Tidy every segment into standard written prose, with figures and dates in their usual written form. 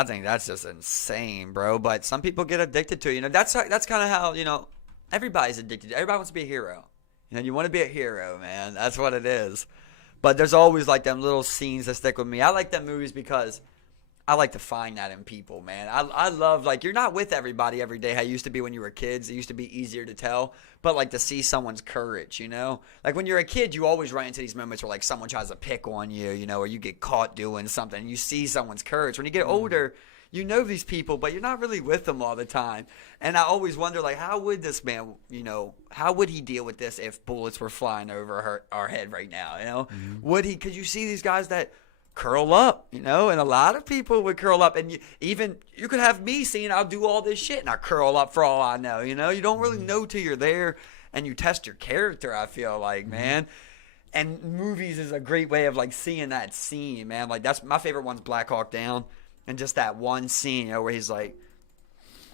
I think that's just insane, bro. But some people get addicted to it. That's kind of how everybody's addicted. Everybody wants to be a hero. You want to be a hero, man. That's what it is. But there's always like them little scenes that stick with me. I like them movies because I like to find that in people, man. I love, like, you're not with everybody every day how you used to be when you were kids. It used to be easier to tell. But, like, to see someone's courage, Like, when you're a kid, you always run into these moments where, like, someone tries to pick on you, or you get caught doing something. And you see someone's courage. When you get older, you know these people, but you're not really with them all the time. And I always wonder, like, how would this man, how would he deal with this if bullets were flying over our head right now, Would he? Because you see these guys that curl up, and a lot of people would curl up, and you could have me seeing I'll do all this shit and I curl up for all I know, you don't really know till you're there and you test your character. I feel like, man, and movies is a great way of like seeing that scene, man. Like that's my favorite one's Black Hawk Down, and just that one scene, where he's like,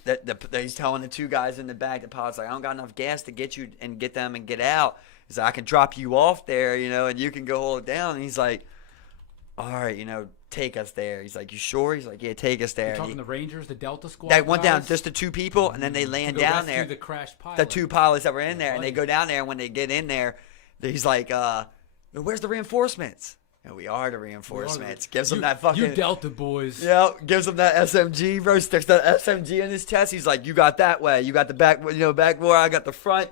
that he's telling the two guys in the back, the pilot's like, I don't got enough gas to get you and get them and get out. He's like, I can drop you off there, and you can go hold it down. And he's like, all right, take us there. He's like, you sure? He's like, yeah, take us there. You're talking the Rangers, the Delta Squad that went guys? down, just the two people, and then they land down there. The crashed pilot. The two pilots that were in there, and they go down there, and when they get in there, he's like, where's the reinforcements? And we are the reinforcements. Gives them that fucking... You Delta boys. Yeah, gives him that SMG, bro. Sticks that SMG in his chest. He's like, you got that way. You got the back, back door. I got the front.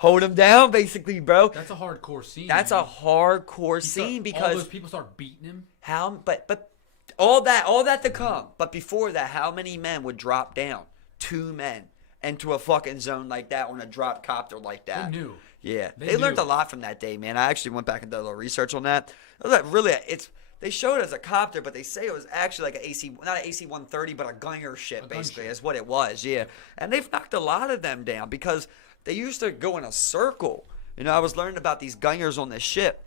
Hold him down, basically, bro. That's a hardcore scene. That's a hardcore scene because all those people start beating him. But all that to come. But before that, how many men would drop down? 2 men into a fucking zone like that on a drop copter like that. They knew. Yeah, they learned a lot from that day, man. I actually went back and did a little research on that. They showed it as a copter, but they say it was actually like not an AC-130, but a gunner ship, basically, is what it was. Yeah, and they've knocked a lot of them down because they used to go in a circle. I was learning about these gunners on this ship.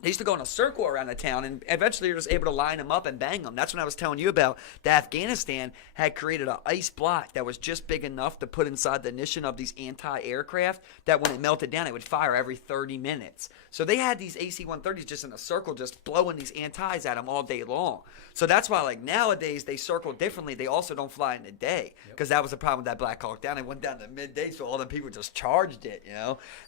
They used to go in a circle around the town, and eventually you're just able to line them up and bang them. That's when I was telling you about that Afghanistan had created an ice block that was just big enough to put inside the ignition of these anti-aircraft that when it melted down, it would fire every 30 minutes. So they had these AC-130s just in a circle just blowing these antis at them all day long. So that's why, like, nowadays they circle differently. They also don't fly in the day because that was the problem with that Black Hawk Down. It went down to midday, so all the people just charged it,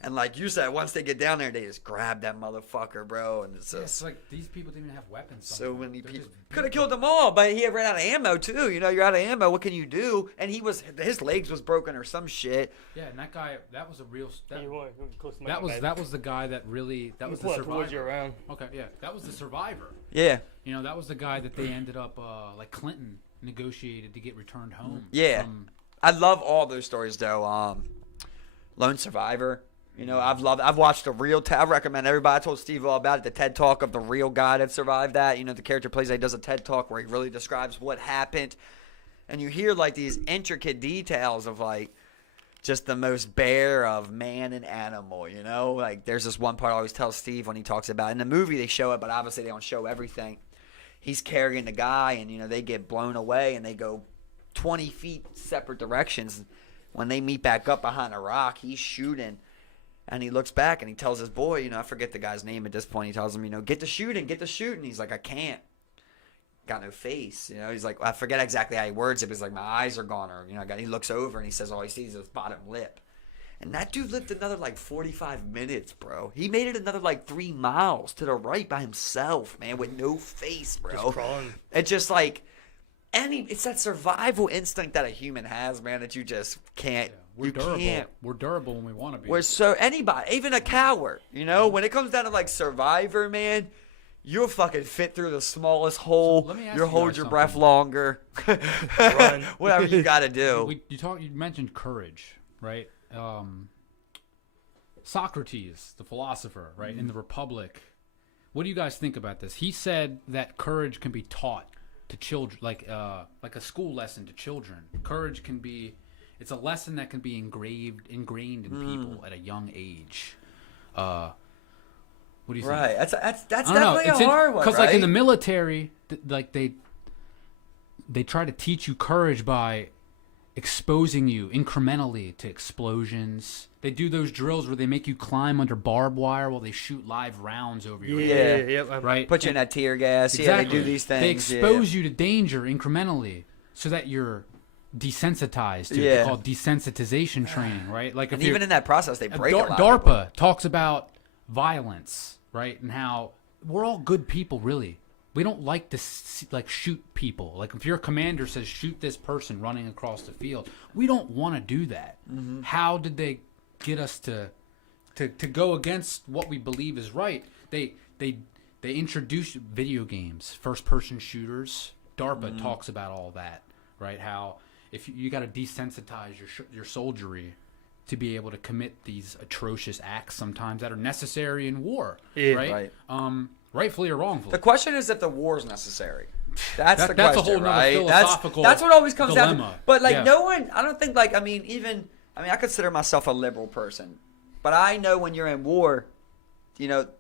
And like you said, once they get down there, they just grab that motherfucker, bro. And it's like these people didn't even have weapons. So many people could have killed them all, but he ran out of ammo too. You're out of ammo. What can you do? And his legs was broken or some shit. Yeah, and that guy, that was a real. That was the guy that really. That was the survivor. Okay, yeah, that was the survivor. Yeah. That was the guy that they ended up like Clinton negotiated to get returned home. Yeah, I love all those stories though. Lone Survivor. I've watched the real. I recommend everybody. I told Steve all about it. The TED Talk of the real guy that survived that. The character plays that he does a TED Talk where he really describes what happened, and you hear like these intricate details of like just the most bare of man and animal. Like there's this one part I always tell Steve when he talks about it. In the movie they show it, but obviously they don't show everything. He's carrying the guy, and they get blown away, and they go 20 feet separate directions. When they meet back up behind a rock, he's shooting. And he looks back and he tells his boy, I forget the guy's name at this point. He tells him, get to shooting. He's like, I can't. Got no face. He's like, I forget exactly how he words it, but he's like, my eyes are gone. Or, he looks over and he says, all he sees is his bottom lip. And that dude lived another like 45 minutes, bro. He made it another like 3 miles to the right by himself, man, with no face, bro. Just crawling. It's just like, it's that survival instinct that a human has, man, that you just can't. Yeah. We're durable. We're durable when we want to be. We're anybody, even a coward, when it comes down to like Survivor, man, you'll fucking fit through the smallest hole. So let me ask you'll hold your breath longer. Whatever you got to do. You mentioned courage, right? Socrates, the philosopher, right, in the Republic. What do you guys think about this? He said that courage can be taught to children, like a school lesson to children. Courage can be. It's a lesson that can be ingrained in people at a young age. What do you think? Right, that's definitely a hard one. Because like in the military, like they try to teach you courage by exposing you incrementally to explosions. They do those drills where they make you climb under barbed wire while they shoot live rounds over your head. Yeah. Right? Put you in that tear gas. Exactly. Yeah, they do these things. They expose you to danger incrementally so that you're desensitized to it. They call it desensitization training, right? Like And even in that process, they break a lot of people. DARPA talks about violence, right? And how we're all good people, really. We don't like to shoot people. Like if your commander says shoot this person running across the field, we don't want to do that. Mm-hmm. How did they get us to go against what we believe is right? They introduced video games, first person shooters. DARPA talks about all that, right? How if you got to desensitize your soldiery to be able to commit these atrocious acts sometimes that are necessary in war, right? Rightfully or wrongfully. The question is if the war is necessary. That's the question, that's a whole nother right? philosophical That's what always comes down dilemma. to. But no one, I don't think I consider myself a liberal person, but I know when you're in war,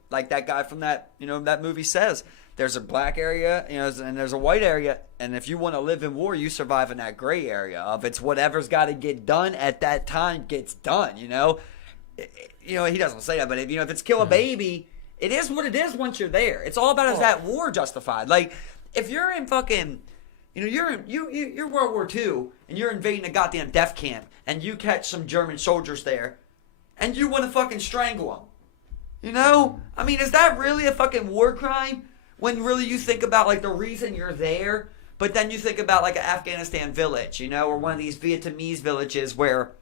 like that guy from that movie says, there's a black area, and there's a white area, and if you want to live in war, you survive in that gray area of it's whatever's got to get done at that time gets done. He doesn't say that, but if it's kill a baby, it is what it is once you're there. It's all about is that war justified? Like if you're in fucking, you're World War II and you're invading a goddamn death camp and you catch some German soldiers there, and you want to fucking strangle them. Is that really a fucking war crime? When really you think about like the reason you're there, but then you think about like an Afghanistan village, or one of these Vietnamese villages where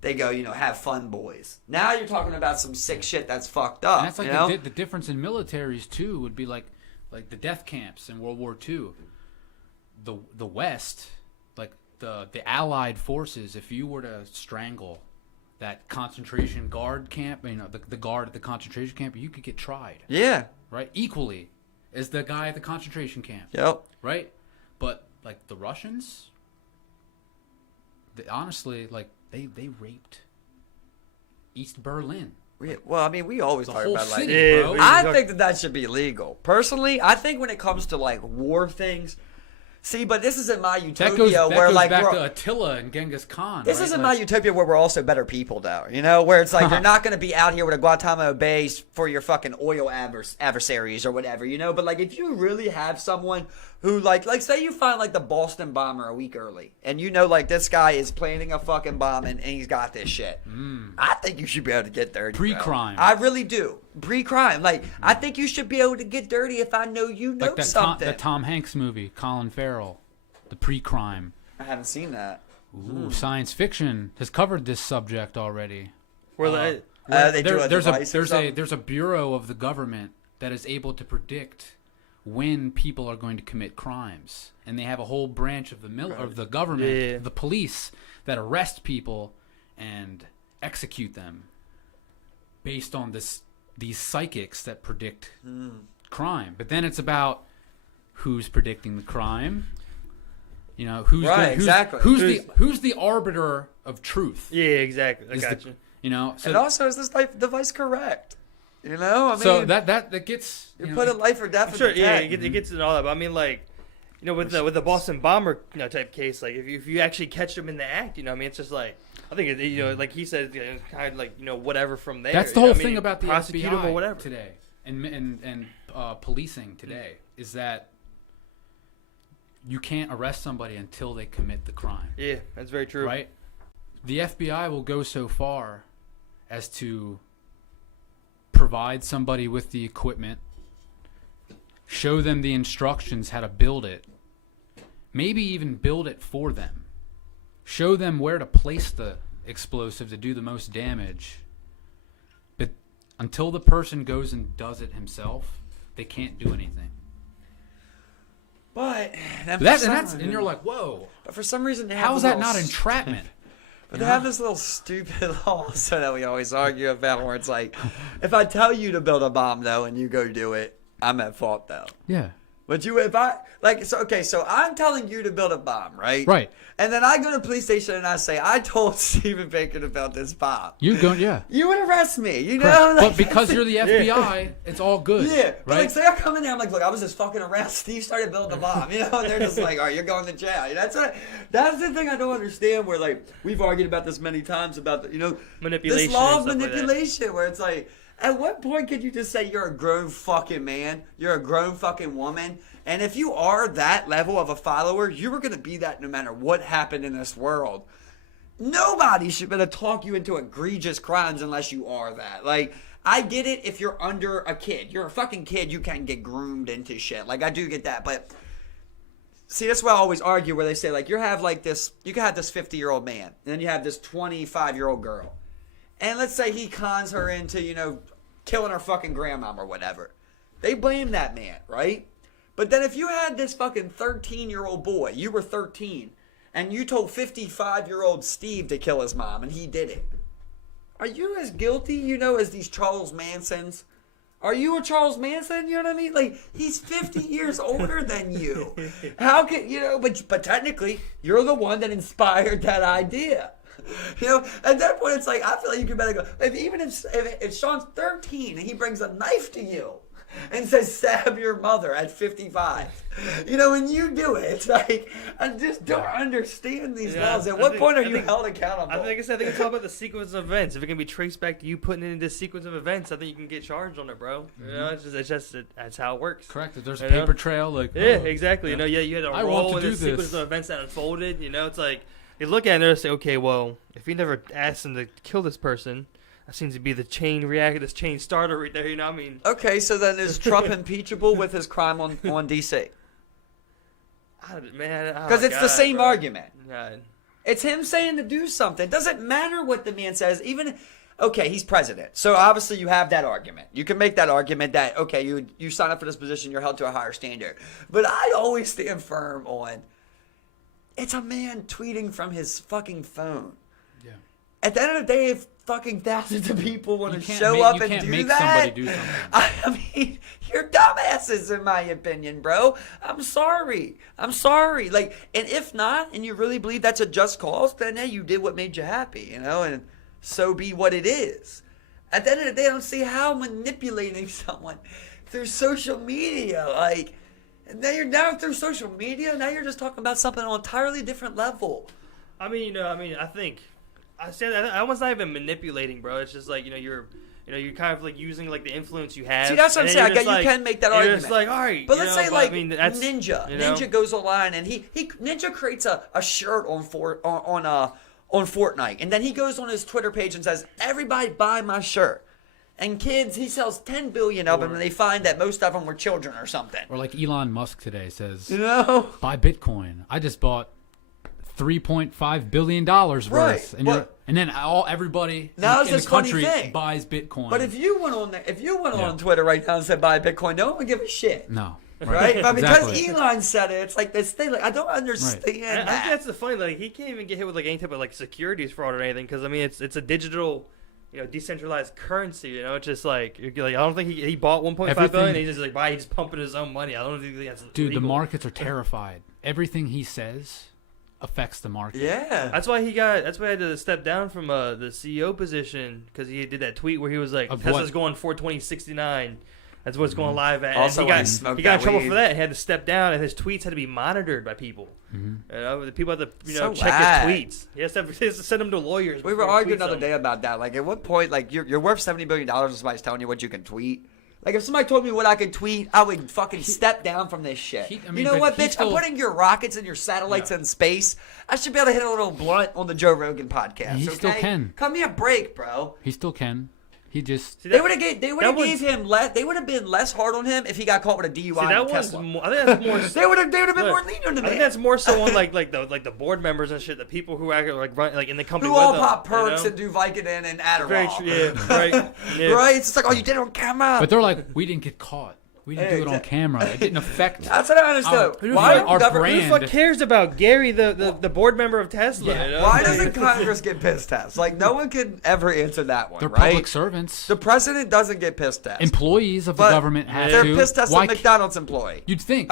they go, have fun, boys. Now you're talking about some sick shit that's fucked up. And that's like the difference in militaries too would be like the death camps in World War II. The West, like the Allied forces, if you were to strangle that concentration guard camp, the guard at the concentration camp, you could get tried. Yeah. Right? Equally as the guy at the concentration camp. Yep. Right? But like the Russians, honestly, like they raped East Berlin. We always talk about city, bro. I think that should be legal. Personally, I think when it comes to like war things, but this isn't my utopia that where goes like back to Attila and Genghis Khan. This isn't my utopia where we're also better people, though. Where it's like you're not going to be out here with a Guantanamo Bay for your fucking oil adversaries or whatever, But like if you really have someone who like say you find like the Boston bomber a week early, and like this guy is planning a fucking bomb and he's got this shit. I think you should be able to get dirty. Pre-crime. Bro. I really do. Pre-crime. Like I think you should be able to get dirty if I know like something. The Tom Hanks movie, Colin Farrell, the pre-crime. I haven't seen that. Ooh, science fiction has covered this subject already. There's a bureau of the government that is able to predict when people are going to commit crimes, and they have a whole branch of the government, the police, that arrest people and execute them based on these psychics that predict crime. But then it's about who's predicting the crime. Who's the arbiter of truth? Yeah, exactly. I got you. And also, is this device correct? So that gets you put a life or death. Sure, yeah, it gets into all that. But with the Boston bomber type case, like if you actually catch them in the act, it's just like I think like he said, it's kind of like whatever from there. That's the whole thing about the prosecute them or FBI whatever today and policing today is that you can't arrest somebody until they commit the crime. Yeah, that's very true. Right? The FBI will go so far as to provide somebody with the equipment, show them the instructions how to build it, maybe even build it for them, show them where to place the explosive to do the most damage. But until the person goes and does it himself, they can't do anything. But and you're like, whoa. But for some reason, how is that not entrapment? But they have this little stupid law so that we always argue about, where it's like, if I tell you to build a bomb though and you go do it, I'm at fault though. Yeah. Would you, if I, like, so, okay, so I'm telling you to build a bomb, right? Right. And then I go to the police station and I say, I told Stephen Bacon to build this bomb. You go, yeah. You would arrest me, you Correct. know? But because you're the FBI, it's all good. Yeah. But Right? like, say I come in there, I'm like, look, I was just fucking around. Steve started building the bomb, you know? And they're just like, all right, you're going to jail. That's the thing I don't understand where, like, we've argued about this many times about, Manipulation this law of and stuff like that. manipulation where it's like, at what point could you just say you're a grown fucking man? You're a grown fucking woman? And if you are that level of a follower, you were going to be that no matter what happened in this world. Nobody should be able to talk you into egregious crimes unless you are that. Like, I get it if you're under a kid. You're a fucking kid, you can't get groomed into shit. Like, I do get that. But, see, that's why I always argue where they say, like, you can have this 50-year-old man, and then you have this 25-year-old girl. And let's say he cons her into, killing her fucking grandmom or whatever. They blame that man, right? But then if you had this fucking 13-year-old boy, you were 13, and you told 55-year-old Steve to kill his mom, and he did it. Are you as guilty, as these Charles Mansons? Are you a Charles Manson? You know what I mean? Like, he's 50 years older than you. How can, but technically, you're the one that inspired that idea. At that point, it's like, I feel like you can better go. If Sean's 13 and he brings a knife to you and says, stab your mother at 55, when you do it, it's like, I just don't understand these laws. At what point are you held accountable? I think it's all about the sequence of events. If it can be traced back to you putting it in this sequence of events, I think you can get charged on it, bro. That's how it works. Correct. If there's a paper trail, like exactly. You had a I role want to in do this sequence of events that unfolded. It's like they look at it and they say, okay, well, if he never asked him to kill this person, that seems to be the chain reactor, this chain starter right there. I mean. Okay, so then is Trump impeachable with his crime on DC? Because it's the same argument. God. It's him saying to do something. It doesn't matter what the man says. Okay, he's president. So obviously you have that argument. You can make that argument that, okay, you sign up for this position, you're held to a higher standard. But I always stand firm on, it's a man tweeting from his fucking phone. Yeah. At the end of the day, if fucking thousands of people want to show make, up you and can't do make that, somebody do something. I mean, you're dumbasses in my opinion, bro. I'm sorry. Like, and if not, and you really believe that's a just cause, then hey, you did what made you happy, and so be what it is. At the end of the day, I don't see how manipulating someone through social media, like, and now you're down through social media. Now you're just talking about something on an entirely different level. I think I say that one's not even manipulating, bro. It's just like you're kind of like using like the influence you have. See, that's what I'm saying. You can make that argument. It's like, all right, but let's say like that's, Ninja. Ninja goes online and Ninja creates a shirt on Fortnite, and then he goes on his Twitter page and says, "Everybody buy my shirt." And kids, he sells 10 billion of them, and they find that most of them were children or something. Or like Elon Musk today says, buy Bitcoin. I just bought $3.5 billion worth. Right. And then everybody in the country buys Bitcoin. But if you went on Twitter right now and said buy Bitcoin, no one would give a shit. No. Right? But because Exactly. Elon said it, it's like this thing. Like, I don't understand that. I think that's the funny. Like, he can't even get hit with like any type of like securities fraud or anything because it's a digital, decentralized currency. It's just like you're like I don't think he bought 1.5 billion. And he's just like he's pumping his own money. I don't think that's dude. legal. The markets are terrified. Everything he says affects the market. Yeah. That's why he had to step down from the CEO position because he did that tweet where he was like Tesla's going 420.69. That's what it's going live at. Also, and he got in trouble for that. He had to step down, and his tweets had to be monitored by people. The people had to check his tweets. He has to send them to lawyers. We were arguing the other day about that. Like, at what point, like, you're worth $70 billion and somebody's telling you what you can tweet? Like, if somebody told me what I could tweet, I would fucking step down from this shit. You know what, bitch? I'm putting your rockets and your satellites in space. I should be able to hit a little blunt on the Joe Rogan podcast. He still can. Cut me a break, bro. He still can. He just they would have gave him less. They would have been less hard on him if he got caught with a DUI. I think that's more. they would have been more lenient to me. I think that's more so on like the board members and shit. The people who are like in the company who with all them, pop perks and do Vicodin and Adderall. Very true. Yeah, right. Yeah. Right. It's just like, oh, you did it on camera. But they're like, we didn't get caught. We didn't do it on camera. It didn't affect. That's what I understood. Our- Why our government- brand. Who the fuck cares about Gary, the board member of Tesla? Yeah. You know? Why doesn't Congress get pissed at? Like, no one can ever answer that one, They're right? public servants. The president doesn't get pissed at. Employees of the But government have they're to. pissed at Why some McDonald's employee. You'd think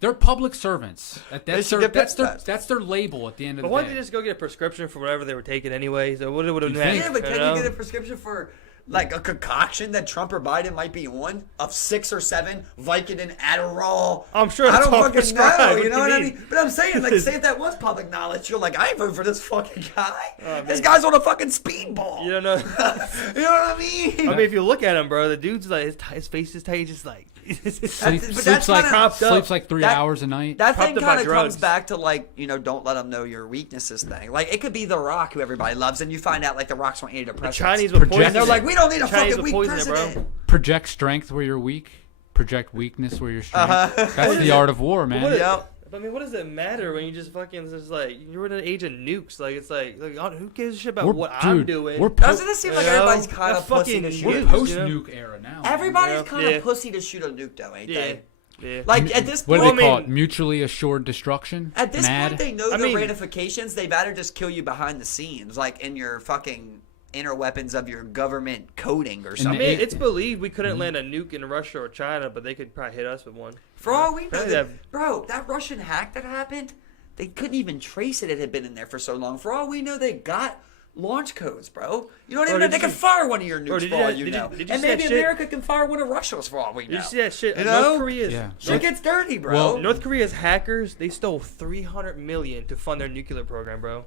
they're public servants. They should get pissed at. That's their label at the end of But the why day. didn't they just go get a prescription for whatever they were taking anyway? So what would have You been? think? Yeah, but can you get a prescription for like a concoction that Trump or Biden might be on of 6 or 7 Vicodin, Adderall? I'm sure I that's don't all fucking prescribed. know. What You know do what I you mean? mean? But I'm saying, like, say if that was public knowledge, you're like, I ain't voting for this fucking guy. man. This guy's on a fucking speedball. You don't know. You know what I mean? I mean, if you look at him, bro, the dude's like his face is tight, just like. that's kinda- Sleeps like 3 that- hours a night. That Propped thing up by kind of comes drugs. back to, like, don't let them know your weaknesses thing. Like, it could be The Rock, who everybody loves, and you find out, like, The Rock's on antidepressants. The Chinese would Project- poison And they're it. like, we don't need a Chinese fucking would weak poison it, president. Project strength where you're weak. Project weakness where you're strong. That's the art of war, man. What is- Yep. I mean, what does it matter when you just fucking just like you're in an age of nukes? Like it's like who gives a shit about what I'm doing? We're Doesn't it seem like You know? everybody's kind That of pussy fucking to nukes, shoot? we're you post know? nuke era now. Everybody's Yeah. kind Yeah. of pussy to shoot a nuke, though, ain't yeah, they? yeah. Like, at this What point, do they call I mean- it? Mutually assured destruction. at this Mad. point, they know I the mean- ramifications. They better just kill you behind the scenes, like in your fucking inner weapons of your government coding or I something. mean, it's believed we couldn't land a nuke in Russia or China, but they could probably hit us with one. For all we know, Apparently that Russian hack that happened, they couldn't even trace it. It had been in there for so long. For all we know, they got launch codes, bro. You don't even know. did They you can see- fire one of your Bro, nukes did for you- all did you you- know. did you And see that maybe shit? America can fire one of Russia's for all we know. Did you see that shit? You know? North Korea's Yeah. Shit gets dirty, bro. Well, North Korea's hackers, they stole $300 million to fund their nuclear program, bro.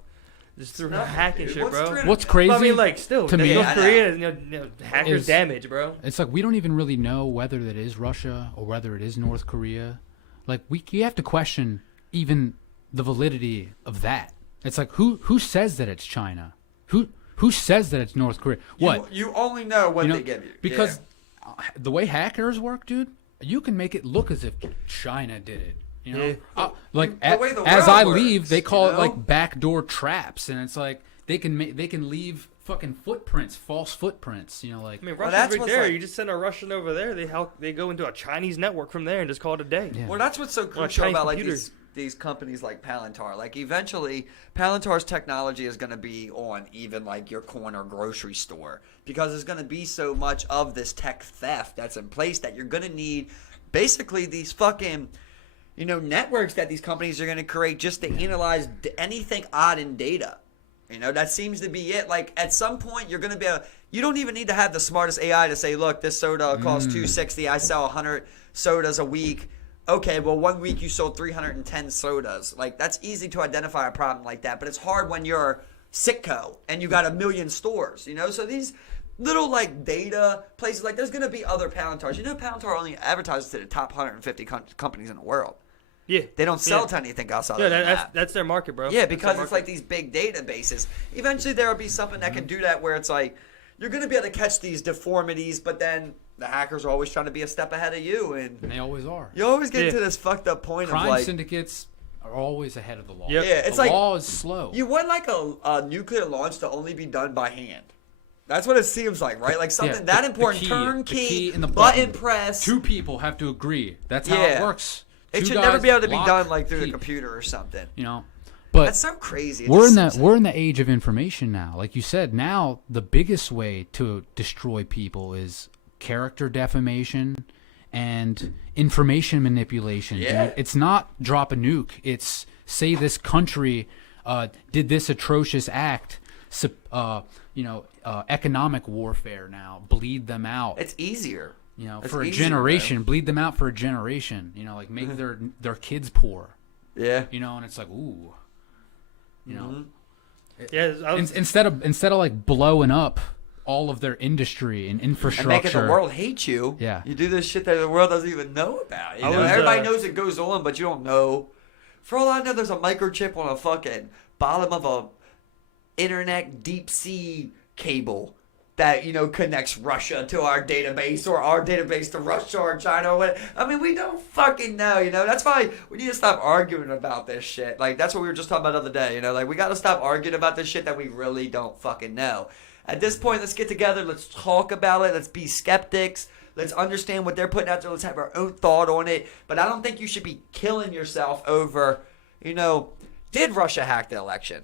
Just through Nothing, hacking dude. shit, What's bro. 300 What's But crazy? I mean, like, still, to me- North Yeah, I know. Korea, hackers Is- damage, bro. It's like we don't even really know whether that is Russia or whether it is North Korea. Like you have to question even the validity of that. It's like who says that it's China? Who says that it's North Korea? What? You only know what You know, they give you. because the way hackers work, dude, you can make it look as if China did it. You know, Yeah. like The way the as world I works, leave, they call you it like know? backdoor traps, and it's like they can leave fucking footprints, false footprints. You know, like I mean, Well, Russia's that's right what's there. like- You just send a Russian over there. They go into a Chinese network from there and just call it a day. yeah. Well, that's what's so a crucial Chinese about like computer. these companies like Palantir. Like eventually, Palantir's technology is going to be on even like your corner grocery store because there's going to be so much of this tech theft that's in place that you're going to need basically these fucking networks that these companies are going to create just to analyze anything odd in data. That seems to be it. Like at some point, you're going to be you don't even need to have the smartest AI to say, look, this soda costs $2.60. I sell 100 sodas a week. Okay, well, 1 week you sold 310 sodas. Like, that's easy to identify a problem like that. But it's hard when you're Sitco and you got 1 million stores, So these little, like, data places, like, there's going to be other Palantars. Palantar only advertises to the top 150 companies in the world. Yeah, They don't sell yeah. to anything else other Yeah, than that. that's their market, bro. Yeah, That's because their it's like market. these big databases. Eventually, there will be something that can do that where it's like you're going to be able to catch these deformities, but then the hackers are always trying to be a step ahead of you, and And they always are. you always get Yeah. to this fucked up point Crime of like, syndicates are always ahead of the law. Yep. yeah, it's the like law is slow. you want like a nuclear launch to only be done by hand. That's what it seems like, right? Like something that important, the turnkey, key and the button press. Two people have to agree. That's how Yeah. it works. It Two should never guys be able to be lock, done like through the key, computer or something. But That's so crazy. It we're just in that seems we're in the age of information now. Like you said, now the biggest way to destroy people is character defamation and information manipulation. Yeah. Dude. It's not drop a nuke. It's say this country did this atrocious act. Economic warfare now. Bleed them out. It's easier. It's For a easier, generation. man. Bleed them out for a generation. Like make their kids poor. Yeah. And it's like ooh. Yeah, I was, Instead of like blowing up all of their industry and And infrastructure, making the world hate you. Yeah. You do this shit that the world doesn't even know about. I was, Everybody knows it goes on, but you don't know. For all I know, there's a microchip on a fucking bottom of a internet deep sea cable that connects Russia to our database or our database to Russia or China or what. I mean, we don't fucking know. That's why we need to stop arguing about this shit. Like that's what we were just talking about the other day. Like we got to stop arguing about this shit that we really don't fucking know. At this point, let's get together. Let's talk about it. Let's be skeptics. Let's understand what they're putting out there. Let's have our own thought on it. But I don't think you should be killing yourself over, did Russia hack the election?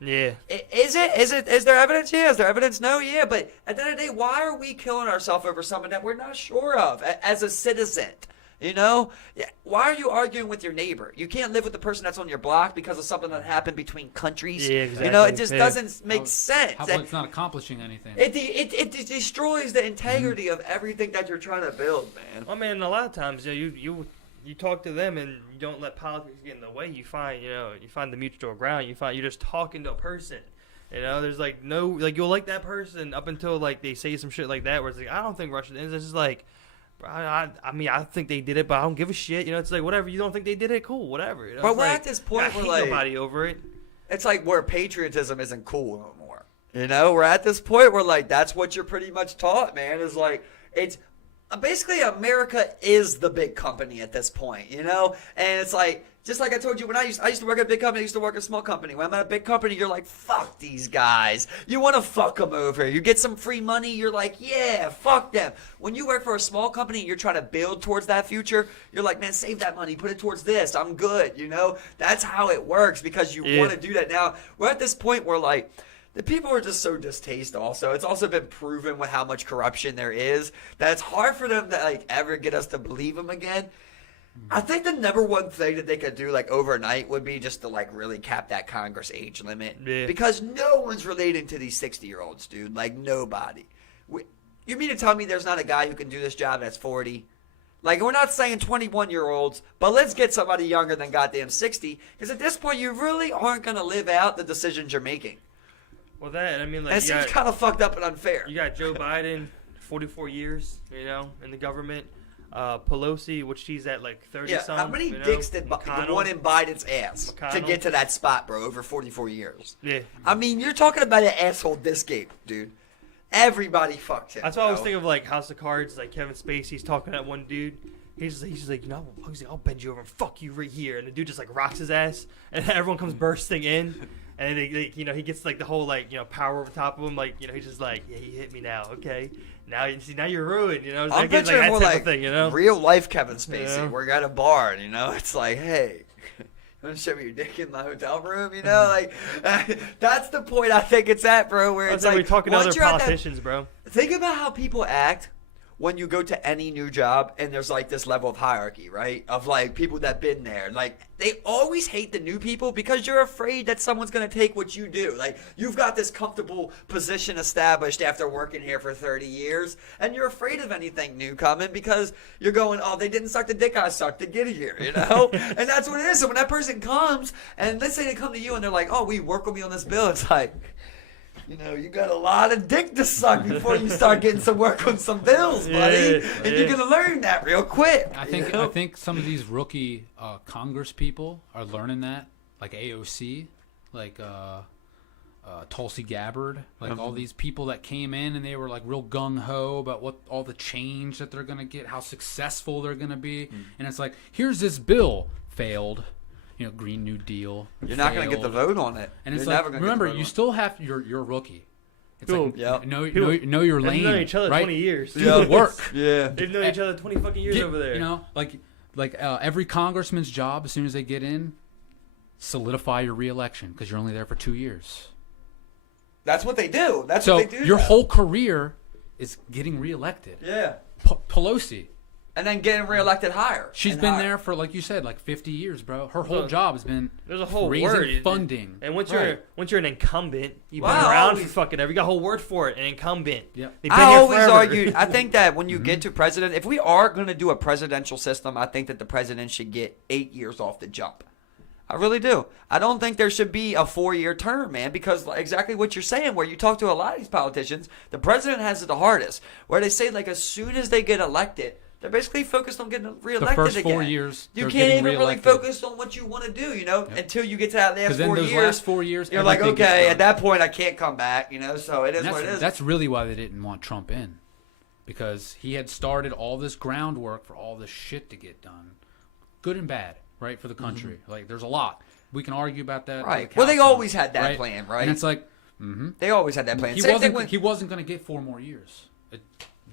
Yeah. Is there evidence? Yeah. Is there evidence? No. Yeah. But at the end of the day, why are we killing ourselves over something that we're not sure of as a citizen? Why are you arguing with your neighbor? You can't live with the person that's on your block because of something that happened between countries. Yeah, exactly. It just doesn't make sense. How about it's not accomplishing anything? It destroys the integrity of everything that you're trying to build, man. Well, man, a lot of times, you talk to them and you don't let politics get in the way. You find the mutual ground. You're just talking to a person. There's you'll like that person up until they say some shit like that where it's like, I don't think Russia is. It's just like, I think they did it, but I don't give a shit. It's like, whatever. You don't think they did it? Cool, whatever. But we're at this point where nobody over it. It's like where patriotism isn't cool no more. We're at this point where that's what you're pretty much taught, man. Is it's basically America is the big company at this point, and it's like. Just like I told you, when I used to work at a big company, I used to work at a small company. When I'm at a big company, you're like, fuck these guys. You want to fuck them over. You get some free money, you're like, yeah, fuck them. When you work for a small company and you're trying to build towards that future, you're like, man, save that money. Put it towards this. I'm good, That's how it works because you want to do that. Now, we're at this point where, the people are just so distasteful also. It's also been proven with how much corruption there is that it's hard for them to, ever get us to believe them again. I think the number one thing that they could do overnight would be just to really cap that Congress age limit. Yeah. Because no one's relating to these 60-year-olds, dude. Nobody. You mean to tell me there's not a guy who can do this job that's 40? We're not saying 21-year-olds, but let's get somebody younger than goddamn 60. Because at this point, you really aren't going to live out the decisions you're making. Well, and it seems kind of fucked up and unfair. You got Joe Biden, 44 years, in the government. Pelosi, which she's at 30 something. How many dicks did the one in Biden's ass to get to that spot, bro? Over 44 years. Yeah. I mean, you're talking about an asshole discape, dude. Everybody fucked him. That's why I was thinking of House of Cards, Kevin Spacey's talking to that one dude. He's like, I'll bend you over and fuck you right here, and the dude just rocks his ass, and everyone comes bursting in. And then he gets the whole power over top of him, he's just yeah, he hit me now, okay. Now you're ruined, It's I'm picturing more thing, real life Kevin Spacey. Yeah. We're at a bar, it's like, hey, you want to show me your dick in my hotel room, That's the point I think it's at, bro. Where it's we're talking to other politicians, bro. Think about how people act when you go to any new job and there's this level of hierarchy, right? Of people that been there. They always hate the new people because you're afraid that someone's going to take what you do. You've got this comfortable position established after working here for 30 years and you're afraid of anything new coming because you're going, oh, they didn't suck the dick I sucked to get here, And that's what it is. So when that person comes and let's say they come to you and they're like, oh, we work with me on this bill. It's like, you got a lot of dick to suck before you start getting some work on some bills, buddy. And you're gonna learn that real quick. I think some of these rookie Congress people are learning that, like AOC, Tulsi Gabbard, all these people that came in and they were real gung ho about what all the change that they're gonna get, how successful they're gonna be, and it's here's this bill failed. Green New Deal. You're not going to get the vote on it. And it's remember, you still have you're a rookie. It's know your lane. They've known each other 20 years. Do the work. Yeah. They've known each other 20 fucking years over there. Every congressman's job, as soon as they get in, solidify your reelection because you're only there for 2 years. That's what they do. What they do. Your whole career is getting reelected. Yeah. Pelosi. And then getting reelected higher. She's been there for, like you said, 50 years, bro. Her whole job has been there's a whole raising word funding. And once you're an incumbent, you've been around for fucking ever. You got a whole word for it, an incumbent. Yep. I always argue. I think that when you get to president, if we are going to do a presidential system, I think that the president should get 8 years off the jump. I really do. I don't think there should be a 4-year term, man, because exactly what you're saying, where you talk to a lot of these politicians, the president has it the hardest, where they say, as soon as they get elected, they're basically focused on getting reelected again. The first 4 years, you can't even really focus on what you want to do, until you get to that last 4 years. Last 4 years, you're like, okay, at that point, I can't come back, so it is what it is. That's really why they didn't want Trump in, because he had started all this groundwork for all this shit to get done, good and bad, right, for the country. Mm-hmm. There's a lot. We can argue about that. Right. Well, they always had that plan, right? And it's they always had that plan. He wasn't going to get 4 more years.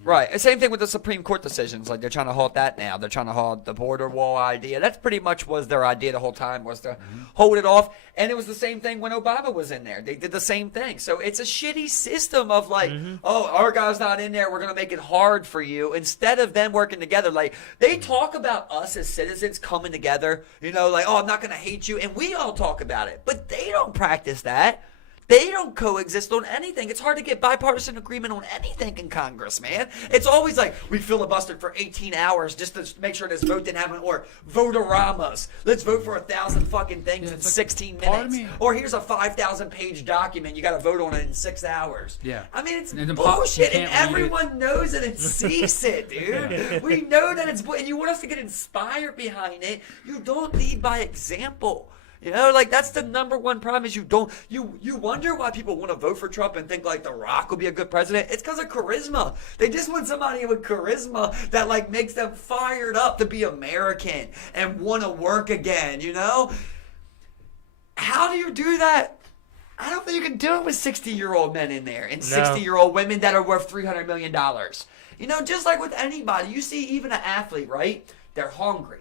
Right. And same thing with the Supreme Court decisions. Like, they're trying to halt that now. They're trying to halt the border wall idea. That's pretty much was their idea the whole time, was to hold it off. And it was the same thing when Obama was in there. They did the same thing. So it's a shitty system of like, oh, our guy's not in there, we're going to make it hard for you. Instead of them working together. Like, they talk about us as citizens coming together. You know, like, oh, I'm not going to hate you. And we all talk about it. But they don't practice that. They don't coexist on anything. It's hard to get bipartisan agreement on anything in Congress, man. It's always like, we filibustered for 18 hours just to make sure this vote didn't happen, or vote-a-ramas. Let's vote for 1,000 fucking things in 16 minutes. Or here's a 5,000-page document. You got to vote on it in 6 hours. Yeah. I mean, it's bullshit, and everyone knows it and sees it, dude. We know that it's and you want us to get inspired behind it. You don't lead by example. You know, like, that's the number one problem is you wonder why people want to vote for Trump and think like The Rock will be a good president. It's because of charisma. They just want somebody with charisma that like makes them fired up to be American and want to work again, you know? How do you do that? I don't think you can do it with 60-year-old men in there and 60-year-old women that are worth $300 million. You know, just like with anybody, you see even an athlete, right? They're hungry.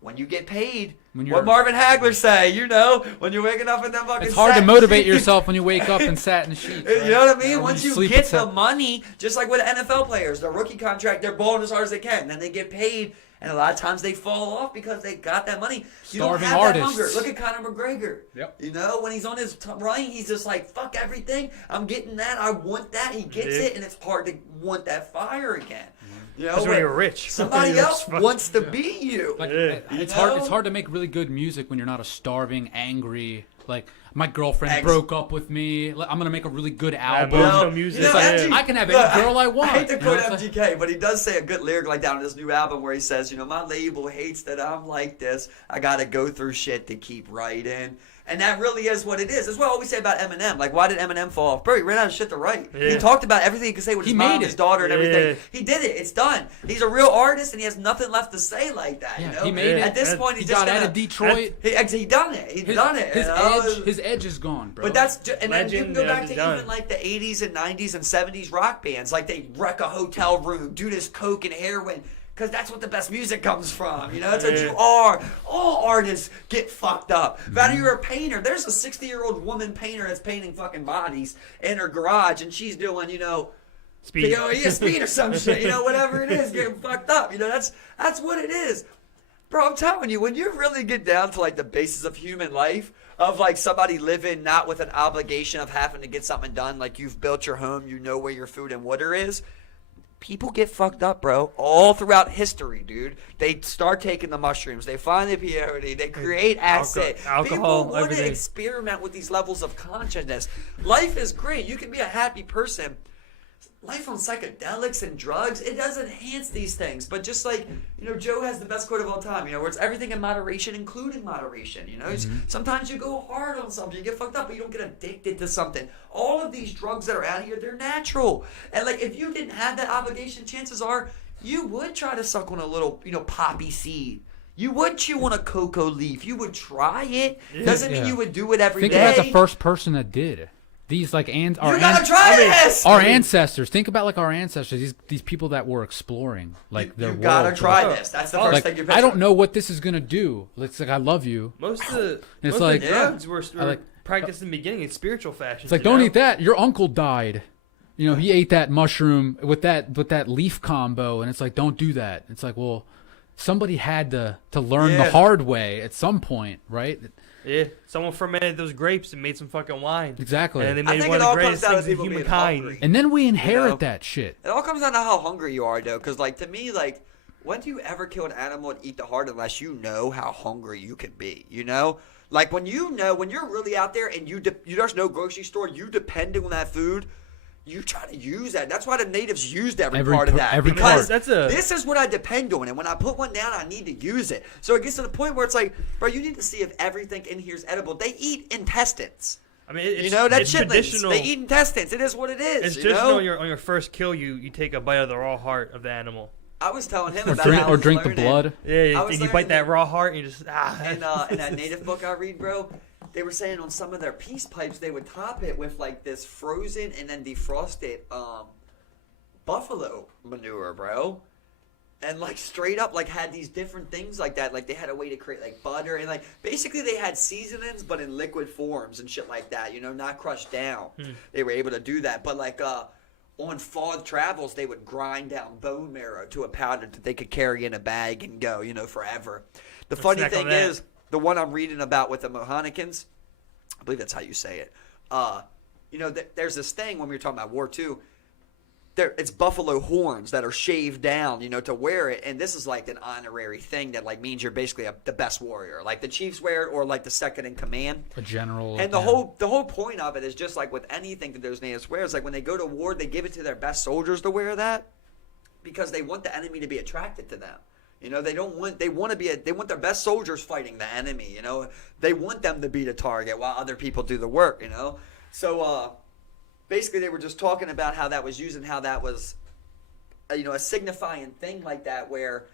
When you get paid, what Marvin Hagler say, you know, when you're waking up in that fucking It's hard to motivate yourself when you wake up and sat in the sheets. Right? You know what I mean? Once you get the money, just like with NFL players, their rookie contract, they're balling as hard as they can. Then they get paid, and a lot of times they fall off because they got that money. You don't have that hunger. Look at Conor McGregor. Yep. You know, when he's on his run, he's just like, fuck everything. I'm getting that. I want that. He gets it, and it's hard to want that fire again. You know, when you're rich. Somebody else wants to be you. Like, it's hard. It's hard to make really good music when you're not a starving, angry. Like, my girlfriend broke up with me. I'm gonna make a really good album. I can have any girl I want. I hate to quote MGK, but he does say a good lyric like that on his new album where he says, you know, my label hates that I'm like this. I gotta go through shit to keep writing. And that really is what it is. That's what I always say about Eminem. Like, why did Eminem fall off? Bro, he ran out of shit to write. Yeah. He talked about everything he could say with his mom, his daughter, and everything. He did it. It's done. He's a real artist, and he has nothing left to say like that. Yeah, you know? He made it. At this point, he got out of Detroit. He done it. He done it. His edge is gone, bro. But that's and then you can go back to even like the 80s and 90s and 70s rock bands. Like, they wreck a hotel room, do this coke and heroin. Because that's what the best music comes from. You know, that's what you are. All artists get fucked up. Whether you're a painter, there's a 60-year-old woman painter that's painting fucking bodies in her garage, and she's doing, you know, speed. You know, speed or some shit. You know, whatever it is, getting fucked up. You know, that's what it is. Bro, I'm telling you, when you really get down to like the basis of human life, of like somebody living not with an obligation of having to get something done, like you've built your home, you know where your food and water is. People get fucked up, bro, all throughout history, dude. They start taking the mushrooms. They find the peyote. They create acid. Alcohol, people want to experiment with these levels of consciousness. Life is great. You can be a happy person. Life on psychedelics and drugs, it does enhance these things. But just like, you know, Joe has the best quote of all time, you know, where it's everything in moderation, including moderation. You know, sometimes you go hard on something, you get fucked up, but you don't get addicted to something. All of these drugs that are out here, they're natural. And like, if you didn't have that obligation, chances are you would try to suck on a little, you know, poppy seed. You would chew on a cocoa leaf. You would try it. Doesn't mean you would do it every day. Think about the first person that did. These like you gotta try this. Our ancestors. Think about like our ancestors. These people that were exploring like their world. You gotta try this. That's the first thing you're picturing. I don't know what this is gonna do. It's like I love you. Most of the drugs were practiced in the beginning in spiritual fashion. It's like don't eat that. Your uncle died. You know he ate that mushroom with that leaf combo, and it's like don't do that. It's like well, somebody had to learn the hard way at some point, right? Yeah, someone fermented those grapes and made some fucking wine. Exactly. And they made one of the greatest things in humankind. Hungry. And then we inherit that shit. It all comes down to how hungry you are, though. Because, like, to me, like, when do you ever kill an animal and eat the heart unless you know how hungry you can be? You know? Like, when you're really out there and there's no grocery store, you depend on that food. You try to use that. That's why the natives used every part of that. Because this is what I depend on. And when I put one down, I need to use it. So it gets to the point where it's like, bro, you need to see if everything in here is edible. They eat intestines. I mean, it's, you know, that's traditional. They eat intestines. It is what it is. It's traditional on your first kill, you take a bite of the raw heart of the animal. I was telling him about how or drink the blood. Yeah, and you bite that raw heart and you just in that native book I read, bro, they were saying on some of their peace pipes they would top it with like this frozen and then defrosted buffalo manure, bro. And like straight up like had these different things like that. Like they had a way to create like butter and like basically they had seasonings but in liquid forms and shit like that, you know, not crushed down. They were able to do that. But like on far travels they would grind down bone marrow to a powder that they could carry in a bag and go, you know, forever. The funny thing is, the one I'm reading about with the Mohanicans, I believe that's how you say it. You know, there's this thing when we were talking about War II. It's buffalo horns that are shaved down, you know, to wear it, and this is like an honorary thing that like means you're basically the best warrior. Like the chiefs wear it, or like the second in command, a general. And the whole point of it is just like with anything that those natives wear, is like when they go to war, they give it to their best soldiers to wear that because they want the enemy to be attracted to them. You know, they want their best soldiers fighting the enemy. You know, they want them to be the target while other people do the work. You know, so. Basically, they were just talking about how that was used and how that was, you know, a signifying thing like that where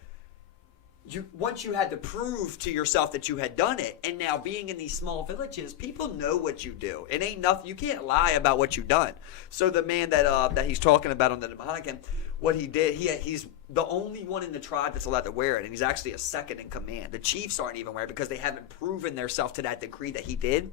once you had to prove to yourself that you had done it, and now being in these small villages, people know what you do. It ain't nothing. You can't lie about what you've done. So the man that he's talking about on the Dominican, what he did, he's the only one in the tribe that's allowed to wear it, and he's actually a second in command. The chiefs aren't even wearing it because they haven't proven themselves to that degree that he did.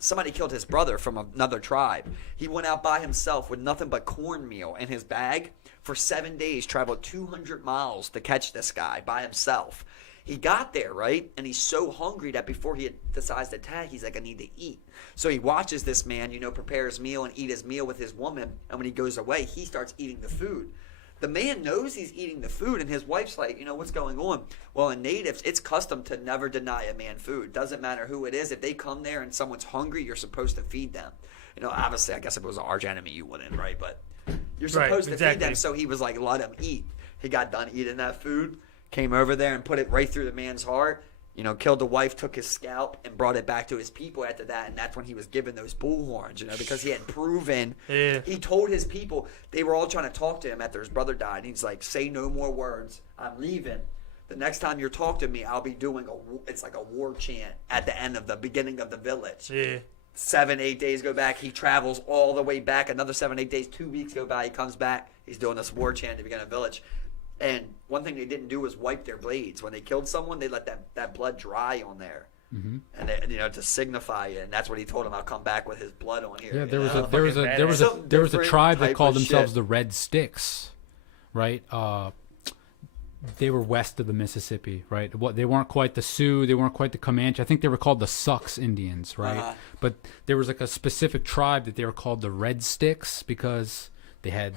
Somebody killed his brother from another tribe. He went out by himself with nothing but cornmeal in his bag for 7 days, traveled 200 miles to catch this guy by himself. He got there, right? And he's so hungry that before he decides to attack, he's like, I need to eat. So he watches this man, you know, prepare his meal and eat his meal with his woman. And when he goes away, he starts eating the food. The man knows he's eating the food, and his wife's like, you know, what's going on? Well, in natives, it's custom to never deny a man food. Doesn't matter who it is. If they come there and someone's hungry, you're supposed to feed them. You know, obviously, I guess if it was an arch enemy, you wouldn't, right? But you're supposed to feed them. So he was like, let him eat. He got done eating that food, came over there and put it right through the man's heart. You know, killed the wife, took his scalp, and brought it back to his people after that. And that's when he was given those bull horns, you know, because he had proven. Yeah. He told his people, they were all trying to talk to him after his brother died. And he's like, say no more words. I'm leaving. The next time you're talking to me, I'll be doing it's like a war chant at the end of the beginning of the village. Yeah. 7, 8 days go back. He travels all the way back. Another 7, 8 days, 2 weeks go by. He comes back. He's doing this war chant at the beginning of the village. And one thing they didn't do was wipe their blades. When they killed someone, they let that blood dry on there, and they, you know, to signify it. And that's what he told him. I'll come back with his blood on here. Yeah, there was a tribe that called themselves the Red Sticks, right? They were west of the Mississippi, right? They weren't quite the Sioux, they weren't quite the Comanche. I think they were called the Sucks Indians, right? But there was like a specific tribe that they were called the Red Sticks because they had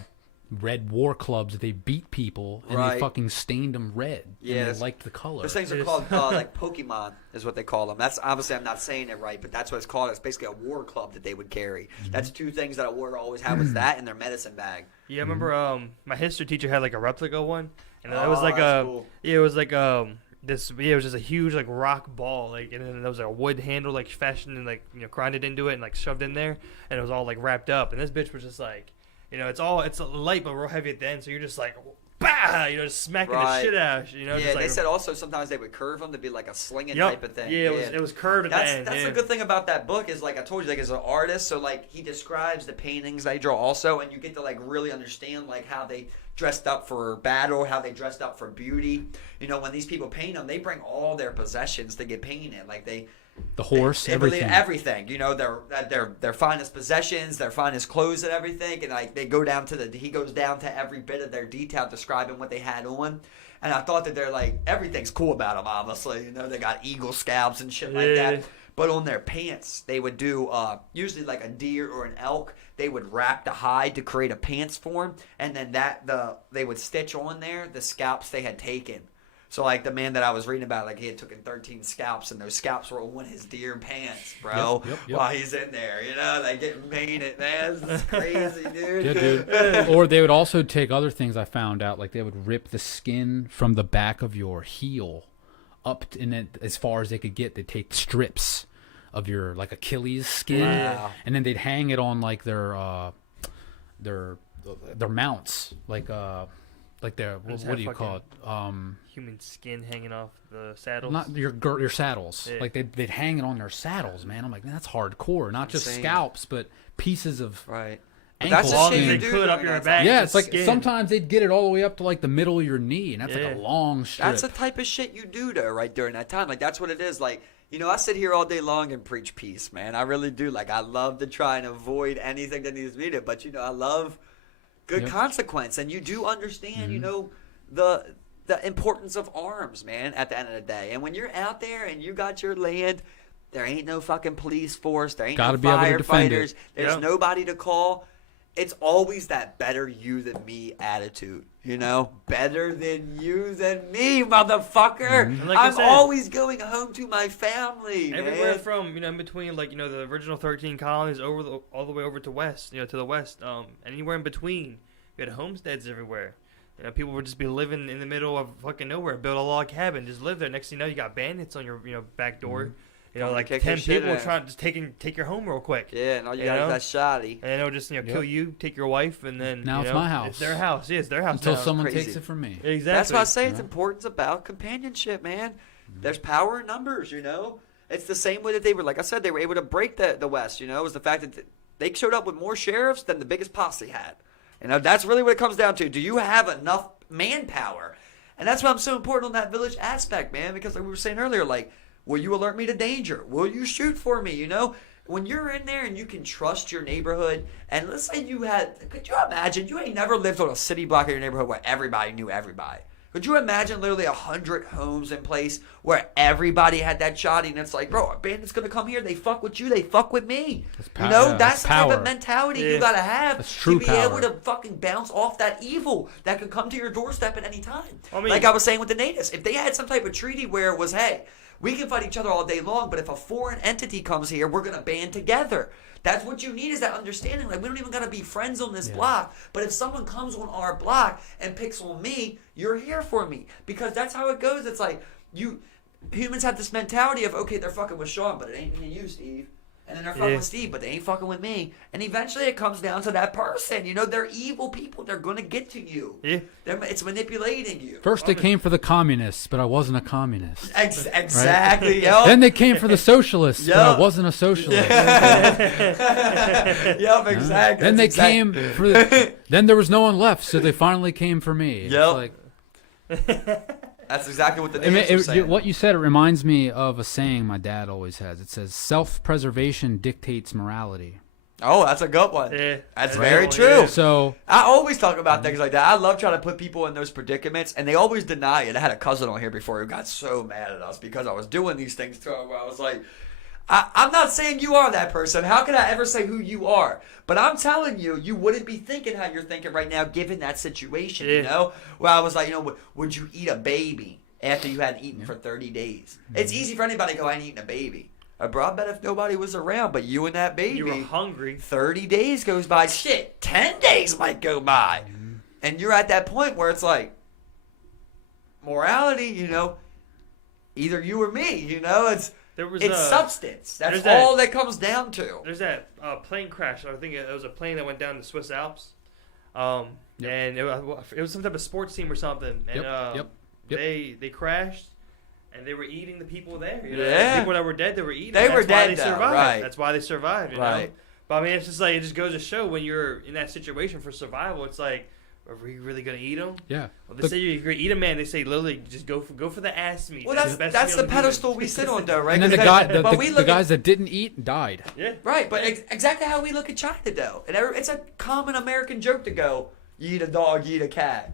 red war clubs. They beat people and they fucking stained them red. Yeah, and they liked the color. Those things are called like Pokemon is what they call them. That's obviously I'm not saying it right, but that's what it's called. It's basically a war club that they would carry. That's two things that a warrior always had was that in their medicine bag. Yeah, I remember my history teacher had like a replica one, and it was like cool. it was like it was just a huge like rock ball, like, and then there was like a wood handle like fashioned and like, you know, grinded into it and like shoved in there, and it was all like wrapped up, and this bitch was just like, you know, it's light but real heavy at the end, so you're just like, bah, you know, just smacking the shit out, you know. Yeah, just like, they said also sometimes they would curve them to be like a slinging type of thing. Yeah, it was curved at the end. That's the good thing about that book is, like I told you, like as an artist, so like he describes the paintings they draw also, and you get to like really understand like how they dressed up for battle, how they dressed up for beauty. You know, when these people paint them, they bring all their possessions to get painted. Like the horse, everything. You know, their finest possessions, their finest clothes, and everything. And like he goes down to every bit of their detail, describing what they had on. And I thought that they're like everything's cool about them. Obviously, you know, they got eagle scalps and shit like that. But on their pants, they would do usually like a deer or an elk. They would wrap the hide to create a pants form, and then they would stitch on there the scalps they had taken. So, like, the man that I was reading about, like, he had taken 13 scalps, and those scalps were on his deer pants, bro, while he's in there, you know? They get painted, man. This is crazy, dude. Yeah, dude. Or they would also take other things I found out, like they would rip the skin from the back of your heel up, and then as far as they could get, they'd take strips of your, like, Achilles skin, and then they'd hang it on, like, their mounts, like their what do you call it? Human skin hanging off the saddles. Not your saddles. Yeah. Like they'd hang it on their saddles, man. I'm like, man, that's hardcore. Not just scalps, but pieces of That's ankle the long shit as you they skin. do could up during your that back. time. Yeah, the it's like skin. sometimes they'd get it all the way up to like the middle of your knee, and that's like a long strip. That's the type of shit you do though, right during that time. Like that's what it is. Like, you know, I sit here all day long and preach peace, man. I really do. Like I love to try and avoid anything that needs to be there, but you know, I love good consequence, and you do understand, you know, the importance of arms, man. At the end of the day, and when you're out there and you got your land, there ain't no fucking police force. There ain't Gotta no be able to defend firefighters. it. There's Yeah. nobody to call. It's always that better you than me attitude, you know? Better than you than me, motherfucker. And like I I'm said, always going home to my family, everywhere man. from, you know, in between, like, you know, the original 13 colonies all the way over to west, you know, to the west, anywhere in between. You had homesteads everywhere. You know, people would just be living in the middle of fucking nowhere, build a log cabin, just live there. Next thing you know, you got bandits on your, you know, back door. You know, Coming to like kick your 10 shit people in. trying to just take your home real quick. Yeah, and all you You got know? is that shoddy. And they'll just, you know, kill you, take your wife, and then Now you it's know, my house. It's their house. Yeah, it's their house Until now. someone Crazy. takes it from me. Exactly. That's why I say it's Yeah. important about companionship, man. There's power in numbers, you know? It's the same way that they were, like I said, they were able to break the West, you know? It was the fact that they showed up with more sheriffs than the biggest posse had. You know, that's really what it comes down to. Do you have enough manpower? And that's why I'm so important on that village aspect, man, because like we were saying earlier, like, will you alert me to danger? Will you shoot for me, you know? When you're in there and you can trust your neighborhood, and let's say could you imagine, you ain't never lived on a city block in your neighborhood where everybody knew everybody. Could you imagine literally 100 homes in place where everybody had that shoddy, and it's like, bro, a bandit's going to come here, they fuck with you, they fuck with me. You know, that's the type power. of mentality Yeah. you got to have That's true to be power. able to fucking bounce off that evil that could come to your doorstep at any time. I mean- Like I was saying with the natives, if they had some type of treaty where it was, hey, we can fight each other all day long, but if a foreign entity comes here, we're going to band together. That's what you need, is that understanding. Like, we don't even got to be friends on this block, but if someone comes on our block and picks on me, you're here for me. Because that's how it goes. It's like, humans have this mentality of, okay, they're fucking with Sean, but it ain't me and you, Steve. And then they're fucking with Steve, but they ain't fucking with me. And eventually it comes down to that person. You know, they're evil people. They're going to get to you. Yeah. It's manipulating you. First they came for the communists, but I wasn't a communist. Exactly, yo. Then they came for the socialists, but Yeah. I wasn't a socialist. Yep, exactly. Then they That's exact- came for then there was no one left, so they finally came for me. It's Yep. like, That's exactly what the I mean, natives were saying. what you said, it reminds me of a saying my dad always has. It says, self-preservation dictates morality. Oh, that's a good one. Yeah. That's Right. very Yeah. true. So, I always talk about things like that. I love trying to put people in those predicaments, and they always deny it. I had a cousin on here before who got so mad at us because I was doing these things to him where I was like, I'm not saying you are that person. How can I ever say who you are? But I'm telling you, you wouldn't be thinking how you're thinking right now given that situation, you Yeah. know? Where I was like, you know, would you eat a baby after you hadn't eaten for 30 days? It's easy for anybody to go, I ain't eating a baby. Bro, I bet if nobody was around but you and that baby, You were hungry. 30 days goes by. Shit, 10 days might go by. And you're at that point where it's like, morality, you know, either you or me, you know, it's substance. That's all that comes down to. There's that plane crash. I think it was a plane that went down the Swiss Alps. And it was some type of sports team or something. And Yep. they crashed. And they were eating the people there. You know? Yeah. The people that were dead, they were eating. They were That's why dead, they though, survived. right. That's why they survived. You know? Right. But I mean, it's just like, it just goes to show when you're in that situation for survival, it's like, are we really gonna eat them? yeah. Well, they say you're gonna eat a man. They say literally just go for the ass meat. Well, best that's meal the in humans. pedestal we sit on, though, right? And then the But we the look guys that didn't eat died. Yeah. right, but exactly how we look at China, though. And it's a common American joke to go, you eat a dog, you eat a cat.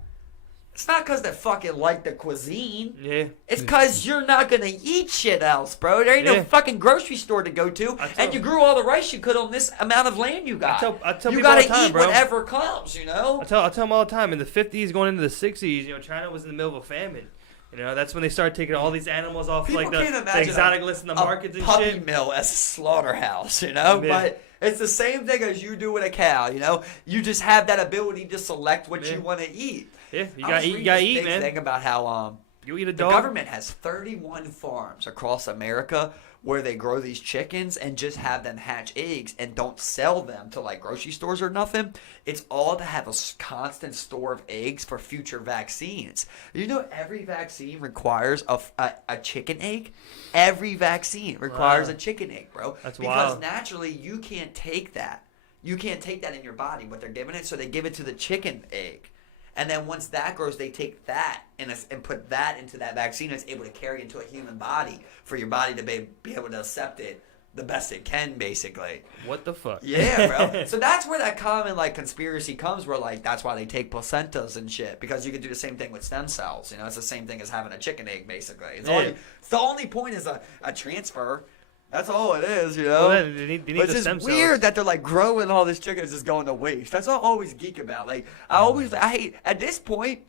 It's not because they fucking like the cuisine. Yeah. It's because you're not going to eat shit else, bro. There ain't no Yeah. fucking grocery store to go to. And you grew all the rice you could on this amount of land you got. I tell you people all got the to time, eat bro. whatever comes, you know? I tell them all the time. In the 50s, going into the 60s, you know, China was in the middle of a famine. You know, that's when they started taking all these animals off People like can't the imagine exotic list in the markets and puppy shit. mill as a slaughterhouse, you know? Yeah. But it's the same thing as you do with a cow, you know? You just have that ability to select what you want to eat. Yeah, you I was gotta eat. reading You gotta this eat, big man. thing about how You eat a the dog. government has 31 farms across America where they grow these chickens and just have them hatch eggs and don't sell them to like grocery stores or nothing. It's all to have a constant store of eggs for future vaccines. You know, every vaccine requires a chicken egg. Every vaccine requires Wow. a chicken egg, bro. That's because wild. naturally you can't take that. you can't take that in your body, what they're giving it, so they give it to the chicken egg. And then once that grows, they take that and put that into that vaccine. It's able to carry into a human body for your body to be able to accept it the best it can, basically. What the fuck? Yeah, bro. So that's where that common, like, conspiracy comes, where, like, that's why they take placentas and shit, because you could do the same thing with stem cells. You know, it's the same thing as having a chicken egg, basically. It's the only point is a transfer. That's all it is, you know? Well, they need But it's the just stem weird cells. that they're, like, growing all this chicken is just going to waste. That's what I always geek about. Like, I hate, at this point,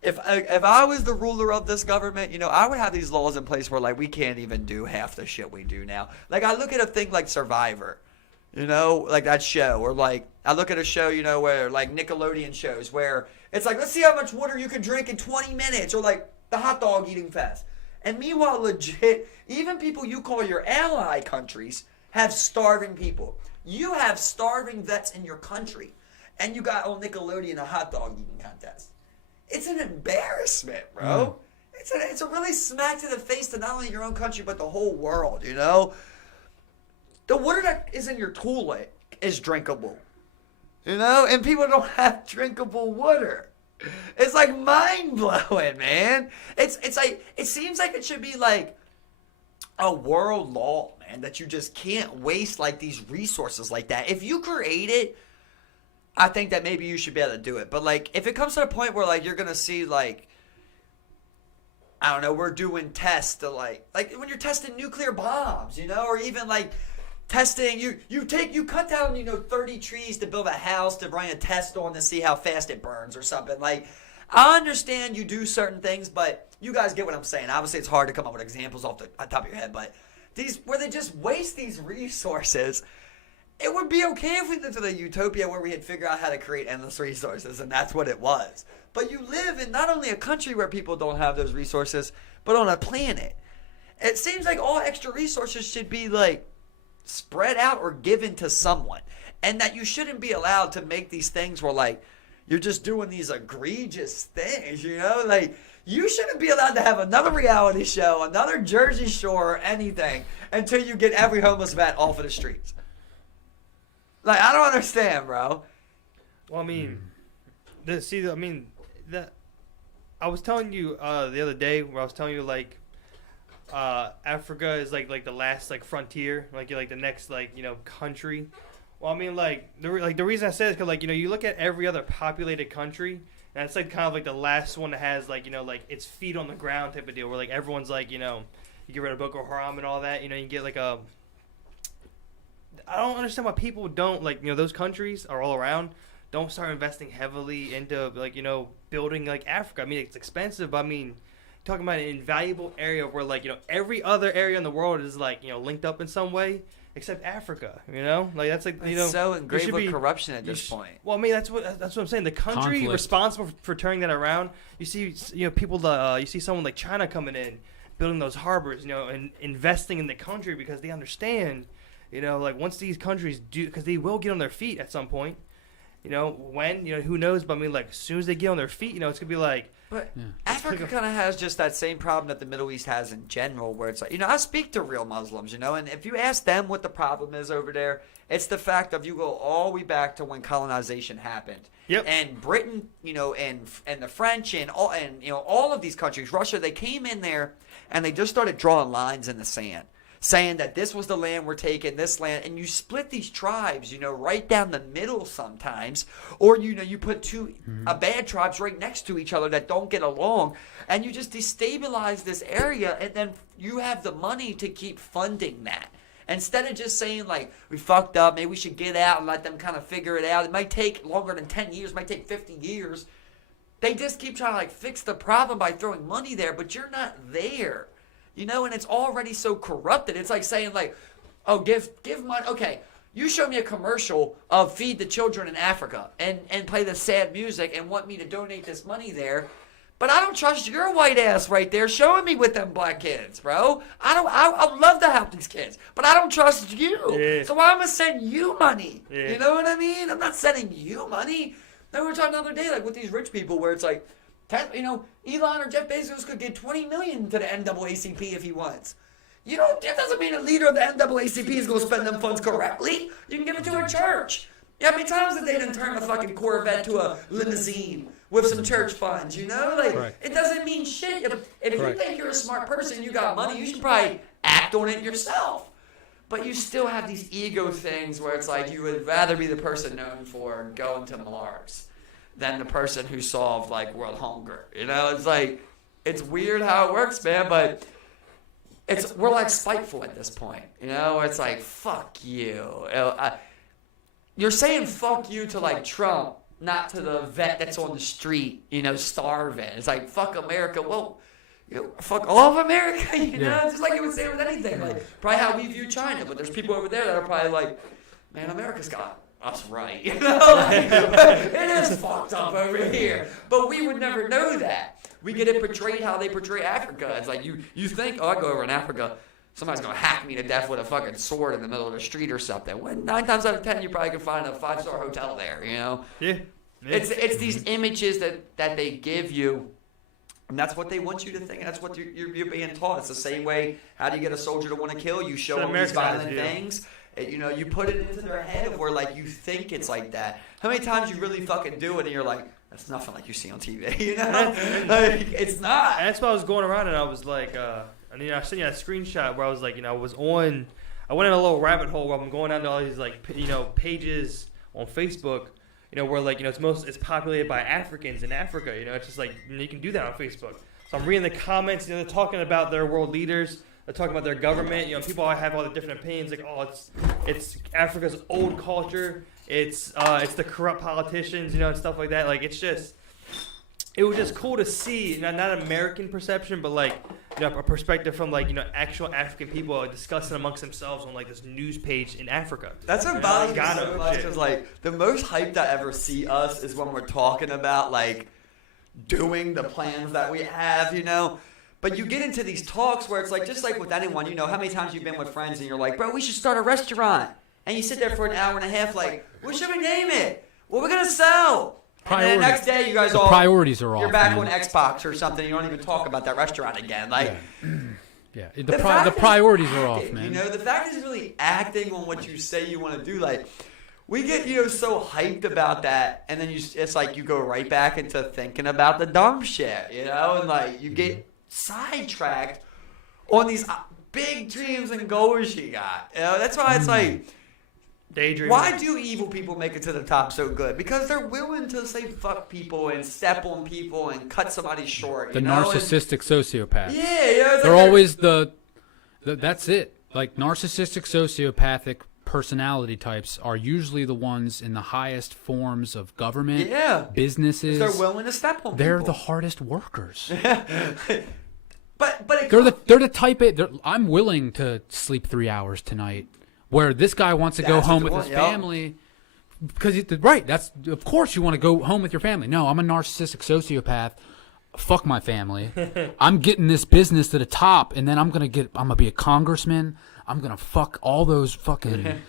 if I was the ruler of this government, you know, I would have these laws in place where, like, we can't even do half the shit we do now. Like, I look at a thing like Survivor, you know, like that show. Or, like, I look at a show, you know, where, like, Nickelodeon shows where it's like, let's see how much water you can drink in 20 minutes. Or, like, the hot dog eating fest. And meanwhile, legit, even people you call your ally countries have starving people. You have starving vets in your country. And you got on Nickelodeon a hot dog eating contest. It's an embarrassment, bro. It's a really smack to the face to not only your own country, but the whole world, you know? The water that is in your toilet is drinkable. You know? And people don't have drinkable water. It's like mind-blowing, man. It's like, it seems like it should be like a world law, man, that you just can't waste like these resources like that. If you create it, I think that maybe you should be able to do it. But like, if it comes to a point where like you're gonna see like, I don't know, we're doing tests to like when you're testing nuclear bombs, you know, or even like testing, you cut down, you know, 30 trees to build a house to run a test on to see how fast it burns or something. Like, I understand you do certain things, but you guys get what I'm saying. Obviously, it's hard to come up with examples off the top of your head, but these where they just waste these resources. It would be okay if we lived in a utopia where we had figured out how to create endless resources, and that's what it was. But you live in not only a country where people don't have those resources, but on a planet. It seems like all extra resources should be like spread out or given to someone, and that you shouldn't be allowed to make these things where like you're just doing these egregious things, you know? Like, you shouldn't be allowed to have another reality show, another Jersey Shore, or anything until you get every homeless vet off of the streets. Like, I don't understand, bro. Well, I mean, I was telling you the other day where I was telling you like Africa is like the last like frontier, like you're like the next like, you know, country. Well, I mean, like the reason I said it is because like, you know, you look at every other populated country, and it's like kind of like the last one that has like, you know, like its feet on the ground type of deal, where like everyone's like, you know, you get rid of Boko Haram and all that, you know, you get like a. I don't understand why people don't, like, you know, those countries are all around, don't start investing heavily into, like, you know, building, like, Africa. I mean, it's expensive, but, I mean, talking about an invaluable area where, like, you know, every other area in the world is, like, you know, linked up in some way, except Africa, you know? Like, that's, like, you know. It's so engraved with corruption at this point. Well, I mean, that's what I'm saying. The country responsible for turning that around, you see, you know, people, you see someone like China coming in, building those harbors, you know, and investing in the country because they understand. You know, like, once these countries do, because they will get on their feet at some point, you know, when, you know, who knows, but I mean, like, as soon as they get on their feet, you know, it's going to be like. But Africa kind of has just that same problem that the Middle East has in general, where it's like, you know, I speak to real Muslims, you know, and if you ask them what the problem is over there, it's the fact of you go all the way back to when colonization happened. Yep. And Britain, you know, and the French and you know, all of these countries, Russia, they came in there and they just started drawing lines in the sand, saying that this was the land we're taking, this land, and you split these tribes, you know, right down the middle sometimes, or, you know, you put two bad tribes right next to each other that don't get along, and you just destabilize this area, and then you have the money to keep funding that. Instead of just saying, like, we fucked up, maybe we should get out and let them kind of figure it out. It might take longer than 10 years, it might take 50 years. They just keep trying to, like, fix the problem by throwing money there, but you're not there. You know, and it's already so corrupted. It's like saying, like, oh, give money. Okay, you show me a commercial of Feed the Children in Africa and play the sad music and want me to donate this money there, but I don't trust your white ass right there showing me with them black kids, bro. I would love to help these kids, but I don't trust you. Yeah. So why am I sending you money? Yeah. You know what I mean? I'm not sending you money. Then we were talking the other day, like, with these rich people where it's like, you know, Elon or Jeff Bezos could get $20 million to the NAACP if he wants. That doesn't mean a leader of the NAACP is going to spend them funds correctly. You can give it to a church. How many times did they done turn a fucking Corvette to a limousine with some church funds, Like, it doesn't mean shit. If you think you're a smart person, you got money, you should probably act on it yourself. But you still have these ego things where it's like you would rather be the person known for going to Mars than the person who solved, like, world hunger. It's like, it's weird how it works, man, but we're like spiteful at this point. It's like, fuck you. You're saying fuck you to, like, Trump, not to the vet that's on the street, starving. It's like, fuck America. Well, fuck all of America, Just like it would say with anything. Like, probably how we view China. But there's people over there that are probably like, man, America's got us right. It is fucked up over here. But we would never know that. We get it portrayed how they portray Africa. It's like, you think, I go over in Africa, somebody's going to hack me to death with a fucking sword in the middle of the street or something. When 9 times out of 10, you probably can find a 5-star hotel there, Yeah. It's these images that they give you, and that's what they want you to think, and that's what you're being taught. It's the same way, how do you get a soldier to want to kill? You show them these violent things. You put it into their head where, like, you think it's like that. How many times you really fucking do it and you're like, that's nothing like you see on TV, Like, it's not. And that's why I was going around and I was like, I sent you a screenshot where I was like, I went in a little rabbit hole where I'm going down to all these, like, pages on Facebook, where, like, it's populated by Africans in Africa, it's just like, you can do that on Facebook. So I'm reading the comments, they're talking about their world leaders, they're talking about their government, people have all the different opinions, like, oh, it's Africa's old culture, it's the corrupt politicians, and stuff like that. Like, it was just cool to see, not an American perception, but, like, a perspective from, like, actual African people discussing amongst themselves on, like, this news page in Africa. That's what bothers me so much, because, like, the most hyped I ever see us is when we're talking about, like, doing the plans that we have, But you get into these talks where it's like, just like with anyone, how many times you've been with friends and you're like, bro, we should start a restaurant. And you sit there for an hour and a half like, what should we name it? What are we going to sell? And then the next day you guys priorities are off. You're back on Xbox or something. You don't even talk about that restaurant again. Like, yeah. The priorities are off, man. The fact is really acting on what you say you want to do. Like, we get, so hyped about that, and then it's like you go right back into thinking about the dumb shit, and like you get sidetracked on these big dreams and goals you got. That's why it's like, daydreaming. Why do evil people make it to the top so good? Because they're willing to say fuck people and step on people and cut somebody short. The narcissistic sociopath. Yeah. They're always that's it. Like, narcissistic sociopathic personality types are usually the ones in the highest forms of government, businesses. They're willing to step on people. They're the hardest workers. but they're the type A. I'm willing to sleep 3 hours tonight. Where this guy wants to go home with his family, because that's of course you want to go home with your family. No, I'm a narcissistic sociopath. Fuck my family. I'm getting this business to the top, and then I'm gonna be a congressman. I'm gonna fuck all those fucking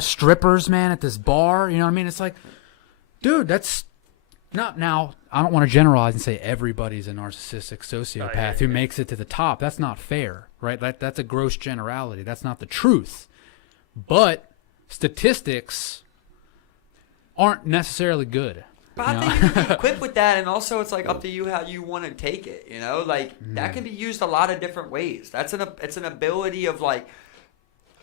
strippers, man, at this bar. You know what I mean? It's like, dude, that's not now. I don't want to generalize and say everybody's a narcissistic sociopath who makes it to the top. That's not fair, right? That's a gross generality. That's not the truth. But statistics aren't necessarily good. But I think you can be equipped with that, and also it's like up to you how you want to take it. Like that can be used a lot of different ways. It's an ability of like,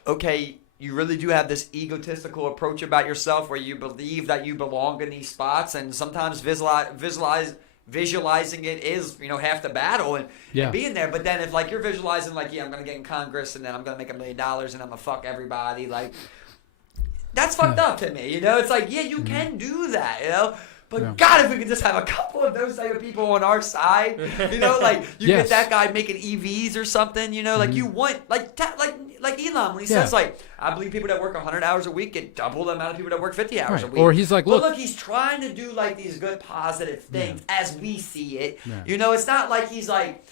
okay, you really do have this egotistical approach about yourself where you believe that you belong in these spots, and sometimes visualizing it is, half the battle and being there. But then if like you're visualizing like, I'm going to get in Congress and then I'm going to make $1 million and I'm going to fuck everybody, like that's fucked up to me. It's like, you can do that, But God, if we could just have a couple of those type of people on our side, like you get that guy making EVs or something, like you want, like Elon when he says like, I believe people that work 100 hours a week get double the amount of people that work 50 hours a week. Or he's like, look, he's trying to do like these good positive things as we see it. It's not like he's like,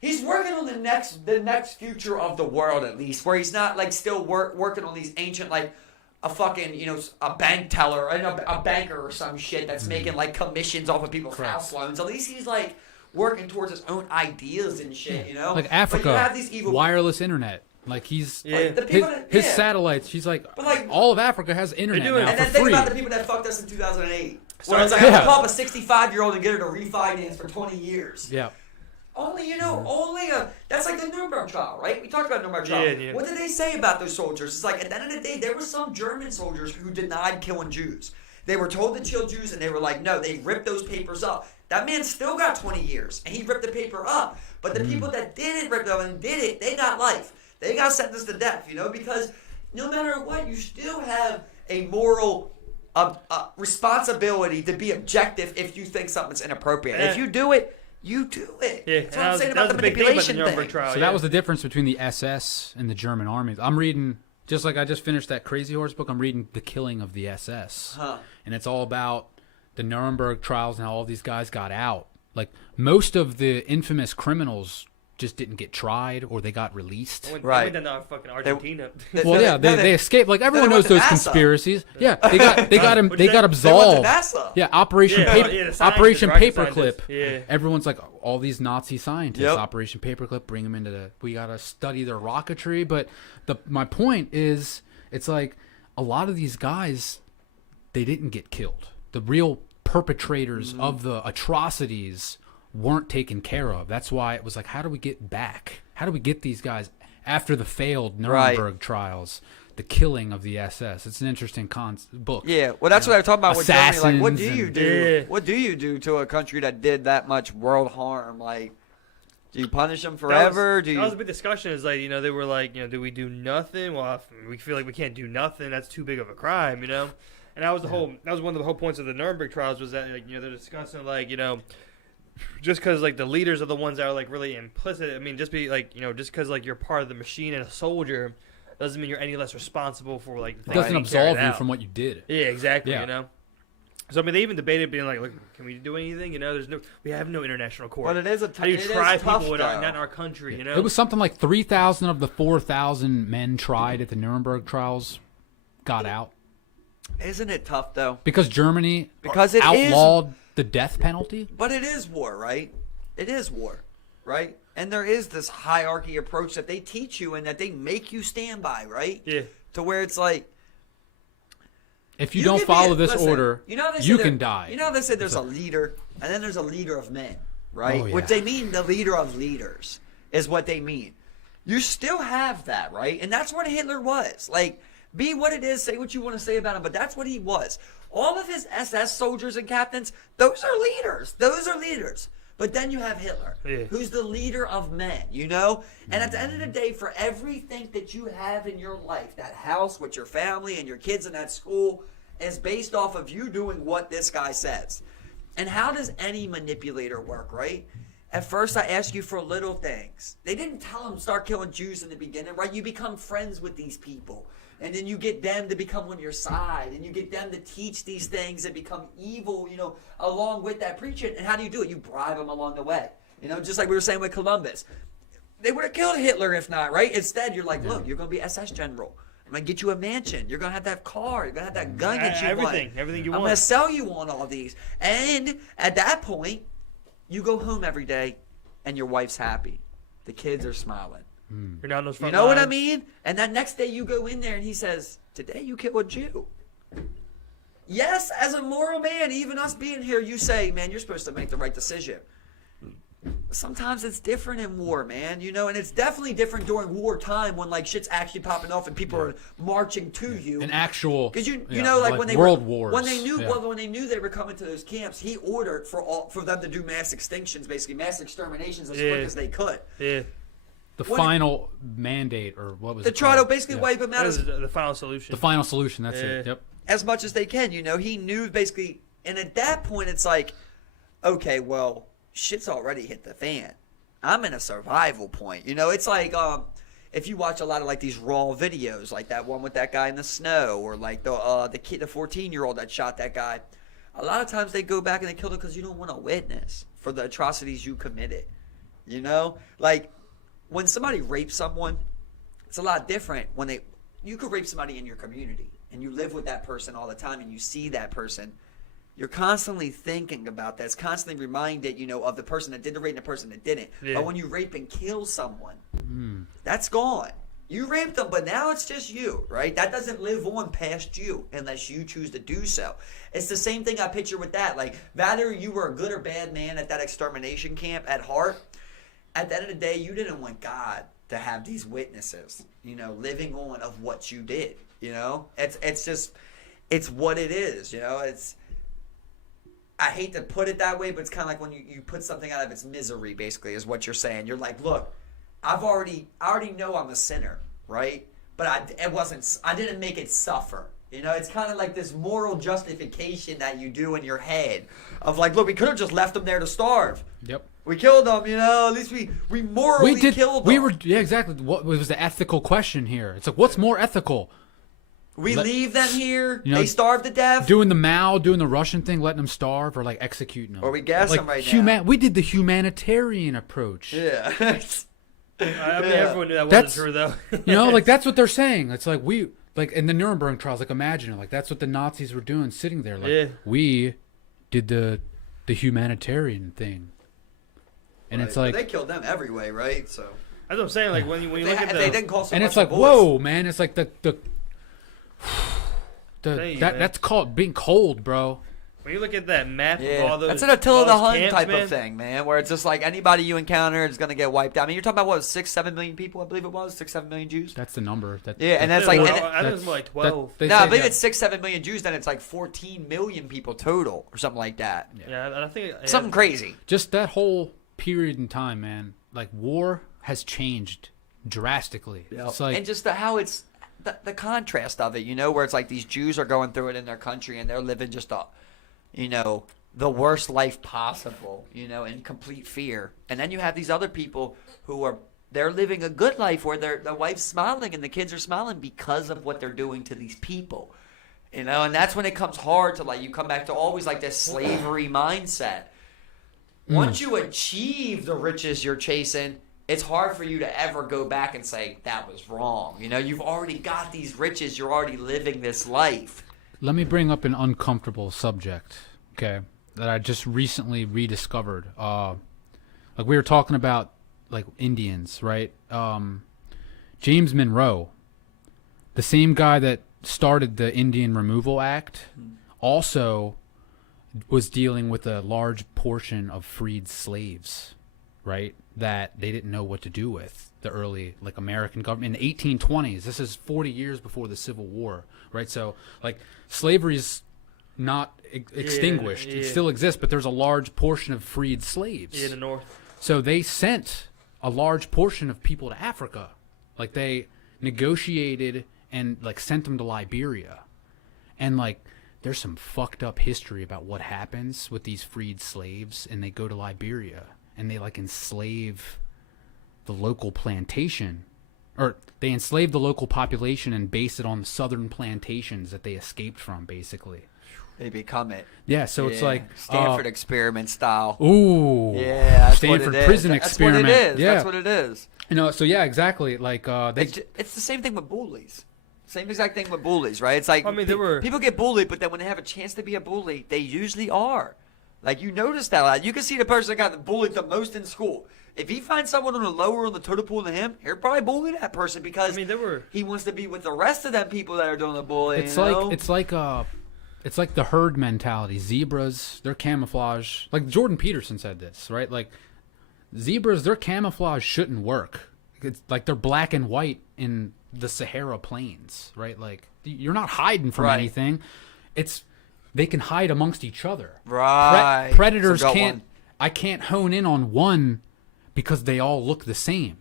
he's working on the next future of the world at least, where he's not like still working on these ancient like. A fucking, a bank teller, a banker or some shit that's making like commissions off of people's house loans. At least he's like working towards his own ideas and shit, Like Africa, but you have these evil wireless internet. Like he's Like, the people his yeah. satellites. She's like, But, like, all of Africa has internet doing- now And for then think free. about the people that fucked us in 2008. So Where it's like, yeah. I'm gonna call up a 65-year-old and get her to refinance for 20 years. Yeah. Only, that's like the Nuremberg trial, right? We talked about Nuremberg trial. Yeah. What did they say about those soldiers? It's like, at the end of the day, there were some German soldiers who denied killing Jews. They were told to kill Jews, and they were like, no, they ripped those papers up. That man still got 20 years, and he ripped the paper up. But the people that didn't rip them and did it, they got life. They got sentenced to death, because no matter what, you still have a moral responsibility to be objective if you think something's inappropriate. Yeah. If you do it, you do it. Yeah, That's what I'm saying about the big thing about the manipulation Nuremberg thing. trial. So that was the difference between the SS and the German armies. I'm reading, just like I just finished that Crazy Horse book, I'm reading The Killing of the SS. Huh. And it's all about the Nuremberg trials and how all these guys got out. Like, most of the infamous criminals just didn't get tried or they got released. Right. They went down to fucking Argentina. Well, yeah, they escaped. Like, everyone knows those conspiracies. Yeah, they got him. They got They went absolved. to NASA. Yeah, Operation Yeah, Paper, yeah, the scientists, Operation rocket Paperclip. scientists. Yeah. Everyone's like, all these Nazi scientists, Yep. Operation Paperclip, bring them into the. We gotta study their rocketry. But my point is, it's like a lot of these guys, they didn't get killed. The real perpetrators of the atrocities weren't taken care of. That's why it was like, how do we get back? How do we get these guys after the failed Nuremberg trials? The killing of the SS. It's an interesting book. Yeah, well, that's what I talking about with Germany. Like, what do Assassins you and- do? Yeah. What do you do to a country that did that much world harm? Like, do you punish them forever? That was a big discussion. Is like, they were like, do we do nothing? Well, if we feel like we can't do nothing, that's too big of a crime, And that was that was one of the whole points of the Nuremberg trials was that they're discussing like, just because like the leaders are the ones that are like really implicit. I mean, just be like, just because like you're part of the machine and a soldier doesn't mean you're any less responsible for like. It doesn't absolve you from what you did. Yeah, exactly. Yeah. So I mean, they even debated being like, look, can we do anything? We have no international court. But it is a How do you try tough, people though. not in our country? It was something like 3,000 of the 4,000 men tried at the Nuremberg trials got out Isn't it tough though? because Germany Because it outlawed the death penalty. But it is war, right? It is war, right? And there is this hierarchy approach that they teach you and that they make you stand by, right? Yeah. To where it's like, If you can don't be follow a- this listen, order, you know how they say you there- can die. You know how they say there's a leader, and then there's a leader of men, right? Oh, yeah. What they mean, the leader of leaders, is what they mean. You still have that, right? And that's what Hitler was. Like, be what it is, say what you want to say about him, but that's what he was. All of his SS soldiers and captains, those are leaders. Those are leaders. But then you have Hitler, Yeah. who's the leader of men, And at the end of the day, for everything that you have in your life, that house with your family and your kids in that school, is based off of you doing what this guy says. And how does any manipulator work, right? At first, I ask you for little things. They didn't tell him start killing Jews in the beginning, right? You become friends with these people. And then you get them to become on your side. And you get them to teach these things and become evil, along with that preaching. And how do you do it? You bribe them along the way. Just like we were saying with Columbus. They would have killed Hitler if not, right? Instead, you're like, look, you're going to be SS general. I'm going to get you a mansion. You're going to have that car. You're going to have that gun that you want. Everything you I'm want. going to sell you on all these. And at that point, you go home every day and your wife's happy. The kids are smiling. You're not on those You front know what I lines. mean? And that next day you go in there and he says, today you killed a Jew. Yes, as a moral man, even us being here, you say, man, you're supposed to make the right decision. Sometimes it's different in war, man, and it's definitely different during wartime when shit's actually popping off and people are marching to you. An actual, Because you yeah, know, when they world were, wars. when they knew, yeah. well, when they knew they were coming to those camps, he ordered for them to do mass extinctions, basically mass exterminations as quick as they could. Yeah. the what- final mandate, or what was To it try to called? basically Yeah. wipe them out That as, was the final solution. The final solution. That's it. Yeah. Yep. as much as they can. He knew basically, and at that point, it's like, okay, well, shit's already hit the fan. I'm in a survival point. It's like if you watch a lot of these raw videos, like that one with that guy in the snow, or the kid, the 14-year-old that shot that guy. A lot of times they go back and they kill them because you don't want to witness for the atrocities you committed. Like when somebody rapes someone, it's a lot different when you could rape somebody in your community and you live with that person all the time and you see that person. You're constantly thinking about that. It's constantly reminded, of the person that did the rape and the person that didn't. Yeah. But when you rape and kill someone, that's gone. You raped them, but now it's just you, right? That doesn't live on past you unless you choose to do so. It's the same thing I picture with that. Like, whether you were a good or bad man at that extermination camp at heart, at the end of the day, you didn't want God to have these witnesses, living on of what you did, It's just, it's what it is, I hate to put it that way, but it's kind of like when you put something out of its misery, basically, is what you're saying. You're like, look, I already know I'm a sinner, right? But I didn't make it suffer. It's kind of like this moral justification that you do in your head of like, look, we could have just left them there to starve. Yep. We killed them, at least we morally killed them. Yeah, exactly. What was the ethical question here? It's like, what's more ethical? We leave them here, they starve to death. Doing the Russian thing, letting them starve, or like executing them. Or we gas them right now. We did the humanitarian approach. Yeah. I mean, everyone knew that wasn't true, though. Like that's what they're saying. It's like like in the Nuremberg trials, like imagine it, like that's what the Nazis were doing, sitting there, like we did the humanitarian thing, and it's like but they killed them every way, right? So that's what I'm saying. Like when you look at they didn't call so and much it's like bullets. whoa, man, it's like that's called being cold, bro. When you look at that map of all those, that's an Attila the Hun camps, type of thing, man, where it's just like anybody you encounter is going to get wiped out. I mean, you're talking about, 6-7 million people, I believe it was, 6-7 million Jews? That's the number. And that's like... I think it's more like 12. No, I believe it's 6-7 million Jews, then it's like 14 million people total, or something like that. Yeah, I think... Something crazy. Just that whole period in time, man. Like, war has changed drastically. Yep. It's like... And just how it's... The contrast of it, where it's like these Jews are going through it in their country, and they're living just the worst life possible, in complete fear. And then you have these other people who they're living a good life where their wife's smiling and the kids are smiling because of what they're doing to these people. And that's when it comes hard to like, you come back to always like this slavery mindset. Once you achieve the riches you're chasing, it's hard for you to ever go back and say, that was wrong. You've already got these riches. You're already living this life. Let me bring up an uncomfortable subject, okay, that I just recently rediscovered. Like we were talking about, like Indians, right? James Monroe, the same guy that started the Indian Removal Act, also was dealing with a large portion of freed slaves, right? That they didn't know what to do with. The early like American government in the 1820s. This is 40 years before the Civil War, right? So like slavery's not extinguished. It still exists, but there's a large portion of freed slaves in the north. So they sent a large portion of people to Africa. Like they negotiated and like sent them to Liberia. And like there's some fucked up history about what happens with these freed slaves, and they go to Liberia and they like enslave the local plantation, or they enslave the local population and base it on the southern plantations that they escaped from, basically. They become it. Yeah, so it's like Stanford experiment style. Ooh, yeah, that's Stanford what it is. prison experiment. That's what it is. Yeah. That's what it is. So yeah, exactly. Like it's the same thing with bullies. Same exact thing with bullies, right? It's like people get bullied, but then when they have a chance to be a bully, they usually are. Like you notice that a lot. You can see the person that got bullied the most in school. If he finds someone on the lower on the totem pole than him, he'll probably bully that person because he wants to be with the rest of them people that are doing the bullying. It's like the herd mentality. Zebras, their camouflage. Like Jordan Peterson said this, right? Like zebras, their camouflage shouldn't work. It's like they're black and white in the Sahara plains, right? Like you're not hiding from anything. They can hide amongst each other. Right. Predators can't. I can't hone in on one because they all look the same.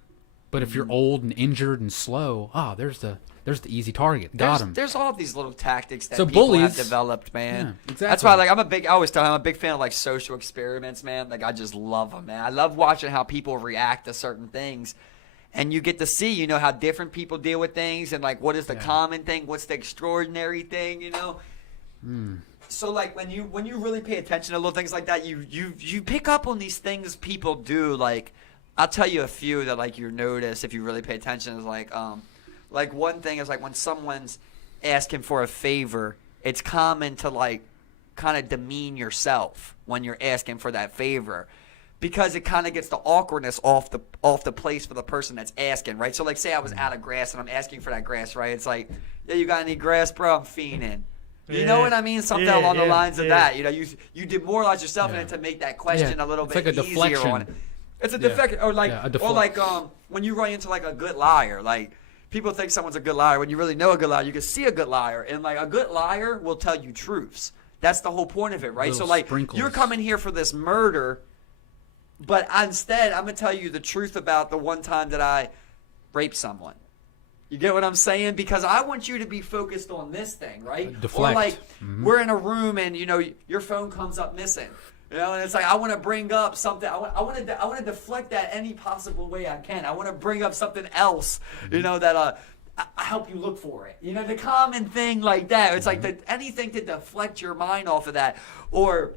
But if you're old and injured and slow, there's the easy target. Got him. There's all these little tactics that people bullies have developed, man. Yeah, exactly. That's why, like, I always tell him I'm a big fan of like social experiments, man. Like, I just love them, man. I love watching how people react to certain things, and you get to see, how different people deal with things, and like, what is the common thing, what's the extraordinary thing, So like when you really pay attention to little things like that, you pick up on these things people do. Like, I'll tell you a few that like you notice if you really pay attention. Is like one thing is like when someone's asking for a favor, it's common to like kind of demean yourself when you're asking for that favor, because it kind of gets the awkwardness off the place for the person that's asking, right? So like say I was out of grass and I'm asking for that grass, right? It's like, yeah, you got any grass, bro? I'm fiending. You know what I mean? Something along the lines of that. You know, you demoralize yourself and then to make that question a little bit like easier on it. It's a deflection, or like when you run into like a good liar, like people think someone's a good liar. When you really know a good liar, you can see a good liar, and like a good liar will tell you truths. That's the whole point of it, right? So like you're coming here for this murder, but instead I'm gonna tell you the truth about the one time that I raped someone. You get what I'm saying? Because I want you to be focused on this thing, right? Deflect. Or like we're in a room and you know your phone comes up missing. You know, and it's like I want to bring up something. I want to deflect that any possible way I can. I want to bring up something else. You know that I help you look for it. You know, the common thing like that. It's like anything to deflect your mind off of that, or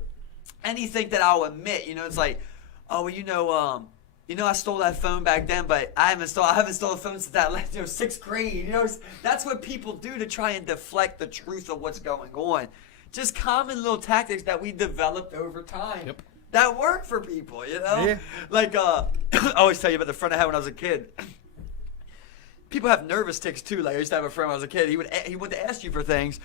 anything that I'll admit. You know, it's like, oh, well, you know, I stole that phone back then, but I haven't stolen a phone since that 6th grade. You know, that's what people do to try and deflect the truth of what's going on. Just common little tactics that we developed over time that work for people, you know? Yeah. Like, I always tell you about the friend I had when I was a kid. People have nervous tics too. Like, I used to have a friend when I was a kid. He would ask you for things,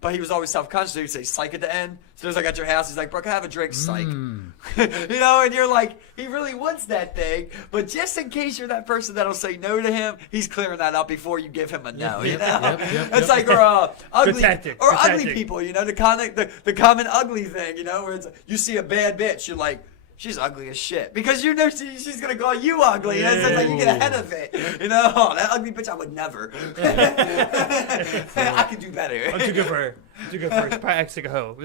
but he was always self-conscious. So he'd say psych at the end. As soon as I got your house, he's like, bro, can I have a drink? Psych. You know, and you're like, he really wants that thing. But just in case you're that person that'll say no to him, he's clearing that up before you give him a no, you know? It's like, or ugly people, you know, the common ugly thing, you know, where it's, you see a bad bitch, you're like, she's ugly as shit. Because you know she's going to call you ugly. And it's like you get ahead of it. You know, oh, that ugly bitch, I would never. I could do better. I'm too good for her. She's probably acts like a hoe.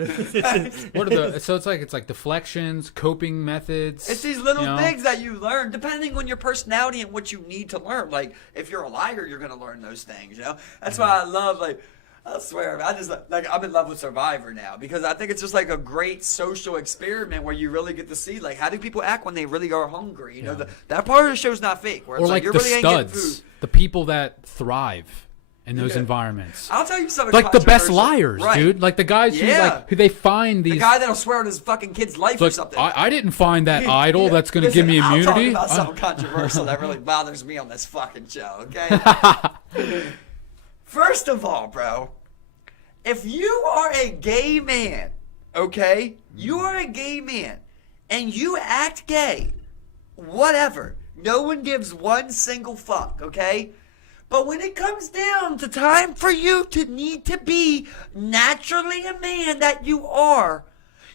So it's like deflections, coping methods. It's these little things that you learn depending on your personality and what you need to learn. Like, if you're a liar, you're going to learn those things, you know? That's why I love, like, I swear, I'm in love with Survivor now because I think it's just like a great social experiment where you really get to see like how do people act when they really are hungry. You know, that part of the show's not fake. Where it's or like you the really studs, ain't getting food. the people that thrive in those environments. I'll tell you something. Like the best liars, dude. Like the guys who they find these. The guy that'll swear on his fucking kid's life or something. I didn't find that idol that's going to give me immunity. I'll talk about something controversial that really bothers me on this fucking show. Okay. First of all, bro, if you are a gay man, okay, you are a gay man, and you act gay, whatever, no one gives one single fuck, okay? But when it comes down to time for you to need to be naturally a man that you are,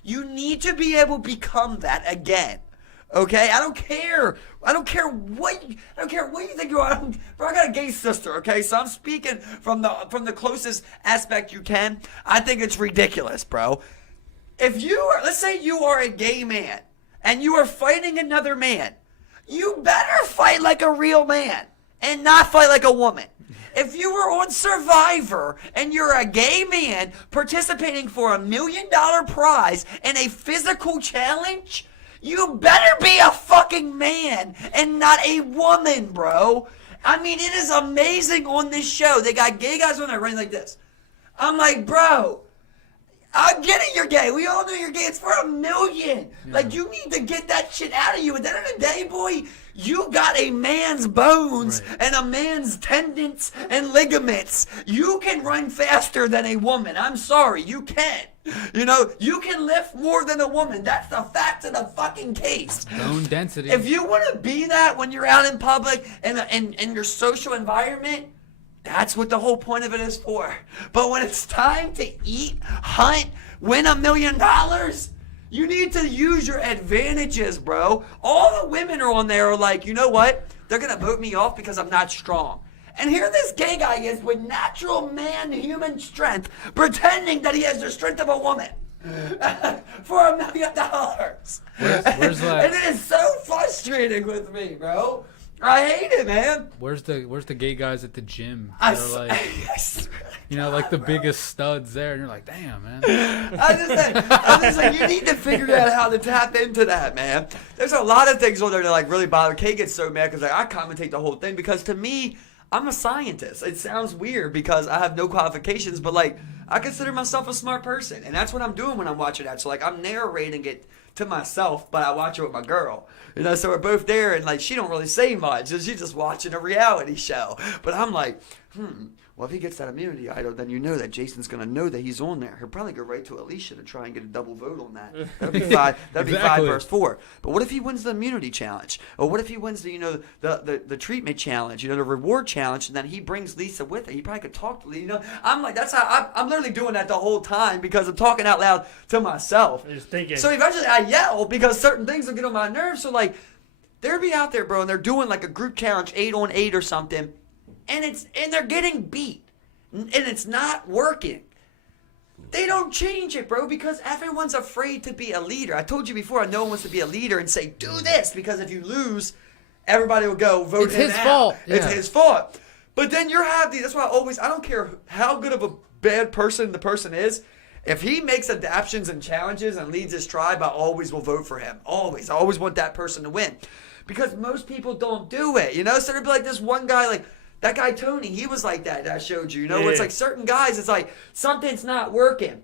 you need to be able to become that again. Okay, I don't care what you think you are. Bro, I got a gay sister. Okay, so I'm speaking from the closest aspect you can. I think it's ridiculous, bro. If let's say you are a gay man and you are fighting another man, you better fight like a real man and not fight like a woman. If you were on Survivor and you're a gay man participating for $1 million prize in a physical challenge, you better be a fucking man and not a woman, bro. I mean, it is amazing on this show. They got gay guys on there running like this. I'm like, bro, I get it, you're gay. We all know you're gay. It's for $1 million. Yeah. Like, you need to get that shit out of you. At the end of the day, boy, you got a man's bones and a man's tendons and ligaments. You can run faster than a woman. I'm sorry, you can. You know, you can lift more than a woman. That's the fact of the fucking case. Bone density. If you want to be that when you're out in public and in your social environment, that's what the whole point of it is for. But when it's time to eat, hunt, win $1 million, you need to use your advantages, bro. All the women are on there are like, you know what? They're going to vote me off because I'm not strong. And here this gay guy is with natural man human strength, pretending that he has the strength of a woman for $1 million. Where's that? And it is so frustrating with me, bro. I hate it, man. Where's the gay guys at the gym? They're like, you know, like the biggest studs there, and you're like, damn, man. I'm just like, you need to figure out how to tap into that, man. There's a lot of things on there that like really bother. Kay gets so mad because like, I commentate the whole thing because to me, I'm a scientist. It sounds weird because I have no qualifications, but like I consider myself a smart person, and that's what I'm doing when I'm watching that. So like I'm narrating it to myself, but I watch it with my girl. You know, so we're both there, and like she don't really say much, and she's just watching a reality show. But I'm like, well, if he gets that immunity idol, then you know that Jason's gonna know that he's on there. He'll probably go right to Alicia to try and get a double vote on that. That'd be five. That'd be 5 versus 4. But what if he wins the immunity challenge, or what if he wins the the treatment challenge, the reward challenge, and then he brings Lisa with it? He probably could talk to Lisa. I'm like, that's how I'm literally doing that the whole time because I'm talking out loud to myself. Just thinking. So eventually I yell because certain things will get on my nerves. So like, they'll be out there, bro, and they're doing like a group challenge 8 on 8 or something. And they're getting beat, and it's not working. They don't change it, bro, because everyone's afraid to be a leader. I told you before, no one wants to be a leader and say, do this, because if you lose, everybody will go vote him out. It's his fault. It's his fault. But then that's why I don't care how good of a bad person the person is. If he makes adaptations and challenges and leads his tribe, I always will vote for him. Always. I always want that person to win. Because most people don't do it, So there'd be like this one guy, like, that guy Tony, he was like that I showed you. Yeah. It's like certain guys, it's like something's not working.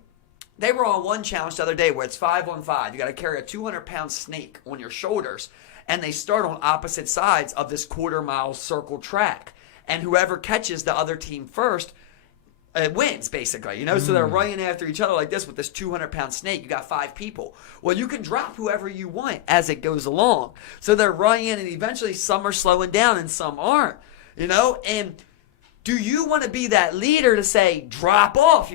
They were on one challenge the other day where it's 5 on 5. You got to carry a 200-pound snake on your shoulders, and they start on opposite sides of this quarter-mile circle track. And whoever catches the other team first wins, basically. So they're running after each other like this with this 200-pound snake. You got 5 people. Well, you can drop whoever you want as it goes along. So they're running, and eventually some are slowing down and some aren't. And do you want to be that leader to say, drop off,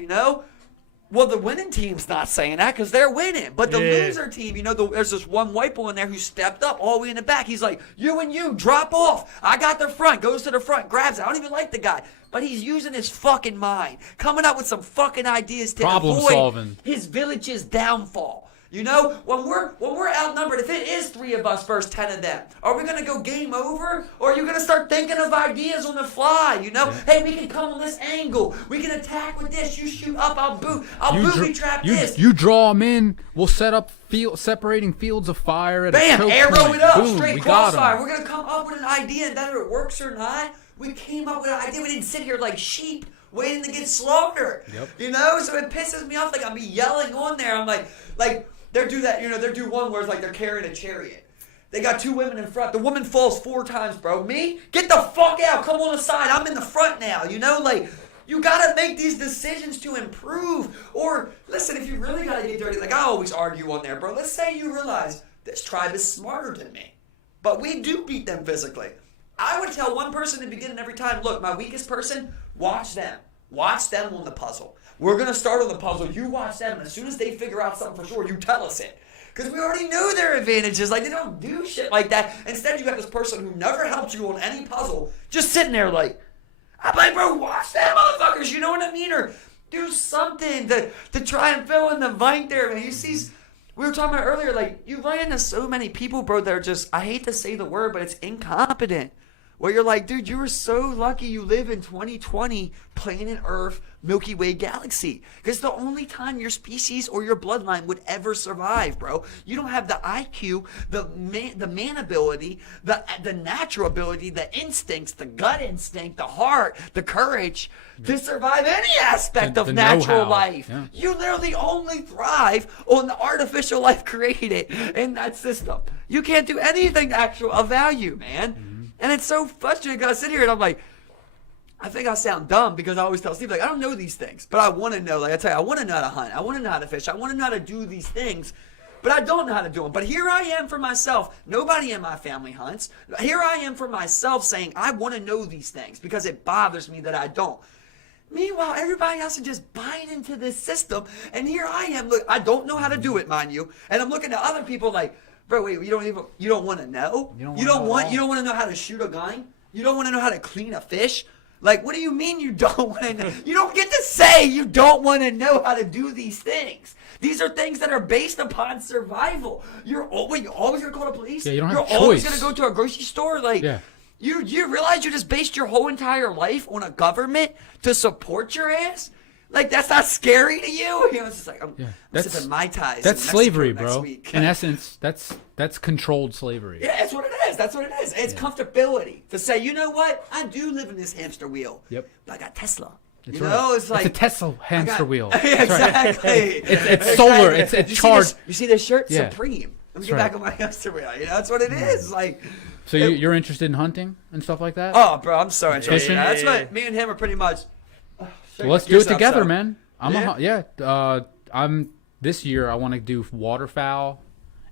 Well, the winning team's not saying that because they're winning. But the loser team, there's this one white boy in there who stepped up all the way in the back. He's like, you and you, drop off. I got the front. Goes to the front, grabs it. I don't even like the guy. But he's using his fucking mind, coming up with some fucking ideas to avoid his village's downfall. When we're outnumbered, if it is 3 of us versus 10 of them, are we gonna go game over, or are you gonna start thinking of ideas on the fly? Hey, we can come on this angle, we can attack with this. You shoot up, I'll booby trap this. You draw them in. We'll set up separating fields of fire at Bam, a choke arrow point. it up, Boom, straight we got crossfire. 'em. We're gonna come up with an idea, and whether it works or not, we came up with an idea. We didn't sit here like sheep waiting to get slaughtered. Yep. So it pisses me off. Like I'm be yelling on there. I'm like. They do that, they do one where it's like they're carrying a chariot. They got 2 women in front. The woman falls 4 times, bro. Me? Get the fuck out. Come on the side. I'm in the front now. You got to make these decisions to improve. Or, listen, if you really got to get dirty, like I always argue on there, bro. Let's say you realize this tribe is smarter than me. But we do beat them physically. I would tell one person in the beginning every time, look, my weakest person, watch them. Watch them on the puzzle. We're going to start on the puzzle. You watch them, and as soon as they figure out something for sure, you tell us it. Because we already know their advantages. Like, they don't do shit like that. Instead, you got this person who never helped you on any puzzle, just sitting there like, I'm like, bro, watch them motherfuckers. You know what I mean? Or do something to try and fill in the void there, man. We were talking about earlier, like, you run into so many people, bro, that are just, I hate to say the word, but it's incompetent. Where you're like, dude, you were so lucky you live in 2020, planet Earth, Milky Way galaxy. Because the only time your species or your bloodline would ever survive, bro. You don't have the IQ, the man ability, the natural ability, the instincts, the gut instinct, the heart, the courage to survive any aspect of natural know-how. life. Yeah. You literally only thrive on the artificial life created in that system. You can't do anything actual of value, man. Mm-hmm. And it's so frustrating because I sit here and I'm like, I think I sound dumb because I always tell Steve, like, I don't know these things, but I want to know. Like I tell you, I want to know how to hunt. I want to know how to fish. I want to know how to do these things, but I don't know how to do them. But here I am for myself. Nobody in my family hunts. Here I am for myself saying, I want to know these things because it bothers me that I don't. Meanwhile, everybody else is just buying into this system. And here I am. Look, I don't know how to do it, mind you. And I'm looking at other people like, bro, wait, you don't want to know? You don't want to know how to shoot a gun? You don't want to know how to clean a fish? Like, what do you mean you don't want to know? You don't get to say you don't want to know how to do these things. These are things that are based upon survival. You're always going to call the police? Yeah, you don't have You're a always choice. going to go to a grocery store? Like, yeah. You realize you just based your whole entire life on a government to support your ass? Like, that's not scary to you? It's just like, I'm sipping Mai Tais. That's slavery, next bro. week. In essence, that's controlled slavery. Yeah, that's what it is. That's what it is. It's comfortability to say, you know what? I do live in this hamster wheel. Yep. But I got Tesla. That's You know, it's like a Tesla hamster wheel. Exactly. It's solar. It's charged. You see this shirt? Yeah. Supreme. Let me That's get back right. on my hamster wheel. You know, that's what it is. Like, So you're interested in hunting and stuff like that? oh, bro, I'm so interested. Fishing? That's what me and him are pretty much. Well, let's do it together, man. Yeah. I'm this year. I want to do waterfowl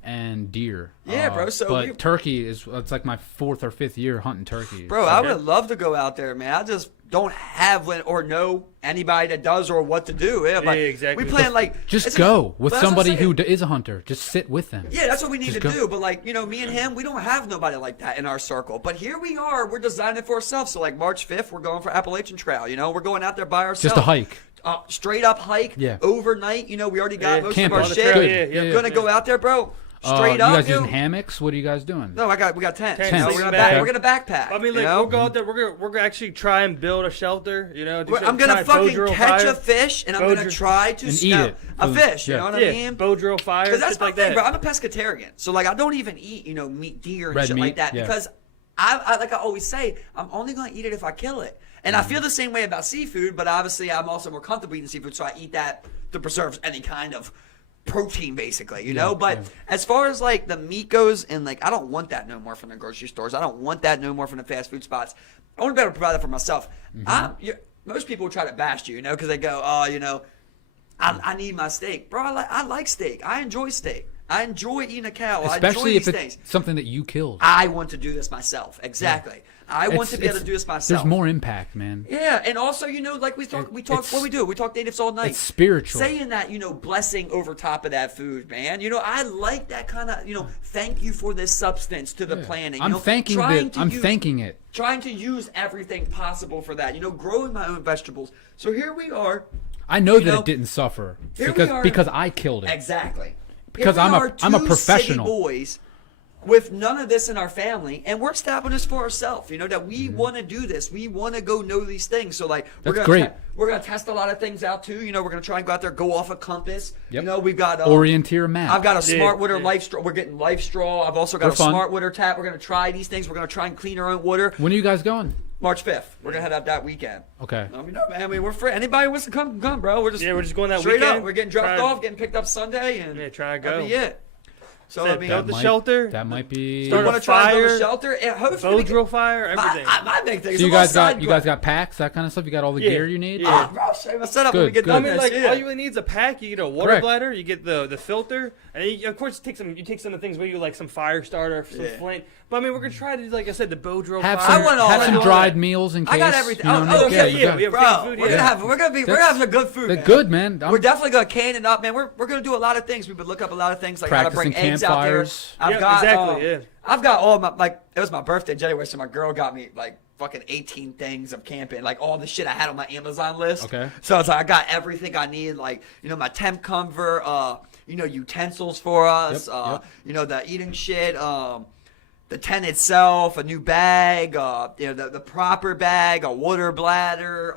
and deer. Yeah, bro, so but turkey it's like my 4th or 5th year hunting turkey. Bro, I would love to go out there, man. I just don't have or know anybody that does or what to do. Yeah, Yeah, exactly. We plan like Just go with but that's what I'm somebody who saying. is a hunter. Just sit with them. Yeah, that's what we need Just to go. do. But like, you know, me and him, we don't have nobody like that in our circle. But here we are. We're designing it for ourselves. So like March 5th, we're going for Appalachian Trail. You know, we're going out there by ourselves. Just a hike. Straight up hike. Yeah. Overnight. You know, we already got most Camp of our on the shit. trail. Yeah, We're gonna go out there, bro. Straight you up. guys dude. using hammocks? What are you guys doing? No, we got tents. Tents, You know, sleeping we're bag. gonna backpack. I mean, like you know? we'll go out there. We're gonna actually try and build a shelter. You know, I'm gonna fucking catch a fish and I'm gonna try to And eat it. a fish. You know what I mean? bow drill fire, Because that's shit my like thing, that. bro. I'm a pescatarian, so like I don't even eat, you know, meat, deer, and Red shit meat, like that yeah. because I like I always say, I'm only gonna eat it if I kill it. And I feel the same way about seafood, but obviously I'm also more comfortable eating seafood, so I eat that to preserve any kind of protein, basically, you know. But as far as like the meat goes, and like I don't want that no more from the grocery stores. I don't want that no more from the fast food spots. I want to be able to provide that for myself. Most people try to bash you know, because they go, oh, you know, I need my steak, bro. I like steak. I enjoy steak. I enjoy eating a cow. Especially I enjoy if these it's things. something that you killed. I want to do this myself. Exactly. I want to be able to do this myself. There's more impact, man. Yeah, and also, you know, like we talk. What we do? We talk natives all night. It's spiritual. Saying that, you know, blessing over top of that food, man. You know, I like that kind of, you know, thank you for this substance to the planet. You I'm know, thanking thanking it. Trying to use everything possible for that. You know, growing my own vegetables. So here we are. I know that it didn't suffer Here we are. because I killed it. Exactly. Because Here we I'm are, a two professional. city boys with none of this in our family, and we're establishing this for ourselves. You know that we want to do this. We want to go know these things. So like, we're That's gonna great. we're gonna test a lot of things out too. You know, we're gonna try and go out there, go off a compass. Yep. You know, we've got Orienteer map. I've got a Smart Water Life Straw. We're getting Life Straw. I've also got They're a fun. Smart Water tap. We're gonna try these things. We're gonna try and clean our own water. When are you guys going? March 5th. We're gonna head out that weekend. Okay. I mean, no, man. I mean, we're free. Anybody wants to come, bro. We're just going that straight weekend. up. We're getting dropped Try- off, getting picked up Sunday, and try to that'll go. be it. So I mean, build the shelter. That might be. we Start want a to try and build a fire, shelter. And hopefully, Bow we drill can- fire, everything. my big thing is So a you guys little got side quest. packs, that kind of stuff. You got all the Yeah. gear you need. Yeah. Bro, show you my setup when we Good, get good. done. I mean, this, like yeah. all you really need is a pack. You get a water Correct. bladder. You get the filter, and then you, of course take some. You take some of the things with you, like some fire starter, some flint. But I mean, we're gonna try to, like I said, the bow drill Have fire. some, want all have that. some I want dried meals in case. I got everything. You know, Oh, yeah, okay, you got- we have bro, free food, we're yeah. we're having a good food. They're man. good, man. We're definitely gonna can it up, man. We're gonna do a lot of things. We've been looking up a lot of things, like how to bring Practicing eggs out there. campfires. I've Yeah, got exactly, yeah. I've got all my like. It was my birthday in January, so my girl got me like fucking 18 things of camping, like all the shit I had on my Amazon list. Okay. So it's like I got everything I need, like, you know, my temp comfort, you know, utensils for us, Yep. you know, the eating shit, the tent itself, a new bag, you know, the proper bag, a water bladder,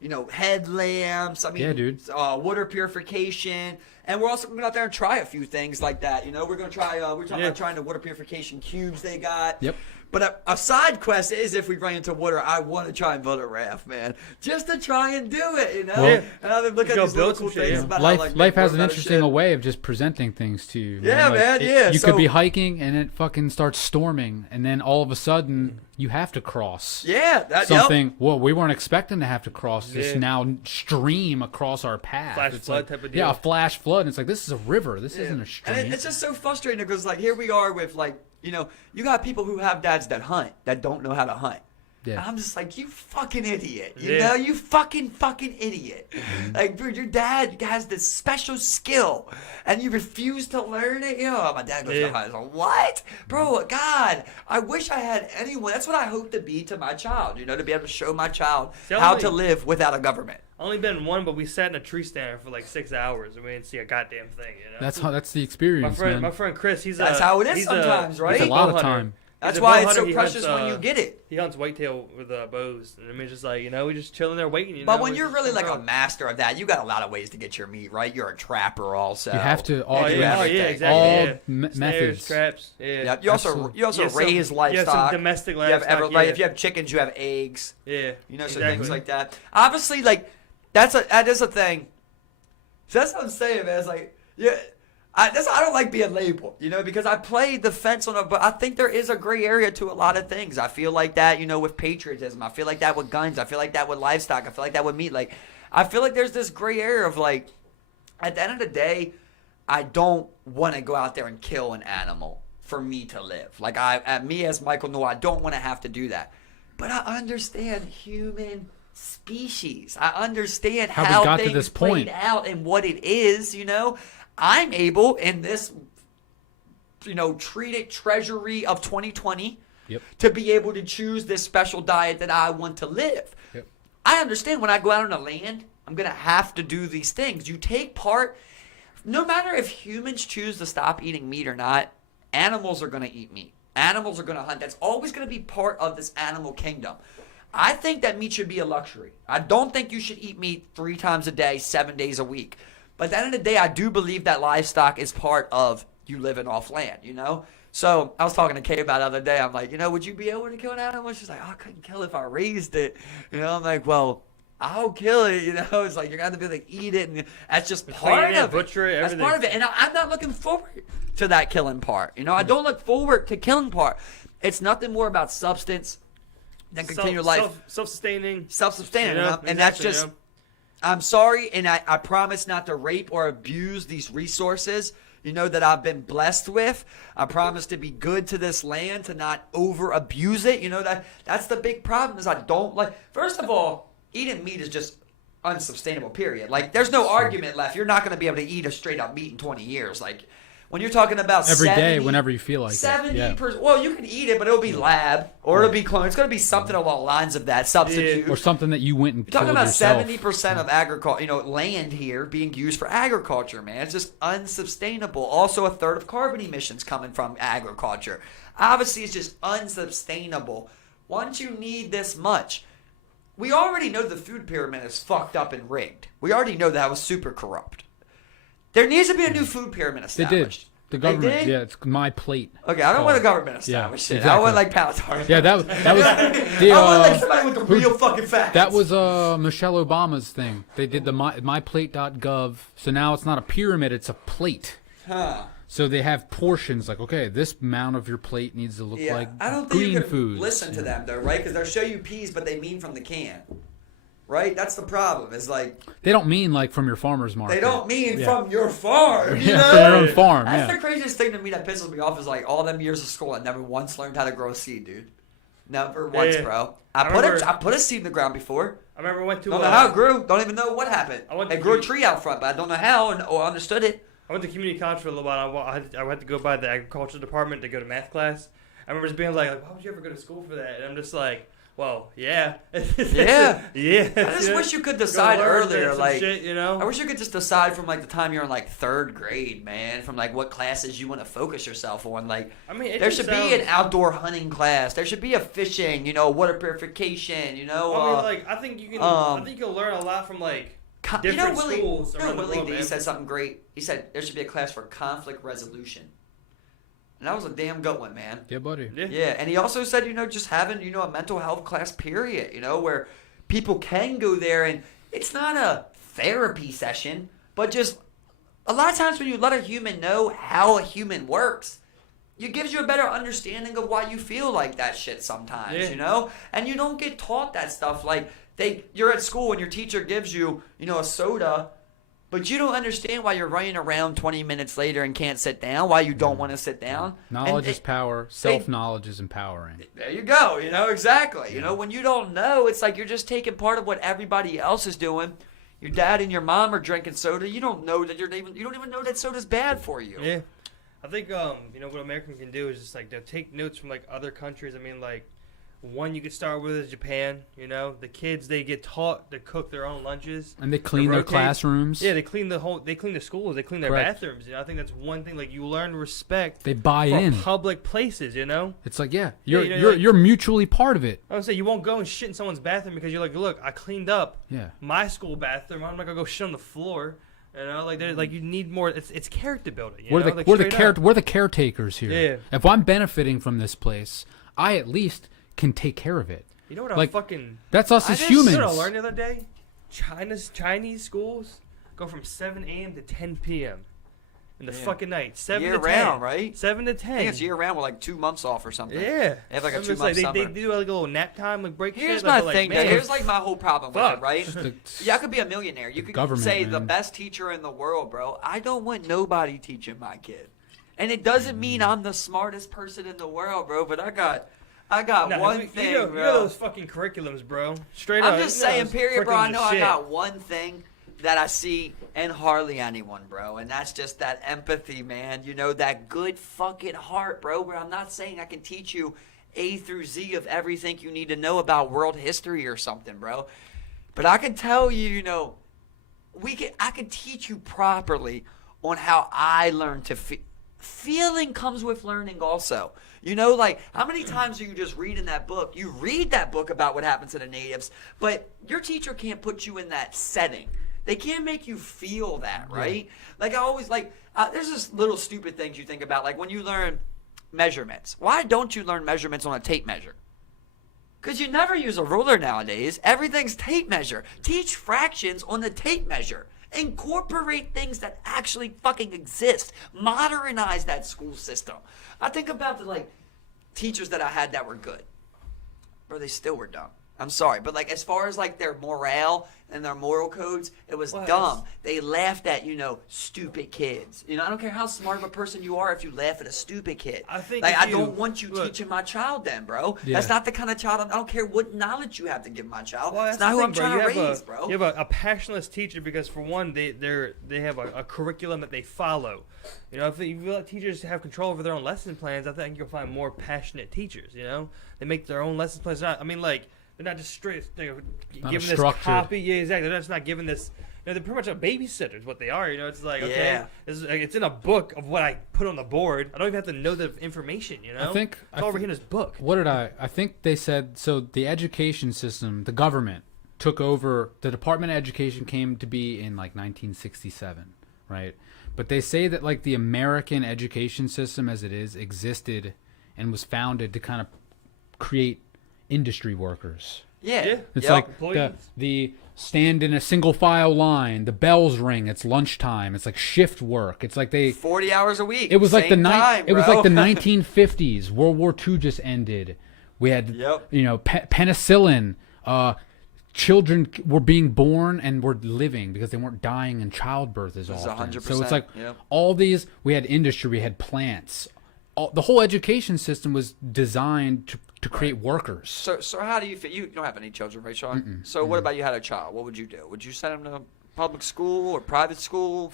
you know, headlamps. I mean, Yeah, dude. Water purification. And we're also going to go out there and try a few things like that. You know, we're going to try, we're talking about trying the water purification cubes they got. Yep. But a side quest is, if we run into water, I want to try and build a raft, man. Just to try and do it, you know? Well, and I've been looking at go these little build cool some shit, things yeah. about Life, how, like, life has an better interesting shit. way of just presenting things to you. Yeah, man, yeah. You So- could be hiking and it fucking starts storming, and then all of a sudden you have to cross Yeah. something. Well, we weren't expecting to have to cross this Yeah. now stream across our path. Flash It's flood like, type of Yeah, deal. a flash flood. And it's like, this is a river. This Yeah. isn't a And stream. it's just so frustrating because, like, here we are with, like, you know, you got people who have dads that hunt that don't know how to hunt. Yeah. And I'm just like, you fucking idiot. You Yeah. know, you fucking idiot. Like, dude, your dad has this special skill and you refuse to learn it. You know, my dad goes to hunt. I was like, what? Bro, God, I wish I had anyone. That's what I hope to be to my child, you know, to be able to show my child how to live without a government. Only been one, but we sat in a tree stand for like 6 hours and we didn't see a goddamn thing. You know. That's the experience, man. My friend Chris, That's how it is sometimes, right? It's a lot of bow time. hunter. That's a why bow it's so hunter, he precious hunts, when you get it. He hunts whitetail with bows, and I mean, it's just like, we're just chilling there waiting. But when you're really like a master of that, you got a lot of ways to get your meat, right? You're a trapper also. You have to Oh yeah, everything. exactly. All methods. Traps. Yeah. Yeah, you also Yeah, raise some livestock. domestic You have livestock. if you have chickens, you have eggs. Yeah. You know, so exactly. things like that. Obviously, like that is a thing. So that's what I'm saying, man. It's like, yeah, I don't like being labeled, you know, because I play the fence on it, but I think there is a gray area to a lot of things. I feel like that, you know, with patriotism. I feel like that with guns. I feel like that with livestock. I feel like that with meat. Like, I feel like there's this gray area of like, at the end of the day, I don't want to go out there and kill an animal for me to live. Like, me as Michael Noah, I don't want to have to do that. But I understand human species. I understand how we got to things this played point. out and what it is, you know. I'm able in this, you know, treated treasury of 2020 to be able to choose this special diet that I want to live. Yep. I understand when I go out on the land, I'm going to have to do these things. You take part, no matter if humans choose to stop eating meat or not, animals are going to eat meat. Animals are going to hunt. That's always going to be part of this animal kingdom. I think that meat should be a luxury. I don't think you should eat meat 3 times a day, 7 days a week. But at the end of the day, I do believe that livestock is part of you living off land, you know? So I was talking to Kay about it the other day. I'm like, you know, would you be able to kill an animal? She's like, I couldn't kill it if I raised it. You know, I'm like, well, I'll kill it, you know? It's like, you're going to have to be like, eat it. And that's just part of it. Butcher it, That's everything. part of it. And I'm not looking forward to that killing part. You know, I don't look forward to killing part. It's nothing more about substance than continue life. Self-sustaining. Self-sustaining. You know, And that's exactly, just... you know? I'm sorry, and I promise not to rape or abuse these resources, you know, that I've been blessed with. I promise to be good to this land, to not over-abuse it. You know, that's the big problem is I don't like... First of all, eating meat is just unsustainable, period. Like, there's no argument left. You're not going to be able to eat a straight-up meat in 20 years. Like, when you're talking about Every 70, day, whenever you feel like 70%. it. Yeah. Well, you can eat it, but it'll be lab, or it'll be clone. It's going to be something along the lines of that, substitute. Or something that you went and You're talking killed about yourself. 70% of agriculture, you know, land here being used for agriculture, man. It's just unsustainable. Also, a third of carbon emissions coming from agriculture. Obviously, it's just unsustainable. Once you need this much, we already know the food pyramid is fucked up and rigged. We already know that was super corrupt. There needs to be a new food pyramid They established. did. The government, did? yeah, it's my plate. Okay, I don't want a government established. Yeah, Shit. I want exactly. like Palatine. Yeah, that was the, I want like somebody with the real fucking facts. that was Michelle Obama's thing. They did the myplate.gov. So now it's not a pyramid, it's a plate. Huh. So they have portions like, okay, this amount of your plate needs to look Yeah, like I don't think green you can foods. listen to them though, right? Because they'll show you peas, but they mean from the can, right? That's the problem. Is like They don't mean like from your farmer's market. they don't mean Yeah. from your farm. You Yeah, know? from your own farm. That's Yeah. the craziest thing to me that pisses me off is like all them years of school, I never once learned how to grow a seed, dude. Never once, Yeah. bro. I I put a seed in the ground before. I remember I went to Don't know how it grew. Don't even know what happened. I went It to grew a commu- tree out front, but I don't know how or understood it. I went to community college for a little while. I had to go by the agriculture department to go to math class. I remember just being like, why would you ever go to school for that? And I'm just like, well, yeah. Yeah. Yeah. I just wish you could decide earlier, like shit, you know? I wish you could just decide from like the time you're in like 3rd grade, man, from like what classes you want to focus yourself on. Like I mean, it there just should be an outdoor hunting class. There should be a fishing, you know, water purification, you know. I mean, like I think you can learn a lot from like you know, different schools around the Willie world, D man. said something great. He said there should be a class for conflict resolution. And that was a damn good one, man. Yeah, buddy. Yeah, and he also said, you know, just having, you know, a mental health class, period, you know, where people can go there and it's not a therapy session, but just a lot of times when you let a human know how a human works, it gives you a better understanding of why you feel like that shit sometimes, you know? And you don't get taught that stuff. Like, you're at school and your teacher gives you, you know, a soda, but you don't understand why you're running around 20 minutes later and can't sit down, why you don't want to sit down. Knowledge is power. Self-knowledge is empowering. There you go. You know, exactly. You know, when you don't know, it's like you're just taking part of what everybody else is doing. Your dad and your mom are drinking soda. You don't know that you don't even know that soda's bad for you. Yeah. I think you know what American can do is just like they'll take notes from like other countries. I mean, like One you could start with is Japan. You know, the kids, they get taught to cook their own lunches. And they clean their classrooms. Yeah, they clean the schools, they clean their Correct. bathrooms. You know, I think that's one thing. Like, you learn respect. They buy for in. public places. You know, It's like, yeah, Yeah, you're mutually part of it. I would say you won't go and shit in someone's bathroom because you're like, look, I cleaned up Yeah. my school bathroom. I'm not gonna go shit on the floor. You know, like you need more. It's character building. You know? Like, We're straight up. the caretakers here. Yeah. If I'm benefiting from this place, I at least can take care of it. You know what Like, I'm fucking. That's us as You know humans. what I learned the other day? Chinese schools go from 7 a.m. to 10 p.m. in the fucking night. 7 year to 10. round, right? 7 to 10. I think it's year round with like 2 months off or something. Yeah. They have like a I'm just 2 month they summer. do like a little nap time, like break. Here's shit, my like, thing, man, though. Here's like my whole problem with Fuck. it, right? Just Yeah, I could be a millionaire. You could government, say the man. best teacher in the world, bro. I don't want nobody teaching my kid. And it doesn't mean I'm the smartest person in the world, bro, but I got No, one you thing, know, bro. You know those fucking curriculums, bro. Straight up. I'm just you know saying, those period, bro. I curriculums know are I shit. got one thing that I see in hardly anyone, bro, and that's just that empathy, man. You know, that good fucking heart, bro, where I'm not saying I can teach you A through Z of everything you need to know about world history or something, bro. But I can tell you, you know, I can teach you properly on how I learned to feel. Feeling comes with learning also. You know, like, how many times are you just reading that book? You read that book about what happens to the natives, but your teacher can't put you in that setting. They can't make you feel that, right? Like, I always, like, there's just little stupid things you think about, like when you learn measurements. Why don't you learn measurements on a tape measure? Because you never use a ruler nowadays. Everything's tape measure. Teach fractions on the tape measure. Incorporate things that actually fucking exist. Modernize that school system. I think about the, like, teachers that I had that were good. Bro, they still were dumb. I'm sorry, but like as far as like their morale and their moral codes, it was dumb. They laughed at, you know, stupid kids. You know, I don't care how smart of a person you are if you laugh at a stupid kid. I think like, if I you- don't want you look- teaching my child then, bro. Yeah. That's not the kind of child I don't care what knowledge you have to give my child. Well, it's that's not the who thing, I'm bro. trying to You have raise, bro. You have a passionless teacher because, for one, they have a curriculum that they follow. You know, if you let teachers have control over their own lesson plans, I think you'll find more passionate teachers. You know, they make their own lesson plans. I mean, like, they're not just straight Not giving this structured. copy. Yeah, exactly. They're just not giving this. You know, they're pretty much a babysitter is what they are. You know, it's like, okay, Yeah. it's in a book of what I put on the board. I don't even have to know the information. You know, it's over here in this book. What did I think they said, so the education system, the government took over, the Department of Education came to be in like 1967, right? But they say that like the American education system as it is existed and was founded to kind of create industry workers. Yeah. It's Yep. like Employees. the stand in a single file line, the bells ring, it's lunchtime, it's like shift work. It's like they 40 hours a week. it was like Same time, it was bro. like the 1950s. World War II just ended. We had Yep. you know penicillin. Children were being born and were living because they weren't dying in childbirth as It's often. 100%, So it's like yep. all these. We had industry. We had plants. The whole education system was designed to create workers. So how do you feel? You don't have any children, right, Sean? So what about you had a child? What would you do? Would you send him to public school or private school?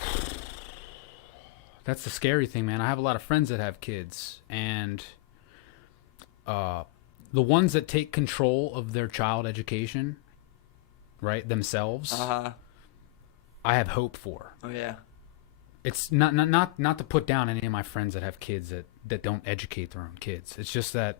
That's the scary thing, man. I have a lot of friends that have kids, and the ones that take control of their child education, right, themselves, Uh-huh. I have hope for. Oh, yeah. It's not to put down any of my friends that have kids that don't educate their own kids. It's just that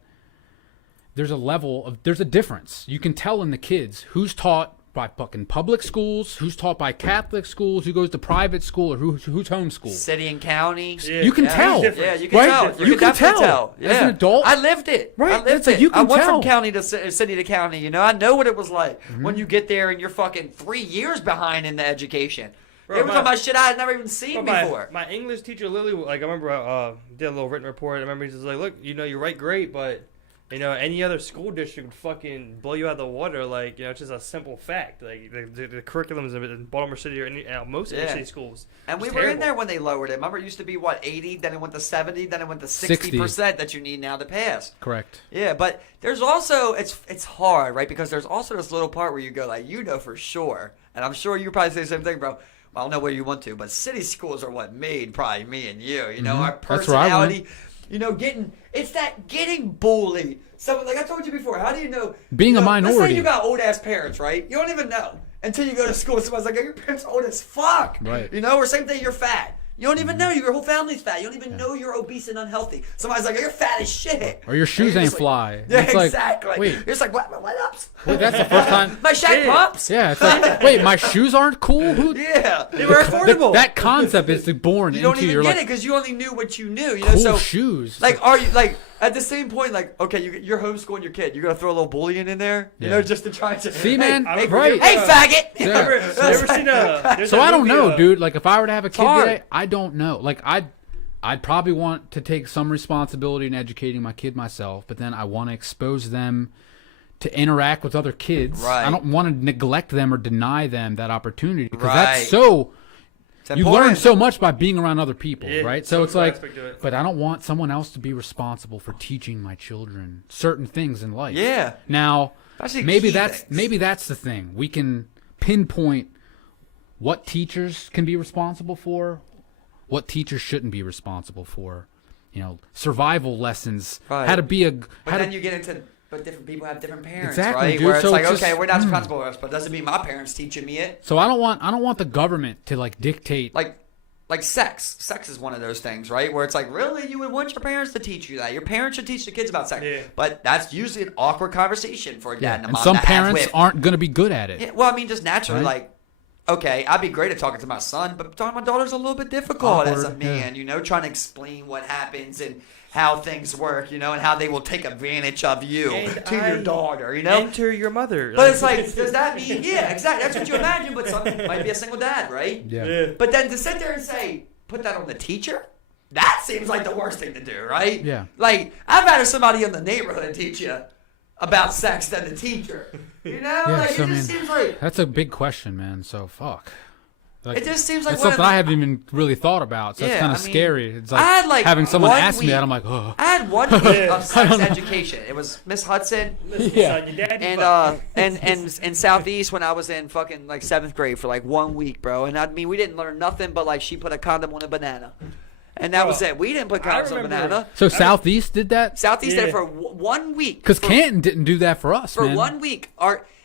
there's a difference. You can tell in the kids who's taught by fucking public schools, who's taught by Catholic schools, who goes to private school, or who's homeschooled. City and county. Yeah. You can Yeah, tell. Yeah, you can right? tell. You can definitely tell. Yeah. As an adult, I lived it. Right. I lived It's like it. you can I went tell. from county to city to county. You know, I know what it was like when you get there and you're fucking 3 years behind in the education. Bro, They were talking about shit I had never even seen before. My English teacher literally, like, I remember did a little written report. I remember he's just like, look, you know, you write great, but, you know, any other school district would fucking blow you out of the water. Like, you know, it's just a simple fact. Like, the curriculums in Baltimore City or most inner city schools. And we It's were in terrible. there when they lowered it. Remember, it used to be, what, 80, then it went to 70, then it went to 60% that you need now to pass. Correct. Yeah, but there's also, it's hard, right? Because there's also this little part where you go, like, you know for sure, and I'm sure you probably say the same thing, bro. Well, I don't know where you want to, but city schools are what made probably me and you. You know, our That's where I went. personality. it's that getting bullied. Something like I told you before. How do you know? Being a Let's minority. say you got old ass parents, right? You don't even know until you go to school. Somebody's like, "Your parents are old as fuck," Right. Or same thing, you're fat. You don't even know. Your whole family's fat. You don't even know you're obese and unhealthy. Somebody's like, "You're fat as shit." Or your shoes ain't fly. Yeah, It's like, exactly. wait. You're just like, what ups? Wait, that's the first time. My Shaq pumps? Yeah, it's like, wait, my shoes aren't cool? Who? Yeah. They were affordable. That concept is born You don't into even your get like it because you only knew what you knew. cool So shoes. like, are you like at the same point? Like, okay, you're homeschooling your kid. You're gonna throw a little bullying in there, Yeah. just to try to See, man, I remember- right? Hey, faggot! Yeah. You ever seen there's So that I don't movie, know, dude. Like, if I were to have a kid hard. today, I don't know. Like, I'd probably want to take some responsibility in educating my kid myself, but then I want to expose them to interact with other kids. Right. I don't want to neglect them or deny them that opportunity because Right. that's so. It's You learn important. so much by being around other people, Yeah, right? So it's social like, aspect to it. but I don't want someone else to be responsible for teaching my children certain things in life. Yeah. Now, Especially maybe key that's things. maybe that's the thing. We can pinpoint what teachers can be responsible for, what teachers shouldn't be responsible for. Survival lessons, Right. how to be a. But How then to, you get into, but different people have different parents, Exactly, right? dude. Where it's So like, it's just- okay, we're not responsible for us, but doesn't mean my parents teaching me it. so I don't want the government to like dictate. Like sex. Sex is one of those things, right? Where it's like, really, you would want your parents to teach you that. Your parents should teach the kids about sex. Yeah. But that's usually an awkward conversation for a dad and a and mom some to have parents with. aren't going to be good at it. Yeah, well, I mean, just naturally, Right? like, okay, I'd be great at talking to my son, but talking to my daughter's a little bit difficult as a Awkward, man, trying to explain what happens and how things work, and how they will take advantage of you And to your daughter, Enter your mother. But it's like, does that mean, yeah, exactly, that's what you imagine, but some might be a single dad, right? Yeah. But then to sit there and say, put that on the teacher? That seems like the worst thing to do, right? Yeah. Like, I'd rather somebody in the neighborhood teach you about sex than the teacher. Yeah, Like, so, it just man, seems like... That's a big question, man. So fuck. Like, It just seems like it's one of something the- I haven't even really thought about. So it's Yeah, kind of I mean, scary. It's I had, like like, having someone 1 ask me week- that. I'm like, oh. I had 1 week Yeah. of sex education. It was Miss Hudson Yeah. Your daddy and in Southeast when I was in fucking like 7th grade for like 1 week, bro. And I mean, we didn't learn nothing but like she put a condom on a banana, and that was it. We didn't put I condoms on a remember- banana. So Southeast did that? Southeast did Yeah. it for 1 week. Because For- Canton didn't do that for us, for man. 1 week.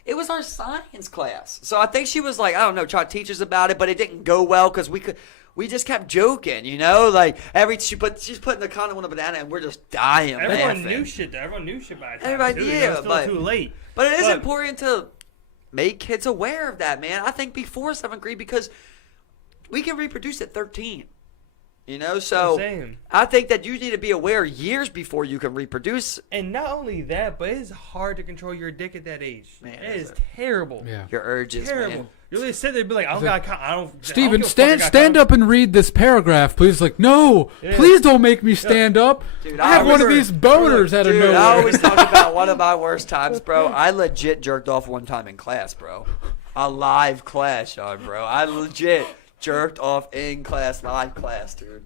It was our science class. So I think she was like, I don't know, trying to teach us about it, but it didn't go well because we just kept joking, like she's putting the condom on a banana and we're just dying. Everyone laughing. knew shit. Everyone knew shit about it. Everybody- too. yeah, It was still but- too late. But it is important to make kids aware of that, man. I think before 7th grade because we can reproduce at 13. So Same. I think that you need to be aware years before you can reproduce And not only that, but it's hard to control your dick at that age. Man, it is is terrible. Yeah. your urges, Terrible. man. You really sit there and be like, I don't got, I don't. Steven, stand up and read this paragraph, please. Like, no, Yeah. please don't make me stand up. Dude, I have one of remember- these boners out of Dude, nowhere. I always talk about one of my worst times, bro. I legit jerked off one time in class, bro. A live class, Sean, bro. I legit jerked off in class, live class, dude.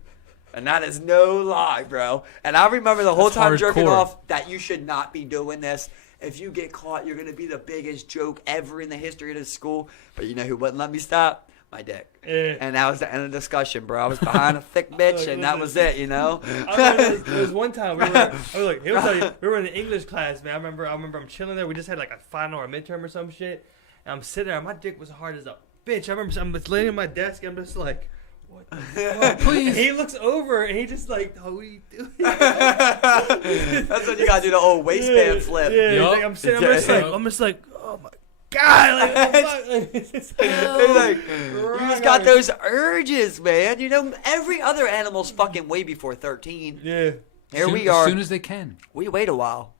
And that is no lie, bro. And I remember the whole That's time jerking hardcore. off that you should not be doing this. If you get caught, you're going to be the biggest joke ever in the history of this school. But you know who wouldn't let me stop? My dick. Yeah. And that was the end of the discussion, bro. I was behind a thick bitch, and that was it, I remember there was one time we were in the English class, man. I remember I'm chilling there. We just had like a final or a midterm or some shit, and I'm sitting there. My dick was hard as a bitch. I remember I'm just laying at my desk. And I'm just like, what the fuck? Please. And he looks over and he just like, oh, what are you doing? That's when you got to do the old waistband flip. Yeah, Yup. like, I'm just like, oh my god, like, what the fuck? Like, it's just like, It's like, you just got those urges, man. Every other animal's fucking way before 13. Yeah. Here we As are. soon as they can. We wait a while.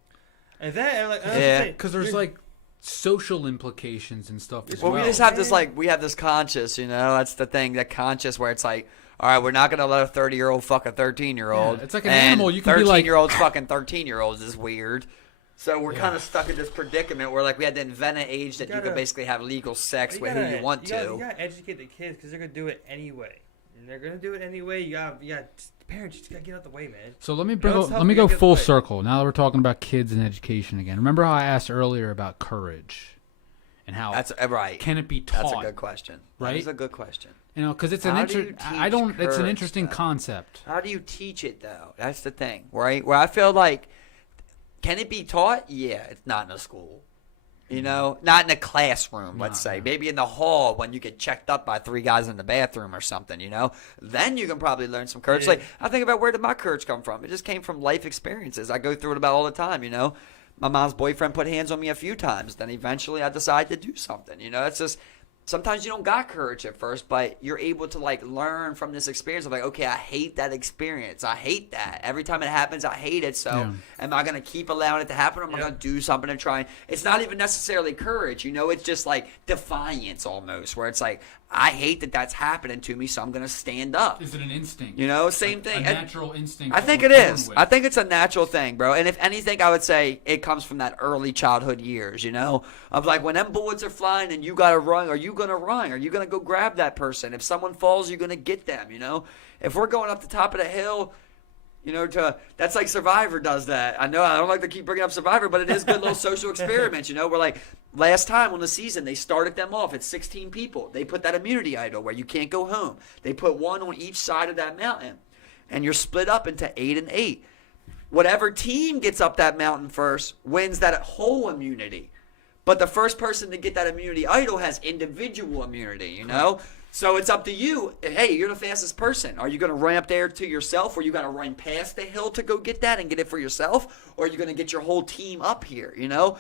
And that, like, Yeah. Because there's like social implications and stuff as Well, well. we just have this, we have this conscious, that's the thing, that conscious where it's like, all right, we're not going to let a 30-year-old fuck a 13-year-old. Yeah, it's like an animal. You can be like- 13-year-olds fucking 13-year-olds is weird. So we're kind of stuck in this predicament where, we had to invent an age that you could basically have legal sex with who you want to. You gotta educate the kids because they're gonna do it anyway. And they're gonna do it anyway. You got parents just gotta get out the way, man. So let me Don't tell let me me to go get full away. circle. Now that we're talking about kids and education again. Remember how I asked earlier about courage and how That's right. can it be taught? That's a good question. Right? That's a good question. You know, because it's How an do you it's an teach interesting courage, concept. How do you teach it though? That's the thing, right? Where I feel like, can it be taught? Yeah, it's not in a school. You know, not in a classroom, let's say. Maybe in the hall when you get checked up by 3 guys in the bathroom or something, you know. Then you can probably learn some courage. Yeah. Like, I think about where did my courage come from? It just came from life experiences. I go through it about all the time, you know. My mom's boyfriend put hands on me a few times. Then eventually I decided to do something, you know. It's just, sometimes you don't got courage at first, but you're able to, like, learn from this experience of, like, okay, I hate that experience. I hate that. Every time it happens, I hate it. So am I going to keep allowing it to happen, or am I going to do something to try? It's not even necessarily courage, you know. It's just, like, defiance almost, where it's like, I hate that that's happening to me, so I'm going to stand up. Is it an instinct? You know, same thing. A natural instinct. I think it is. I think it's a natural thing, bro. And if anything, I would say it comes from that early childhood years, you know, of like when them bullets are flying and you got to run, are you going to run? Are you going to go grab that person? If someone falls, you're going to get them, you know? If we're going up the top of the hill, you know, that's like Survivor does that. I know I don't like to keep bringing up Survivor, but it is good little social experiments, you know, where like last time on the season, they started them off at 16 people. They put that immunity idol where you can't go home. They put one on each side of that mountain, and you're split up into 8 and 8. Whatever team gets up that mountain first wins that whole immunity. But the first person to get that immunity idol has individual immunity, you know? So it's up to you. Hey, you're the fastest person. Are you going to run up there to yourself, or you got to run past the hill to go get that and get it for yourself? Or are you going to get your whole team up here, you know?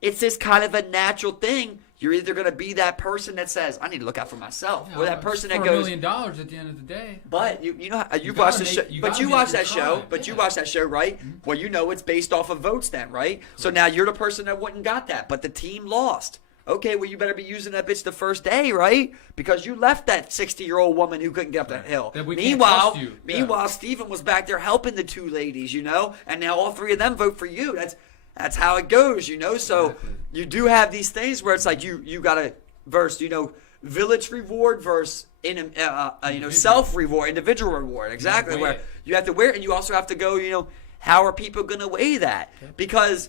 It's this kind of a natural thing. You're either going to be that person that says, I need to look out for myself, or that person that goes, $4 million at the end of the day. but you know, you watch the show, but you watch that show, but you watch that show, right? Mm-hmm. Well, you know it's based off of votes then, right? So now you're the person that wouldn't got that, but the team lost. Okay, well, you better be using that bitch the first day, right? Because you left that 60-year-old woman who couldn't get up that hill. That we can't trust you. Meanwhile, Stephen was back there helping the 2 ladies, you know? And now all 3 of them vote for you. That's how it goes, you know? So you do have these things where it's like you got to verse, you know, village reward versus self-reward, individual reward. Exactly, where you have to wear it, and you also have to go, you know, how are people going to weigh that? Because...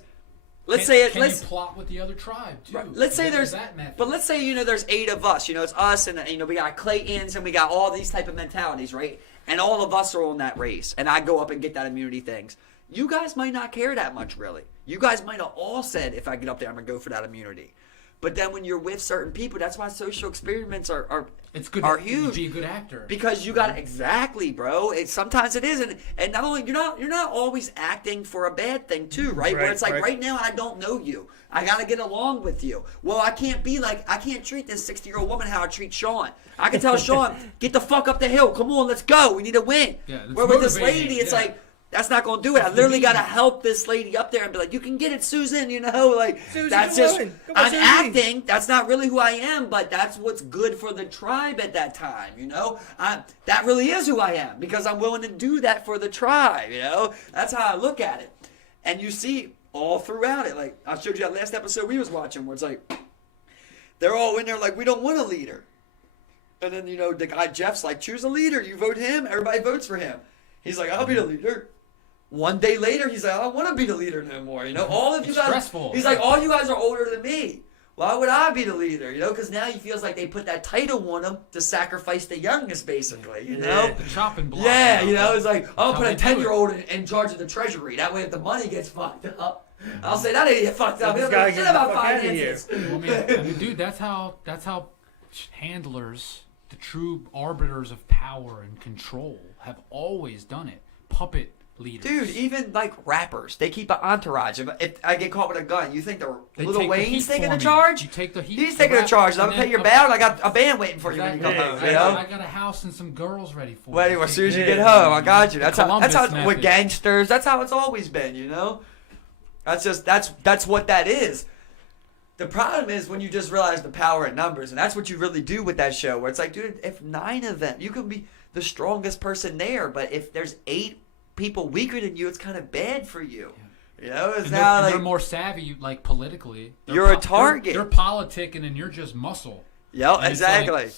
Let's you plot with the other tribe too? Right. Let's say there's you know, there's 8 of us. You know, it's us, and you know, we got Claytons, and we got all these type of mentalities, right? And all of us are on that race, and I go up and get that immunity things. You guys might not care that much, really. You guys might have all said, if I get up there, I'm gonna go for that immunity. But then when you're with certain people, that's why social experiments are huge. Be a good actor because you got exactly, bro. Sometimes it is, and not only you're not always acting for a bad thing too, right? Where it's like right now I don't know you, I gotta get along with you. Well, I can't treat this 60-year-old woman how I treat Sean. I can tell Sean, get the fuck up the hill. Come on, let's go. We need to win. Yeah, where with this lady, it's like. That's not going to do it. I literally got to help this lady up there and be like, you can get it, Susan, you know? Like, Susan, that's just, I'm Susan. acting. That's not really who I am, but that's what's good for the tribe at that time, you know? That really is who I am because I'm willing to do that for the tribe, you know? That's how I look at it. And you see all throughout it. Like, I showed you that last episode we was watching where it's like, they're all in there like, we don't want a leader. And then, you know, the guy Jeff's like, choose a leader. You vote him. Everybody votes for him. He's like, I'll be the leader. One day later, he's like, I don't want to be the leader no more. You know, all of you guys. Stressful. He's like, all you guys are older than me. Why would I be the leader? You know, because now he feels like they put that title on him to sacrifice the youngest, basically. You know, the chopping block. Yeah, you know, it's like I'll put a 10-year-old in charge of the treasury. That way, if the money gets fucked up, I'll say that idiot fucked up. He'll know shit about finances. I mean, dude, that's how handlers, the true arbiters of power and control, have always done it. Puppet leaders. Dude, even like rappers, they keep an entourage. If I get caught with a gun, you think Lil Wayne's taking the charge? You take the heat. He's taking the charge. I'm gonna pay your bail. I got a band waiting for you when you come home. You know? I got a house and some girls ready for you. Well, as soon as you get home, I got you. That's how with gangsters. That's how it's always been. You know, that's what that is. The problem is when you just realize the power in numbers, and that's what you really do with that show. Where it's like, dude, if 9 of them, you can be the strongest person there, but if there's 8 people weaker than you, it's kind of bad for you. You know, it's now like they're more savvy, like politically. You're a target. They're politicking, and you're just muscle. Yeah, exactly.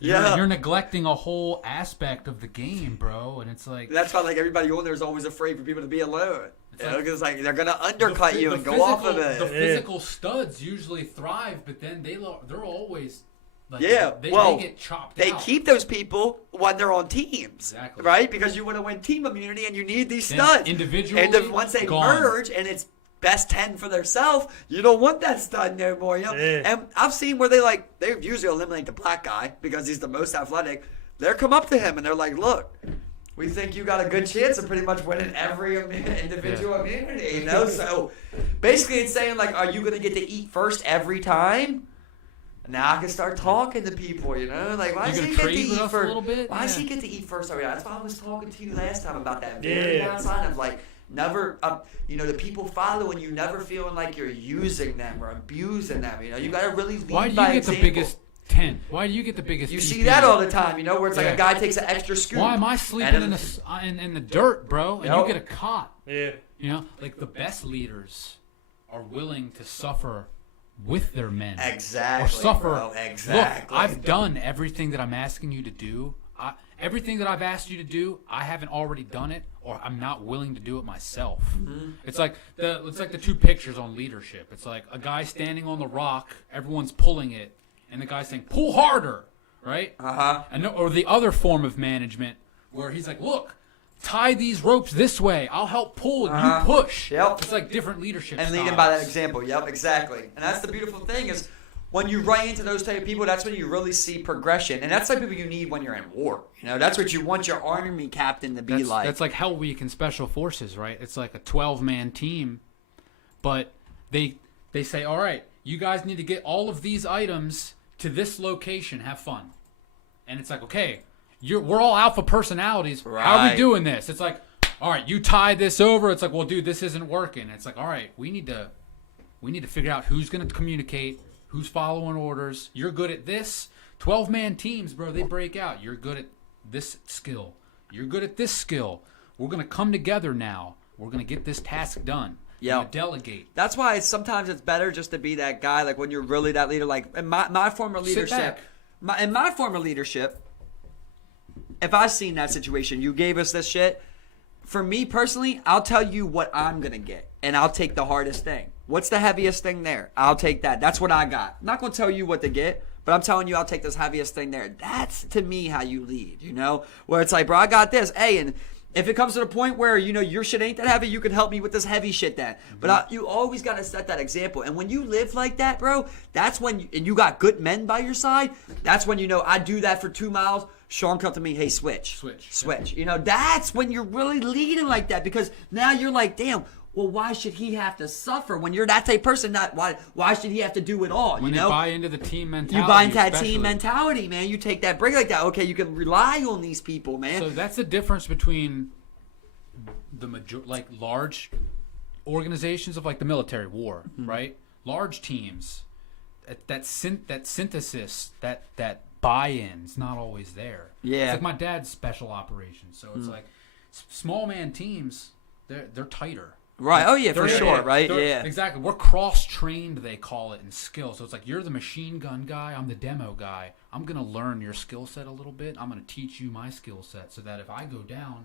You're neglecting a whole aspect of the game, bro. And it's like that's why like everybody on there is always afraid for people to be alone. Because like they're gonna undercut you and go off of it. The physical studs usually thrive, but then they're always Like, Yeah, they get chopped they out. keep those people when they're on teams, Exactly. right? Because you want to win team immunity, and you need these Then studs. individually, and then once they gone. merge, and it's best 10 for themselves, you don't want that stud no more. You know? Yeah. And I've seen where they usually eliminate the black guy because he's the most athletic. They'll come up to him and they're like, "Look, we think you got a good chance of pretty much winning every individual immunity." You know, so basically it's saying like, are you going to get to eat first every time? Now I can start talking to people, you know, like why does he get to eat first? A little bit? Why does he get to eat first every time? That's why I was talking to you last time about that very downside of like never, you know, the people following you never feeling like you're using them or abusing them. You know, you got to really lead Why do you by get example. the biggest tent? Why do you get the biggest? You PP? see that all the time, you know, where it's like a guy takes an extra scoop. Why am I sleeping in the dirt, bro? And Yep. you get a cot. Yeah. You know, like the best leaders are willing to suffer with their men. Exactly. Or suffer. Bro, exactly. Look, I've done everything that I'm asking you to do. Everything that I've asked you to do, I haven't already done it, or I'm not willing to do it myself. Mm-hmm. It's like the two pictures on leadership. It's like a guy standing on the rock, everyone's pulling it, and the guy's saying, "Pull harder," right? And or the other form of management where he's like, "Look, tie these ropes this way. I'll help pull. You push." Yep. It's like different leadership And styles. leading by that example. Yep, exactly. And that's the beautiful thing is when you run into those type of people, that's when you really see progression. And that's the type of people you need when you're in war. You know, that's what you want your army captain to be like. That's like Hell Week in Special Forces, right? It's like a 12-man team, but they say, all right, you guys need to get all of these items to this location. Have fun. And it's like, okay, we're all alpha personalities. How are we Right. doing this? It's like, all right, you tie this over. It's like, well, dude, this isn't working. It's like, all right, we need to figure out who's going to communicate, who's following orders. You're good at this. 12-man teams, bro, they break out. You're good at this skill. You're good at this skill. We're going to come together now. We're going to get this task done. Yeah. We're gonna delegate. That's why sometimes it's better just to be that guy, like when you're really that leader. Like in my former leadership, in my former leadership, if I seen that situation, you gave us this shit. For me personally, I'll tell you what I'm gonna get, and I'll take the hardest thing. What's the heaviest thing there? I'll take that. That's what I got. I'm not gonna tell you what to get, but I'm telling you I'll take this heaviest thing there. That's to me how you lead, you know? Where it's like, bro, I got this. Hey, and if it comes to the point where, you know, your shit ain't that heavy, you can help me with this heavy shit then. But you always got to set that example. And when you live like that, bro, that's when, and you got good men by your side, that's when, you know, I do that for 2 miles. Sean come to me, hey, switch. You know, that's when you're really leading like that, because now you're like, damn, well, why should he have to suffer when you're that type of person? Why should he have to do it all? When you know? they buy into the team mentality. You buy into that especially. team mentality, man. You take that break like that. Okay, you can rely on these people, man. So that's the difference between like large organizations of like the military war, right? Large teams, that synthesis, that buy-in's not always there. Yeah. It's like my dad's special operations, so it's like small man teams, they're tighter. Right. Oh yeah, for They're- sure. Right. they're- Yeah. Exactly. We're cross-trained, they call it, in skill. So it's like you're the machine gun guy, I'm the demo guy. I'm gonna learn your skill set a little bit. I'm gonna teach you my skill set, so that if I go down,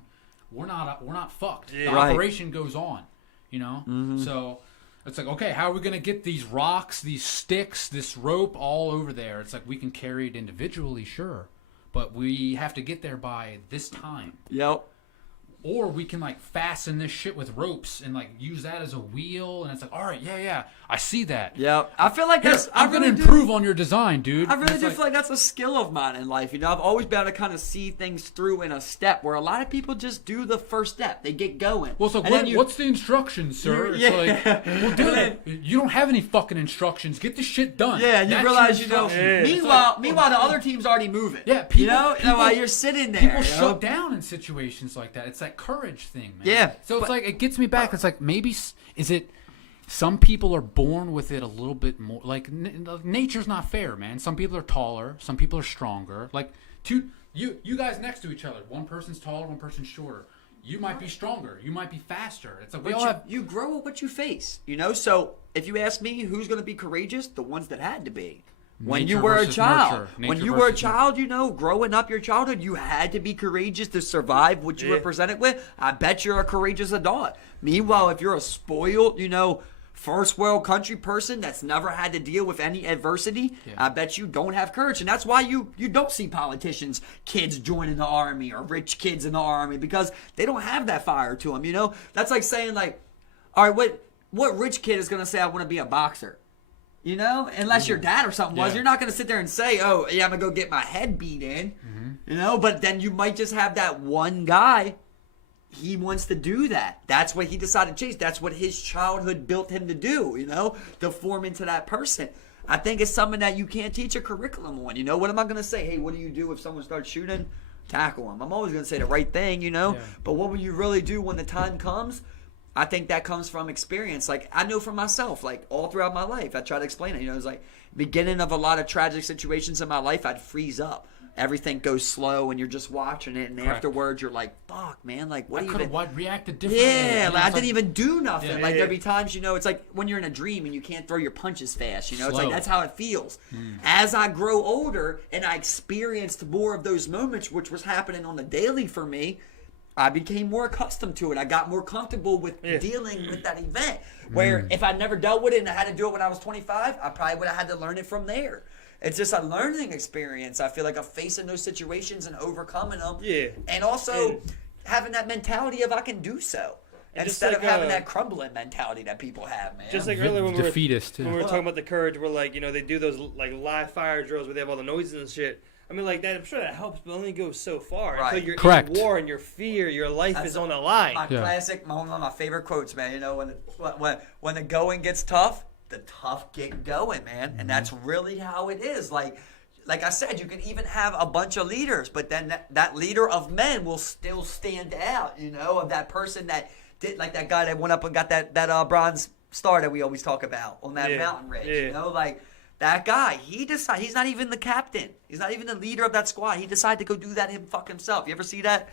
we're not fucked. The Right. operation goes on. You know. So it's like, okay, how are we gonna get these rocks, these sticks, this rope all over there? It's like we can carry it individually, sure, but we have to get there by this time. Yep. Or we can like fasten this shit with ropes and like use that as a wheel, and it's like, all right, yeah, I see that. Yep. I feel like that's. I'm gonna improve on your design, dude. I really It's do feel like that's a skill of mine in life. You know, I've always been able to kind of see things through in a step, where a lot of people just do the first step. They get going. Well, so And then what's the instructions, sir? It's like, well, dude, you don't have any fucking instructions. Get the shit done. Yeah, and you That's realize, your you know, instructions. meanwhile, the other team's already moving. Yeah, you know, while you're sitting there. People you know? shut down in situations like that. It's that courage thing, man. Yeah, So it's but- like, it gets me back. It's like, maybe, is it, some people are born with it a little bit more. Like, nature's not fair, man. Some people are taller. Some people are stronger. Like, you guys next to each other. One person's taller, one person's shorter. You might be stronger. You might be faster. It's like, we all have... You grow with what you face, you know? So if you ask me who's going to be courageous, the ones that had to be. When Nature you were a versus child. nurture. When Nature you were a versus child, you know, growing up your childhood, you had to be courageous to survive what you were presented with. I bet you're a courageous adult. Meanwhile, if you're a spoiled, you know, first world country person that's never had to deal with any adversity, I bet you don't have courage. And that's why you don't see politicians, kids joining the army or rich kids in the army, because they don't have that fire to them, you know? That's like saying, like, all right, what rich kid is going to say, I want to be a boxer? You know? Unless your dad or something was. You're not going to sit there and say, oh, yeah, I'm going to go get my head beat in. You know? But then you might just have that one guy. He wants to do that. That's what he decided to chase. That's what his childhood built him to do, you know, to form into that person. I think it's something that you can't teach a curriculum on. You know, what am I going to say? Hey, what do you do if someone starts shooting? Tackle them. I'm always going to say the right thing, you know. But what will you really do when the time comes? I think that comes from experience. Like, I know for myself, like, all throughout my life, I try to explain it. You know, it's like, beginning of a lot of tragic situations in my life, I'd freeze up. Everything goes slow and you're just watching it, and afterwards you're like, fuck, man, like, what do you reacted differently. Yeah, like, I didn't even do nothing. Like, there'd be times, you know, it's like when you're in a dream and you can't throw your punches fast, you know, it's like, that's how it feels. As I grow older and I experienced more of those moments, which was happening on the daily for me, I became more accustomed to it. I got more comfortable with dealing with that event. Where if I never dealt with it and I had to do it when I was 25, I probably would have had to learn it from there. It's just a learning experience. I feel like I'm facing those situations and overcoming them. Yeah. And also having that mentality of I can do so. Instead of having that crumbling mentality that people have, man. Just like earlier when we were talking about the courage, where, like, you know, they do those like live fire drills where they have all the noises and shit. I mean, like, that, I'm sure that helps, but only goes so far. Right. Until you're in war and your fear, your life is on the line. Classic, one of my favorite quotes, man. You know, when the going gets tough, the tough get going, man. And that's really how it is. Like I said, you can even have a bunch of leaders, but then that leader of men will still stand out, you know, of that person that did, like that guy that went up and got that bronze star that we always talk about on that mountain ridge, you know, like that guy, he's not even the captain. He's not even the leader of that squad. He decided to go do that himself. You ever see that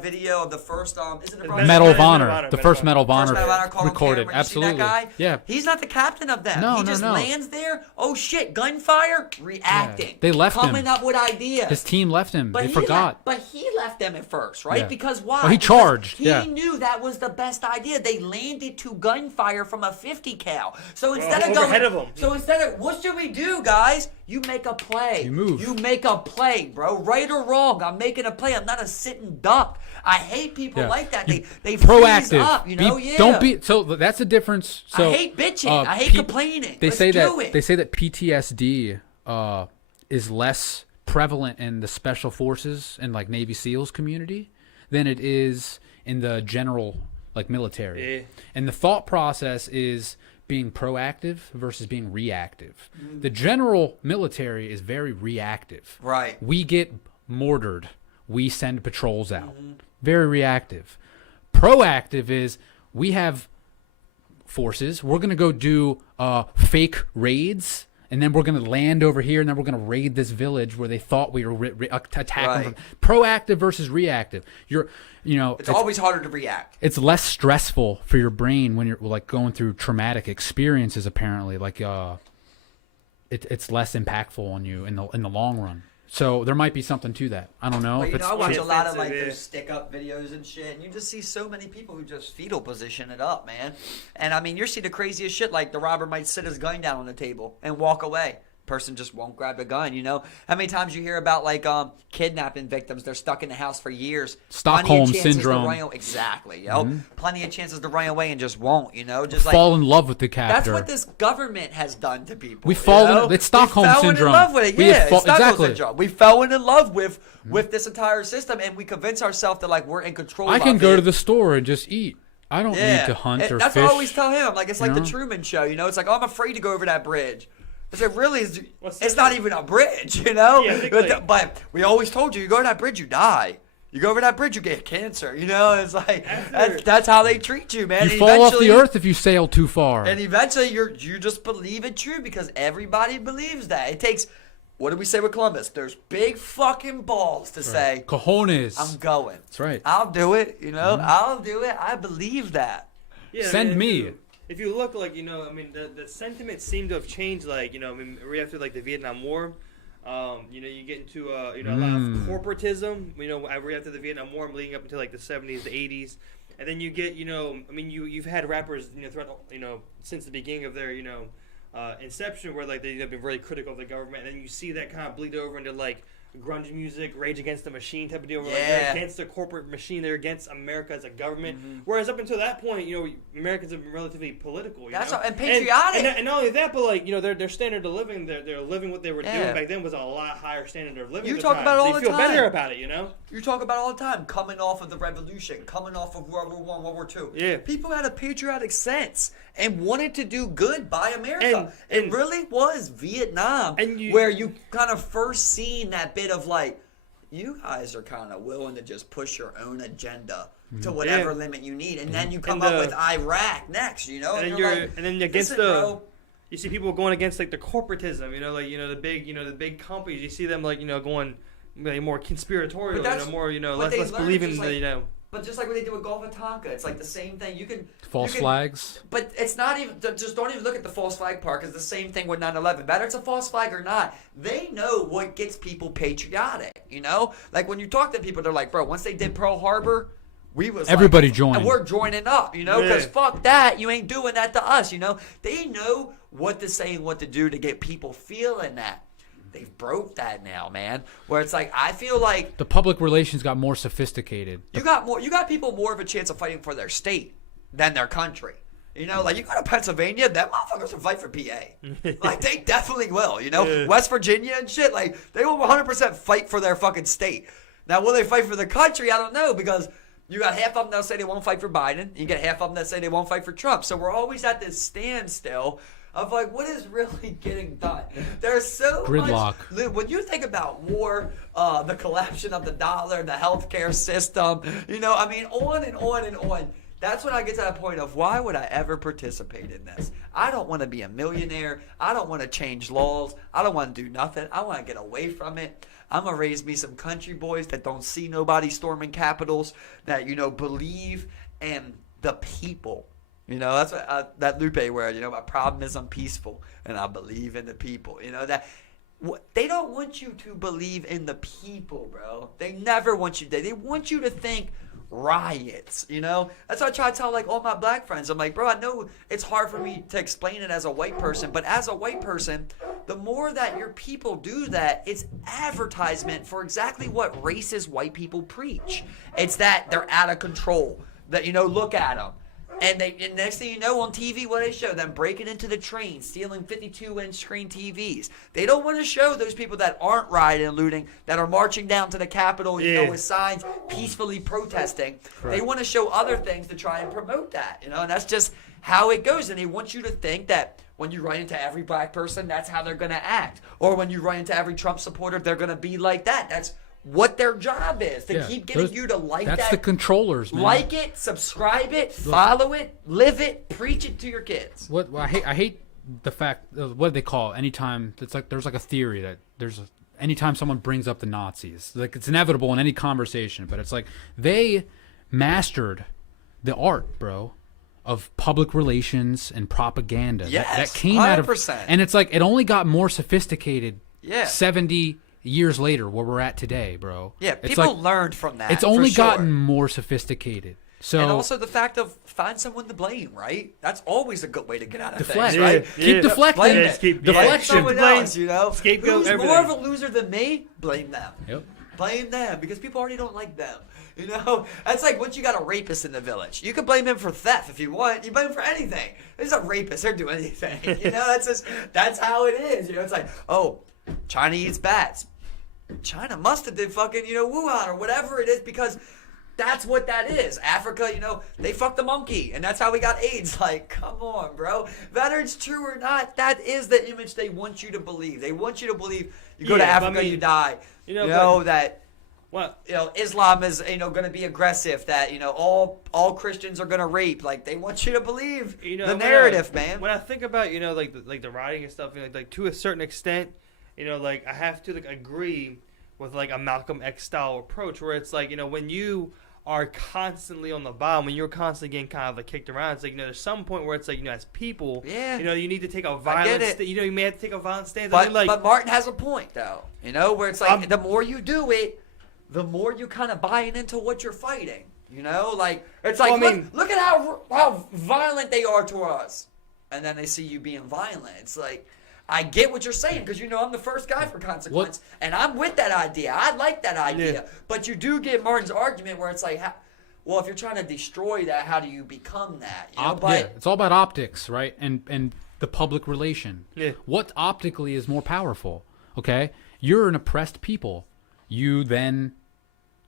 video of the first Medal of Honor, the first Medal of Honor recorded? Absolutely. That guy? Yeah. He's not the captain of them. He just lands there. Oh shit! Gunfire. Reacting. Yeah. They left him. Coming up with ideas. His team left him. They forgot. But he left them at first, right? Yeah. Because why? Well, he charged. He knew that was the best idea. They landed to gunfire from a 50 cal. So instead of going ahead of him. So instead of, what should we do, guys? You make a play. You move. You make a play, bro. Right or wrong, I'm making a play. I'm not a sitting duck. I hate people like that. They proactive. Freeze up, you know? Don't be. So that's the difference. So I hate bitching. I hate complaining. They say that PTSD is less prevalent in the special forces and like Navy SEALs community than it is in the general like military. Yeah. And the thought process is being proactive versus being reactive. The general military is very reactive. Right. We get mortared. We send patrols out. Very reactive. Proactive is we have forces. We're going to go do fake raids, and then we're going to land over here, and then we're going to raid this village where they thought we were attacking. Right. Proactive versus reactive. It's always harder to react. It's less stressful for your brain when you're like going through traumatic experiences. Apparently, like it's less impactful on you in the long run. So there might be something to that. I don't know. Well, I watch a lot of like those stick-up videos and shit, and you just see so many people who just fetal position it up, man. And I mean, you see the craziest shit. Like the robber might sit his gun down on the table and walk away. Person just won't grab the gun, you know? How many times you hear about like kidnapping victims? They're stuck in the house for years. Stockholm syndrome. Exactly, yo. Plenty of chances to run away and just won't, you know? Just fall in love with the captor. That's what this government has done to people. We fall in. It's Stockholm syndrome. We fell in love with it. Yeah, it's Stockholm syndrome. We fell in love with this entire system, and we convince ourselves that like we're in control. I can go to the store and just eat. I don't need to hunt or that's fish. What I always tell him. I'm like, it's like the Truman Show, you know? It's like, oh, I'm afraid to go over that bridge. I said, really? It's not even a bridge, you know? Yeah, but we always told you go to that bridge, you die. You go over that bridge, you get cancer. You know, it's like that's how they treat you, man. You fall off the earth if you sail too far. And eventually, you just believe it true because everybody believes that. It takes. What did we say with Columbus? There's big fucking balls to say. Cojones. I'm going. That's right. I'll do it. You know, I'll do it. I believe that. Yeah, Send me. If you look, like, you know, I mean, the sentiment seemed to have changed, like, you know, I mean, right after, like, the Vietnam War, you know, you get into, a lot of corporatism, you know, right after the Vietnam War, leading up into, like, the 70s, the 80s, And then you get, you've had rappers, throughout, since the beginning of their, inception, where like they've been very critical of the government, and then you see that kind of bleed over into like grunge music, Rage Against the Machine type of deal, where like, they're against the corporate machine, they're against America as a government. Whereas up until that point, Americans have been relatively political. And patriotic. And not only that, but like their standard of living, they're living what they were doing back then was a lot higher standard of living. You talk about it all the time. You feel better about it, You talk about it all the time. Coming off of the Revolution, coming off of World War I, World War II. Yeah. People had a patriotic sense and wanted to do good by America. And it really was Vietnam, where you kind of first seen that bit of like, you guys are kind of willing to just push your own agenda to whatever limit you need, and then you come up with Iraq next, And then against you see people going against like the corporatism, the big companies. You see them like going more conspiratorial, more less believing But just like what they do with Gulf of Tonka, it's like the same thing. You can false flags. But it's not even. Just don't even look at the false flag part, because the same thing with 9/11. Whether it's a false flag or not, they know what gets people patriotic. Like when you talk to people, they're like, "Bro, once they did Pearl Harbor, everybody joined, and we're joining up." Because fuck that, you ain't doing that to us. They know what to say and what to do to get people feeling that. They've broke that now, man. Where it's like, I feel like the public relations got more sophisticated. You got people more of a chance of fighting for their state than their country. Like you go to Pennsylvania, that motherfuckers will fight for PA. Like they definitely will. West Virginia and shit. Like they will 100% fight for their fucking state. Now, will they fight for the country? I don't know, because you got half of them that'll say they won't fight for Biden. You get half of them that say they won't fight for Trump. So we're always at this standstill of like, what is really getting done? There's so gridlock. When you think about war, the collapsion of the dollar, the healthcare system, on and on and on. That's when I get to that point of, why would I ever participate in this? I don't want to be a millionaire. I don't want to change laws. I don't want to do nothing. I want to get away from it. I'm going to raise me some country boys that don't see nobody storming capitals, that, believe in the people. That's what, that Lupe word, my problem is I'm peaceful and I believe in the people. That they don't want you to believe in the people, bro. They never want you to. They want you to think riots, That's what I try to tell like all my black friends. I'm like, bro, I know it's hard for me to explain it as a white person, but as a white person, the more that your people do that, it's advertisement for exactly what racist white people preach. It's that they're out of control. That, look at them. And next thing you know, on TV, what they show them breaking into the train, stealing 52-inch screen TVs. They don't want to show those people that aren't rioting and looting, that are marching down to the Capitol, with signs, peacefully protesting. Correct. They want to show other things to try and promote that, and that's just how it goes. And they want you to think that when you run into every black person, that's how they're going to act. Or when you run into every Trump supporter, they're going to be like that. That's what their job is, to keep getting you to like that. That's the controllers, man. Like it, subscribe it, follow it, live it, preach it to your kids. I hate the fact, what do they call it? Anytime, it's like there's like a theory that anytime someone brings up the Nazis, like it's inevitable in any conversation, but it's like they mastered the art, bro, of public relations and propaganda. Yes, that came 100%. Out of, and it's like it only got more sophisticated 70 years later, where we're at today, bro. Yeah, people learned from that. It's only gotten more sophisticated. So, and also the fact of find someone to blame, right? That's always a good way to get out of deflect, things, right? Keep deflecting. Deflection. Someone else, Scapegoat. Who's everything. more of a loser than me? Blame them. Yep. Blame them, because people already don't like them. That's like once you got a rapist in the village. You can blame him for theft if you want. You blame him for anything. He's a rapist. He'll do anything. That's how it is. It's like, oh, China eats bats. China must have did fucking, Wuhan or whatever it is, because that's what that is. Africa, they fucked the monkey, and that's how we got AIDS. Like, come on, bro. Whether it's true or not, that is the image they want you to believe. They want you to believe you go to Africa, you die. Islam is, going to be aggressive, that, all Christians are going to rape. Like, they want you to believe the narrative, man. When I think about, the rioting and stuff, like to a certain extent, I have to agree with a Malcolm X style approach, where it's like, when you are constantly on the bottom, when you're constantly getting kind of kicked around, it's like, there's some point where it's like, as people, you need to take a violent, you may have to take a violent stance. But Martin has a point though, where it's like the more you do it, the more you kind of buying into what you're fighting. You know, like it's like Well, I mean- look at how violent they are to us, and then they see you being violent. It's like I get what you're saying because I'm the first guy for consequence, and I'm with that idea. I like that idea, Yeah. but you do get Martin's argument where it's like, well, if you're trying to destroy that, how do you become that? You know, but it's all about optics, right? And the public relation. Yeah. What optically is more powerful? Okay, you're an oppressed people. You then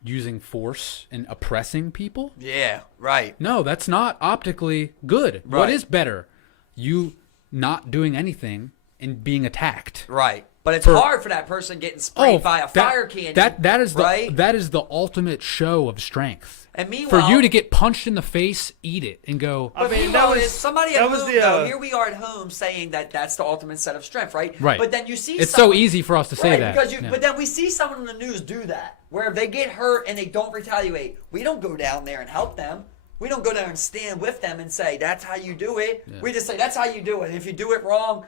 using force and oppressing people? yeah, right. No, that's not optically good. What Right. is better? You not doing anything and being attacked. Right. But it's For- hard for that person getting sprayed by a fire cannon. That is right? that is the ultimate show of strength. And meanwhile, For you to get punched in the face, eat it and go. But I mean, meanwhile, that was- is somebody at that was home, the, though, here we are at home saying that that's the ultimate set of strength, right? Right. But then you see It's someone, so easy for us to say right, that. because Yeah. but then we see someone in the news do that, where if they get hurt and they don't retaliate, we don't go down there and help them. We don't go down and stand with them and say, that's how you do it. Yeah. We just say, that's how you do it. If you do it wrong,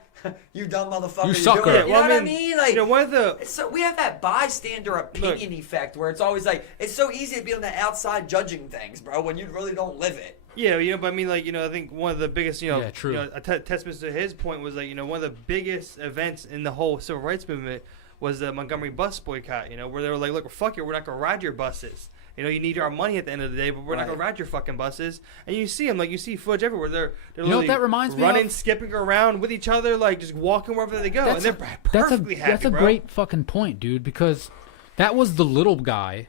you dumb motherfucker. You you're sucker. doing it. You Well, know I what I mean, mean? Like, one of the so we have that bystander opinion effect where it's always like, it's so easy to be on the outside judging things, bro, when you really don't live it. Yeah, but I mean, like, I think one of the biggest, Yeah, true. a testament to his point was like, one of the biggest events in the whole civil rights movement was the Montgomery bus boycott, where they were like, look, fuck you, we're not going to ride your buses. You need our money at the end of the day, but we're not Right. going to ride your fucking buses. And you see them, like, you see footage everywhere. They're You know what literally that reminds me running, of? skipping around with each other, like, just walking wherever they go. And they're perfectly happy, That's a bro. great fucking point, dude, because that was the little guy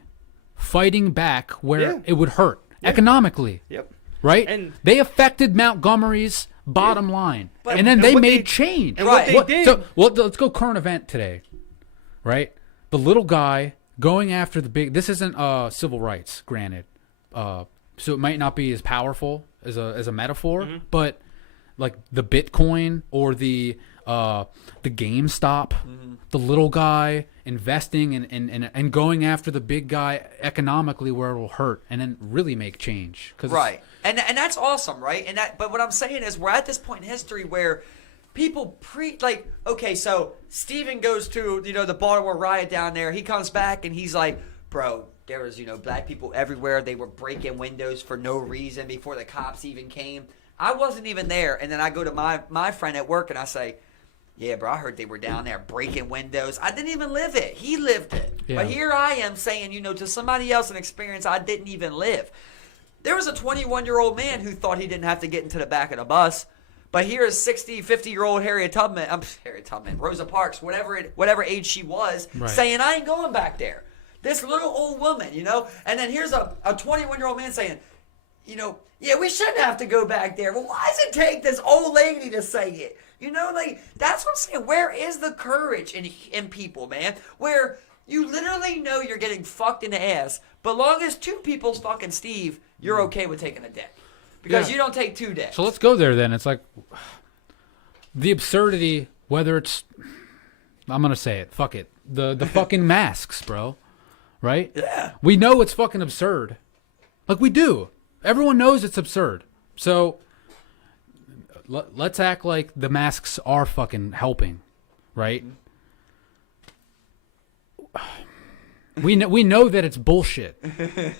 fighting back where Yeah. it would hurt Yeah. economically, Yep. right? And- they affected Montgomery's bottom line, But- and then and they what made they- change. and what they did- So, let's go current event today, right? The little guy going after the big. This isn't civil rights, granted, so it might not be as powerful as a metaphor, Mm-hmm. but like the Bitcoin or the GameStop, the little guy investing and going after the big guy economically where it'll hurt and then really make change. Right. And that's awesome, right? But what I'm saying is we're at this point in history where people okay, so Steven goes to, the Baltimore riot down there. He comes back and he's like, bro, there was, black people everywhere. They were breaking windows for no reason before the cops even came. I wasn't even there. And then I go to my friend at work and I say, yeah, bro, I heard they were down there breaking windows. I didn't even live it. He lived it. Yeah. But here I am saying, to somebody else an experience I didn't even live. There was a 21-year-old man who thought he didn't have to get into the back of the bus. But here is 60, 50-year-old Harriet Tubman, Rosa Parks, whatever age she was, Right. saying, I ain't going back there. This little old woman, And then here's a 21-year-old man saying, yeah, we shouldn't have to go back there. Well, why does it take this old lady to say it? That's what I'm saying. Where is the courage in people, man? Where you literally know you're getting fucked in the ass, but long as two people's fucking Steve, you're okay with taking a dick. Because Yeah. you don't take two dicks. So let's go there then. It's like the absurdity, whether it's, I'm going to say it, fuck it, the fucking masks, bro, right? Yeah. We know it's fucking absurd. Like we do. Everyone knows it's absurd. So let's act like the masks are fucking helping, right? We know that it's bullshit.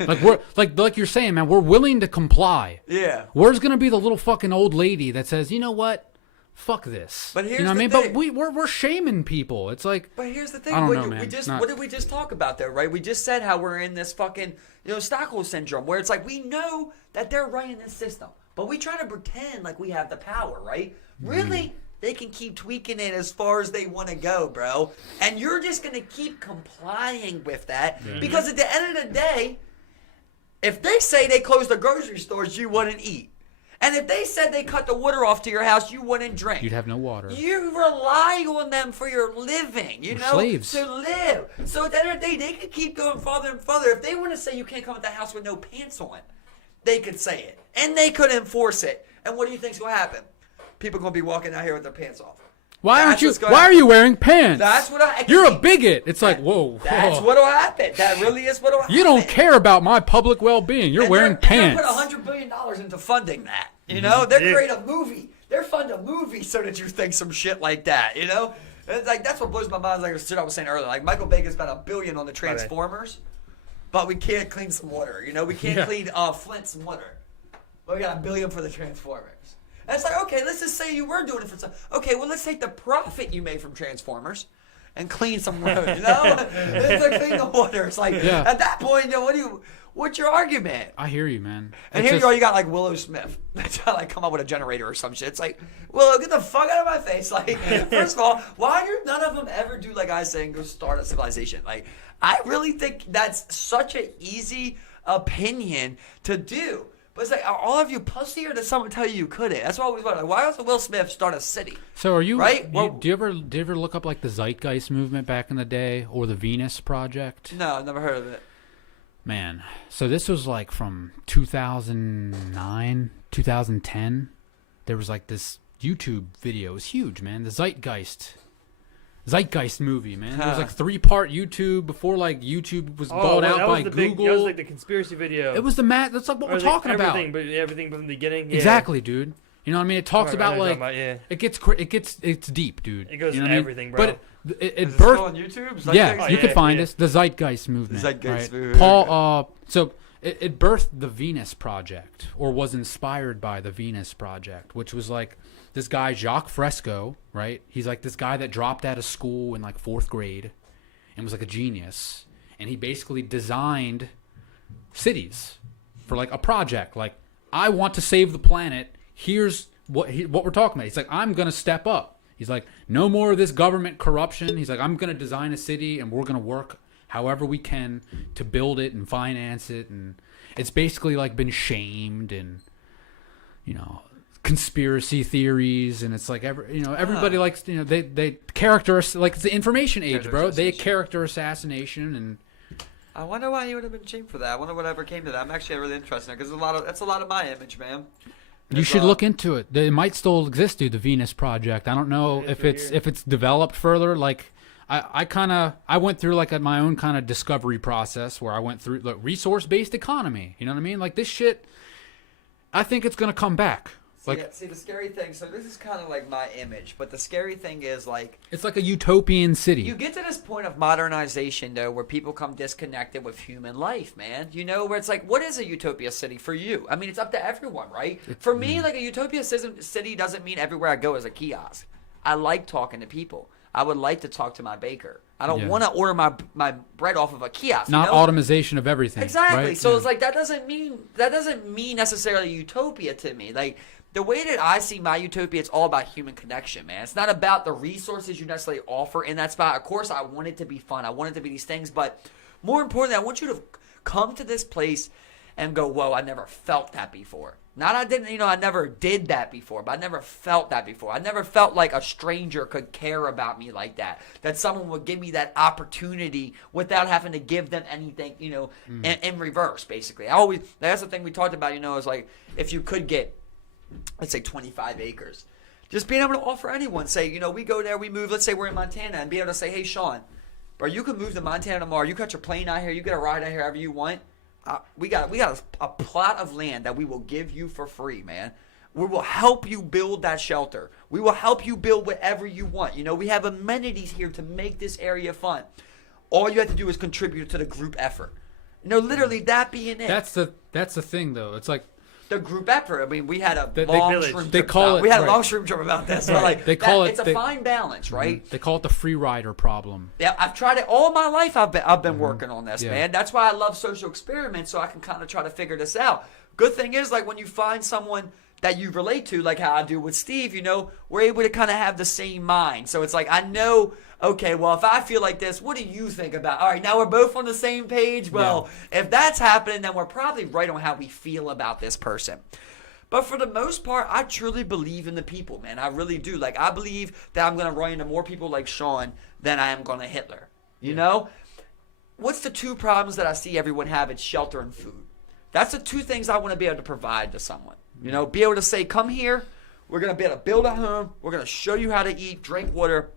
Like we're like you're saying, man, we're willing to comply. Yeah. Where's gonna be the little fucking old lady that says, you know what, fuck this? But here's you know what I the mean? thing. But we're shaming people. It's like, But here's the thing. I don't What know, you- man. What did we just talk about though, right? We just said how we're in this fucking, Stockholm syndrome where it's like we know that they're running this system, but we try to pretend like we have the power, right? Really, they can keep tweaking it as far as they want to go, bro. And you're just going to keep complying with that because at the end of the day, if they say they closed the grocery stores, you wouldn't eat. And if they said they cut the water off to your house, you wouldn't drink. you'd have no water. You rely on them for your living, We're slaves. to live. So at the end of the day, they could keep going farther and farther. If they want to say you can't come at the house with no pants on, they could say it. And they could enforce it. And what do you think's going to happen? People going to be walking out here with their pants off. Why That's what's gonna Why are happen. you wearing pants? That's what You're a bigot. It's like, whoa. That's whoa. what'll happen. That really is what'll happen. You don't care about my public well-being. You're And wearing they're pants. put $100 billion into funding that. They're Yeah. creating a movie. They're funding a movie so that you think some shit like that. It's like that's what blows my mind. Like I was saying earlier, like Michael Bay spent $1 billion on the Transformers. but we can't clean some water. You know, we can't clean Flint some water. But we got $1 billion for the Transformers. And it's like, okay, let's just say you were doing it for some. Okay, well, let's take the profit you made from Transformers and clean some water. You know, let's clean the water. It's like at that point, you know, what's your argument? I hear you, man. And here you got like Willow Smith. That's how like come up with a generator or some shit. It's like, Willow, get the fuck out of my face. Like, first of all, why do none of them ever do like I was saying, go start a civilization? Like, I really think that's such an easy opinion to do. But it's like, are all of you pussy, or does someone tell you couldn't? That's what I always wonder. Like, why doesn't Will Smith start a city? So are you right? Do you ever look up like the Zeitgeist movement back in the day, or the Venus Project? No, I've never heard of it. Man, so this was like from 2009, 2010. There was like this YouTube video. It was huge, man. The Zeitgeist movie, man. It was like 3-part YouTube before like YouTube was bought out by Google. That was like the conspiracy video. It was that's like what we're talking about. Everything from the beginning. Yeah. Exactly, dude. You know what I mean? It talks about like it's deep, dude. It goes into everything, bro. But it Is birthed. it still on YouTube? Zeitgeist? You could find us. The Zeitgeist movement. Zeitgeist right? movement. Paul. So it birthed the Venus Project, or was inspired by the Venus Project, which was like this guy Jacques Fresco, right? He's like this guy that dropped out of school in like 4th grade, and was like a genius, and he basically designed cities for like a project. Like, I want to save the planet. Here's what we're talking about. He's like, I'm gonna step up. He's like, no more of this government corruption. He's like, I'm going to design a city, and we're going to work however we can to build it and finance it. And it's basically like been shamed, and, you know, conspiracy theories. And it's like, everybody likes, you know, they character, like it's the information age, bro. They character assassination. And I wonder why he would have been shamed for that. I wonder whatever came to that. I'm actually really interested because that's a lot of my image, man. You should look into it. It might still exist, dude. The Venus Project. I don't know if it's developed further. Like, I went through like my own kind of discovery process where I went through like resource-based economy. You know what I mean? Like this shit. I think it's gonna come back. See, the scary thing. So this is kind of like my image, but the scary thing is like it's like a utopian city. You get to this point of modernization though, where people come disconnected with human life, man. You know, where it's like, what is a utopia city for you? I mean, it's up to everyone, right? For me, like a utopia city doesn't mean everywhere I go is a kiosk. I like talking to people. I would like to talk to my baker. I don't want to order my bread off of a kiosk. Not automation of everything. Exactly. Right? So it's like that doesn't mean necessarily utopia to me. Like the way that I see my utopia, it's all about human connection, man. It's not about the resources you necessarily offer in that spot. Of course, I want it to be fun. I want it to be these things, but more importantly, I want you to come to this place and go, whoa, I never felt that before. Not I never did that before, but I never felt that before. I never felt like a stranger could care about me like that. That someone would give me that opportunity without having to give them anything, you know, in reverse, basically. That's the thing we talked about, you know, is like if you could get, let's say 25 acres, just being able to offer anyone, say, you know, we go there, we move, let's say we're in Montana, and be able to say, hey, Sean, bro, you can move to Montana tomorrow. You got your plane out here. You get a ride out here however you want. We got a plot of land that we will give you for free, man. We will help you build that shelter. We will help you build whatever you want. You know, we have amenities here to make this area fun. All you have to do is contribute to the group effort. You know, literally that being it. That's the thing, though. It's like the group effort. I mean, we had a long shroom trip. We had a long shroom trip about this. But like, it's a fine balance, right? They call it the free rider problem. Yeah, I've tried it all my life. I've been working on this, man. That's why I love social experiments, so I can kind of try to figure this out. Good thing is, like, when you find someone that you relate to, like how I do with Steve, you know, we're able to kind of have the same mind. So it's like, I know, okay, well, if I feel like this, what do you think about? All right, now we're both on the same page. Well, if that's happening, then we're probably right on how we feel about this person. But for the most part, I truly believe in the people, man. I really do. Like, I believe that I'm going to run into more people like Sean than I am going to Hitler. You know? What's the two problems that I see everyone have? It's shelter and food. That's the two things I want to be able to provide to someone. You know, be able to say, come here. We're going to be able to build a home. We're going to show you how to eat, drink water.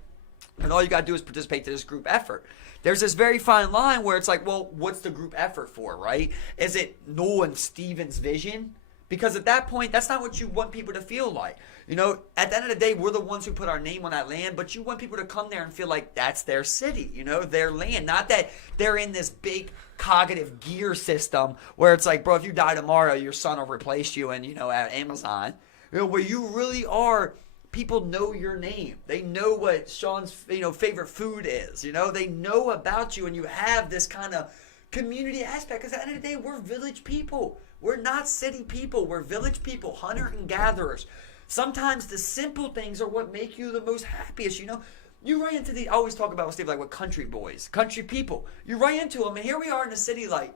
And all you got to do is participate to this group effort. There's this very fine line where it's like, well, what's the group effort for, right? Is it Noel and Steven's vision? Because at that point, that's not what you want people to feel like. You know, at the end of the day, we're the ones who put our name on that land, but you want people to come there and feel like that's their city, you know, their land. Not that they're in this big cognitive gear system where it's like, bro, if you die tomorrow, your son will replace you and, you know, at Amazon. You know, where you really are, people know your name. They know what Sean's, you know, favorite food is. You know, they know about you, and you have this kind of community aspect. Because at the end of the day, we're village people. We're not city people. We're village people, hunter and gatherers. Sometimes the simple things are what make you the most happiest. You know, you run into I always talk about with Steve, like with country boys, country people. You run into them, and here we are in the city, like,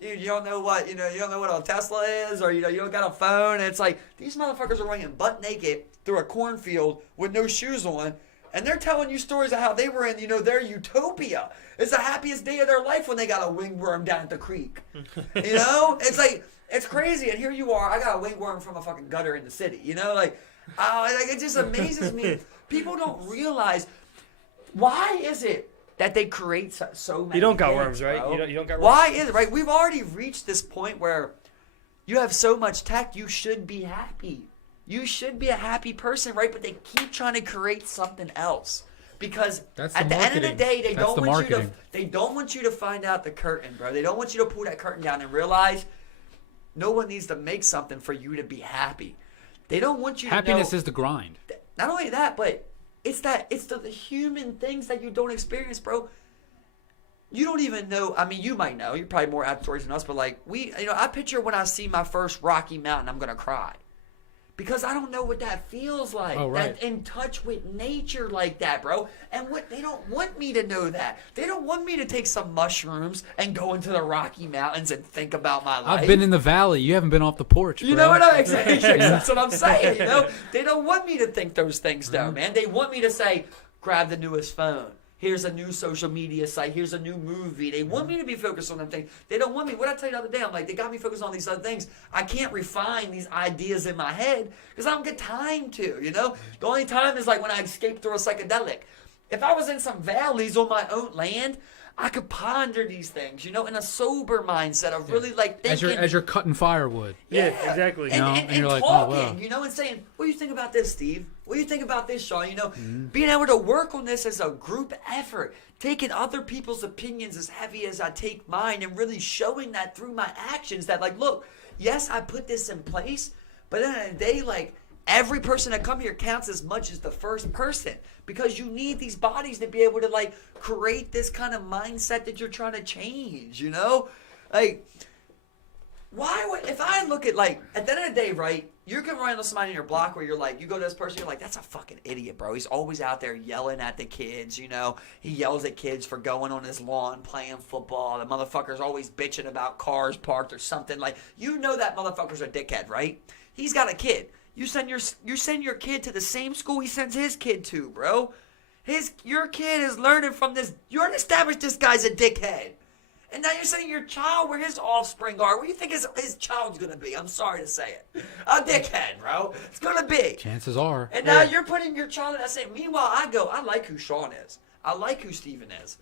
dude, you don't know what, you know, you don't know what a Tesla is, or, you know, you don't got a phone. And it's like, these motherfuckers are running butt naked through a cornfield with no shoes on, and they're telling you stories of how they were in, you know, their utopia. It's the happiest day of their life when they got a wingworm down at the creek. You know? It's like, it's crazy. And here you are, I got a wingworm from a fucking gutter in the city. You know? Like it just amazes me. People don't realize, why is it that they create so many You don't got things, worms, right? bro? You don't got worms. Why is it, right? We've already reached this point where you have so much tech, you should be happy. You should be a happy person, right? But they keep trying to create something else. Because at the end of the day, they don't want you to find out the curtain, bro. They don't want you to pull that curtain down and realize no one needs to make something for you to be happy. They don't want you to know. Happiness is the grind. Not only that, but it's the human things that you don't experience, bro. You don't even know. I mean, you might know. You're probably more outdoors than us, but like I picture when I see my first Rocky Mountain, I'm gonna cry. Because I don't know what that feels like. Oh, right. That in touch with nature like that, bro. And what they don't want me to know that. They don't want me to take some mushrooms and go into the Rocky Mountains and think about my life. I've been in the valley. You haven't been off the porch, bro. You know what I'm saying? That's what I'm saying, you know? They don't want me to think those things, though, man. They want me to say, grab the newest phone. Here's a new social media site. Here's a new movie. They want me to be focused on them things. They don't want me. What I tell you the other day, I'm like, they got me focused on these other things. I can't refine these ideas in my head because I don't get time to, you know? The only time is like when I escape through a psychedelic. If I was in some valleys on my own land, I could ponder these things, you know, in a sober mindset of really like thinking. As you're cutting firewood. Yeah, exactly. And you're like, talking, oh, wow. you know, and saying, what do you think about this, Steve? What do you think about this, Sean? You know, being able to work on this as a group effort, taking other people's opinions as heavy as I take mine and really showing that through my actions that like, look, yes, I put this in place, but at the end of the day, like, every person that come here counts as much as the first person because you need these bodies to be able to like create this kind of mindset that you're trying to change, you know? Like, why would, if I look at like, at the end of the day, right, you can run into somebody in your block where you're like, you go to this person, you're like, that's a fucking idiot, bro. He's always out there yelling at the kids, you know? He yells at kids for going on his lawn, playing football. The motherfucker's always bitching about cars parked or something. Like, you know that motherfucker's a dickhead, right? He's got a kid. You send your kid to the same school he sends his kid to, bro. Your kid is learning from this. You're established this guy's a dickhead. And now you're sending your child where his offspring are. Where do you think his child's going to be? I'm sorry to say it. A dickhead, bro. It's going to be. Chances are. And now you're putting your child in that same. Meanwhile, I like who Sean is. I like who Steven is.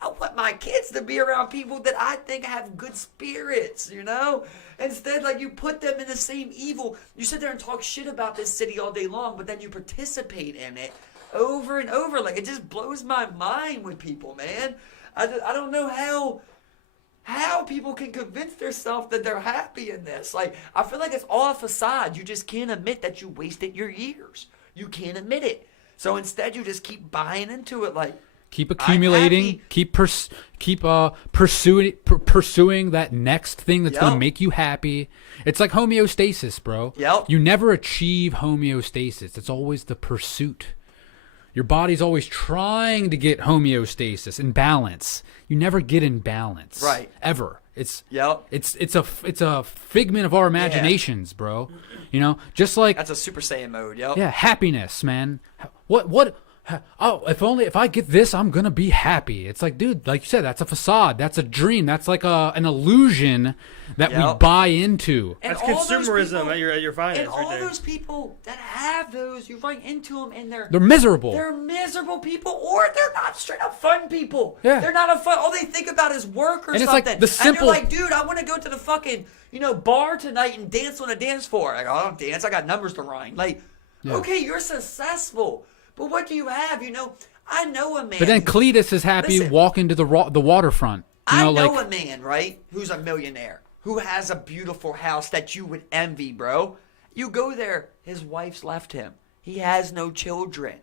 I want my kids to be around people that I think have good spirits, you know? Instead, like, you put them in the same evil. You sit there and talk shit about this city all day long, but then you participate in it over and over. Like, it just blows my mind with people, man. I don't know how people can convince themselves that they're happy in this. Like, I feel like it's all a facade. You just can't admit that you wasted your years. You can't admit it. So instead, you just keep buying into it, like, keep accumulating, keep pursuing that next thing that's going to make you happy. It's like homeostasis, bro. Yep. You never achieve homeostasis. It's always the pursuit. Your body's always trying to get homeostasis and balance. You never get in balance. Right. Ever. It's a figment of our imaginations, bro. You know, just like that's a Super Saiyan mode, yo. Yeah, happiness, man. What oh, if I get this, I'm gonna be happy. It's like, dude, like you said, that's a facade. That's a dream. That's like an illusion that we buy into. And that's consumerism people, at your finance. And all right there. those people that have those, you run into them and they're miserable. They're miserable people, or they're not straight up fun people. Yeah. They're not a fun. All they think about is work or and something. It's like the simple. And you're like, dude, I want to go to the fucking bar tonight and dance on a dance floor. Like, I don't dance. I got numbers to rhyme. Like, okay, you're successful. But what do you have? I know a man. But then Cletus is happy walking to the waterfront. I know a man, right, who's a millionaire, who has a beautiful house that you would envy, bro. You go there, his wife's left him. He has no children.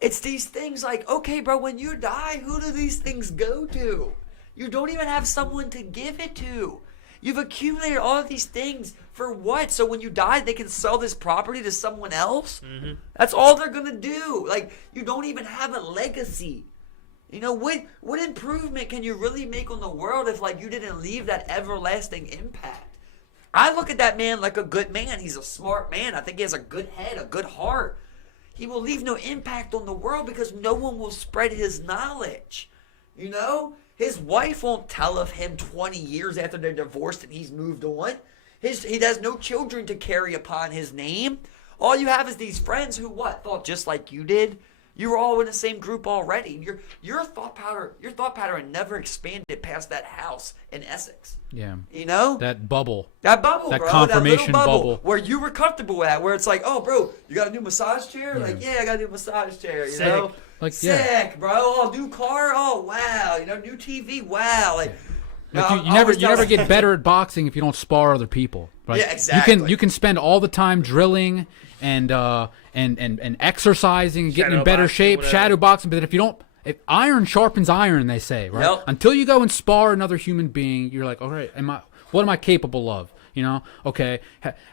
It's these things like, okay, bro, when you die, who do these things go to? You don't even have someone to give it to. You've accumulated all of these things for what? So when you die, they can sell this property to someone else? That's all they're going to do. Like, you don't even have a legacy. What improvement can you really make on the world if, like, you didn't leave that everlasting impact? I look at that man like a good man. He's a smart man. I think he has a good head, a good heart. He will leave no impact on the world because no one will spread his knowledge. His wife won't tell of him 20 years after they're divorced and he's moved on. He has no children to carry upon his name. All you have is these friends who thought just like you did. You were all in the same group already. Your thought pattern never expanded past that house in Essex. Yeah. That bubble. That bubble, that bro. Confirmation that little bubble where you were comfortable at, where it's like, oh, bro, you got a new massage chair? Yeah. Like, yeah, I got a new massage chair. Sick. Like, sick, bro. Oh, new car. Oh, wow. New TV. Wow. Like, you never get better at boxing if you don't spar other people. Right? Yeah, exactly. You can spend all the time drilling and exercising, and getting in better shape, shadow boxing, but if iron sharpens iron, they say, right? Yep. Until you go and spar another human being, you're like, all right, what am I capable of? Okay,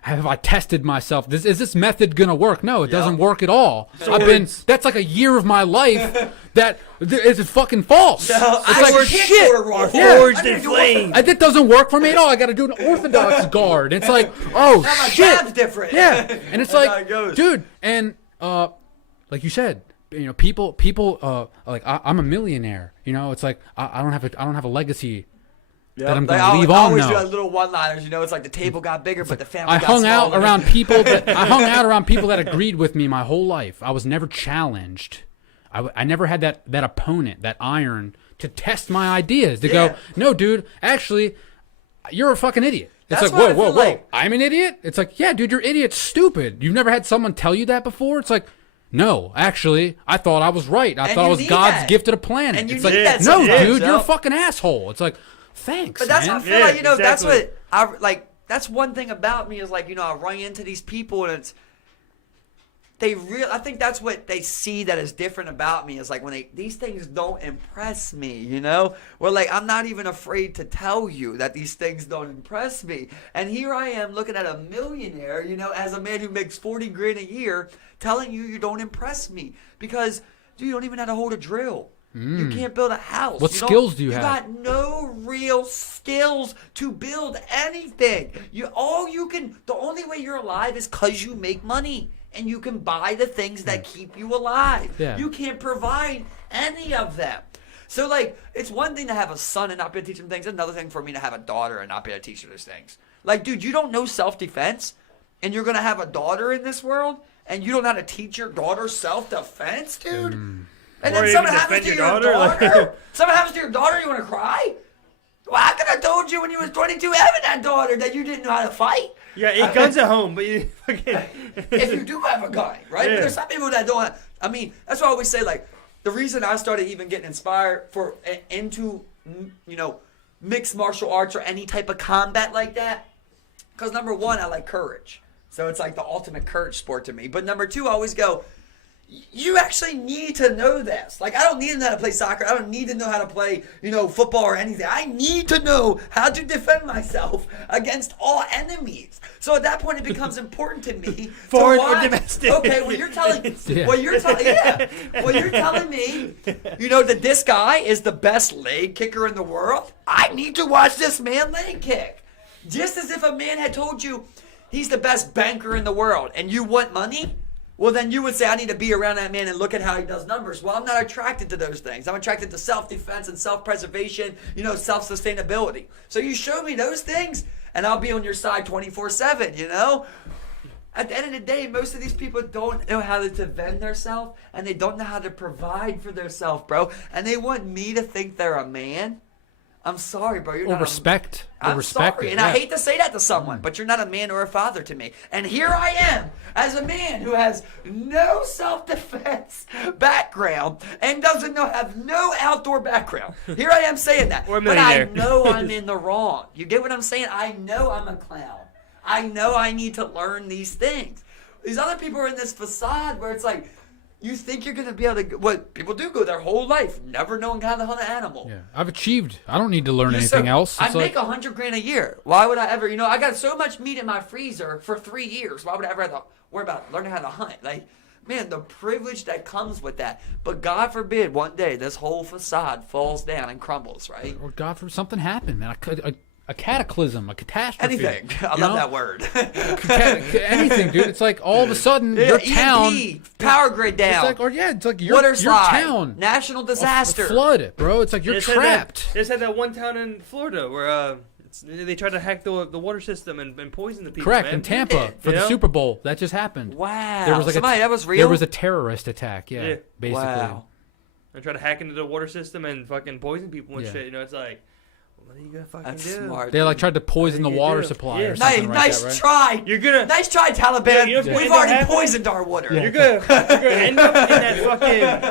have I tested myself? Is this method gonna work? No, it doesn't work at all. That's like a year of my life that is fucking false. No, it's like shit. Forged in flame. That doesn't work for me at all. I got to do an orthodox guard. It's like, oh now my shit, jab's different. Yeah, and it's That's like, how it goes. dude, and like you said, people, like I'm a millionaire. It's like I don't have a legacy. Yep. That I'm Like, going to leave I on always now. do that little one-liners. It's like the table got bigger, but the family I got hung out smaller. around people that agreed with me my whole life. I was never challenged. I never had that opponent, that iron, to test my ideas. To go, no, dude, actually, you're a fucking idiot. It's That's like, what I whoa, feel whoa, like. I'm an idiot? It's like, yeah, dude, you're idiot, stupid. You've never had someone tell you that before? It's like, no, actually, I thought I was right. I thought I was God's gift to the planet. And you it's need like, that no, sometimes, dude, though. you're a fucking asshole. It's like, thanks, But that's man. how I feel like, exactly. that's what I like. That's one thing about me is like, I run into these people and it's I think that's what they see that is different about me is like when these things don't impress me, Where like I'm not even afraid to tell you that these things don't impress me. And here I am looking at a millionaire, as a man who makes 40 grand a year, telling you don't impress me because dude, you don't even know how to hold a drill. You can't build a house. What skills do you have? You got no real skills to build anything. The only way you're alive is because you make money and you can buy the things that keep you alive. Yeah. You can't provide any of them. So like, it's one thing to have a son and not be able to teach him things. Another thing for me to have a daughter and not be able to teach her those things. Like, dude, you don't know self-defense and you're going to have a daughter in this world and you don't know how to teach your daughter self-defense, dude? And Or then even something happens defend to your your daughter, daughter. like- Something happens to your daughter, you want to cry? Well, I could have told you when you was 22 having that daughter that you didn't know how to fight. Yeah, guns at home, but you fucking. If you do have a gun, right? Yeah. But there's some people that don't have, that's why I always say, like, the reason I started even getting inspired into, mixed martial arts or any type of combat like that, because number one, I like courage. So it's like the ultimate courage sport to me. But number two, I always go, you actually need to know this. Like, I don't need to know how to play soccer. I don't need to know how to play, football or anything. I need to know how to defend myself against all enemies. So at that point, it becomes important to me. Foreign or domestic. Okay, well, you're telling me that this guy is the best leg kicker in the world. I need to watch this man leg kick. Just as if a man had told you he's the best banker in the world and you want money, well, then you would say, I need to be around that man and look at how he does numbers. Well, I'm not attracted to those things. I'm attracted to self-defense and self-preservation, self-sustainability. So you show me those things, and I'll be on your side 24/7, At the end of the day, most of these people don't know how to defend themselves, and they don't know how to provide for themselves, bro. And they want me to think they're a man. I'm sorry, bro. You're Or not respect. I'm respect sorry, it, and yeah. I hate to say that to someone, but you're not a man or a father to me. And here I am, as a man who has no self-defense background and have no outdoor background. Here I am saying that, Or a but I millionaire. know I'm in the wrong. You get what I'm saying? I know I'm a clown. I know I need to learn these things. These other people are in this facade where it's like, you think you're going to be able to, what people do, go their whole life never knowing how to hunt an animal. Yeah, I've achieved. I don't need to learn Yes, anything sir. else. I It's make like, $100,000 a year. Why would I ever? I got so much meat in my freezer for 3 years. Why would I ever have to worry about learning how to hunt? Like, man, the privilege that comes with that. But God forbid one day this whole facade falls down and crumbles, right? or God forbid something happened, man. A cataclysm, a catastrophe. Anything. I you love know? that word. Anything, dude. It's like all of a sudden your town. EMP, power grid down. It's like, it's like your water slide, town. national disaster. Flood, bro. It's like you're trapped. They just had that one town in Florida where they tried to hack the water system and poison the people. Correct, man. in Tampa for You the know? Super Bowl. That just happened. Wow. There was like Somebody, that was real? There was a terrorist attack, Yeah. basically. Wow. They tried to hack into the water system and fucking poison people and Yeah. shit. It's like, what are you gonna fucking That's do? smart. They like tried to poison the What do you water do? supply Yeah. or something Nice, like that, right? try. You're gonna Nice try, Taliban. Yeah, you know what's We've gonna already happen? poisoned our water. you're gonna end up in that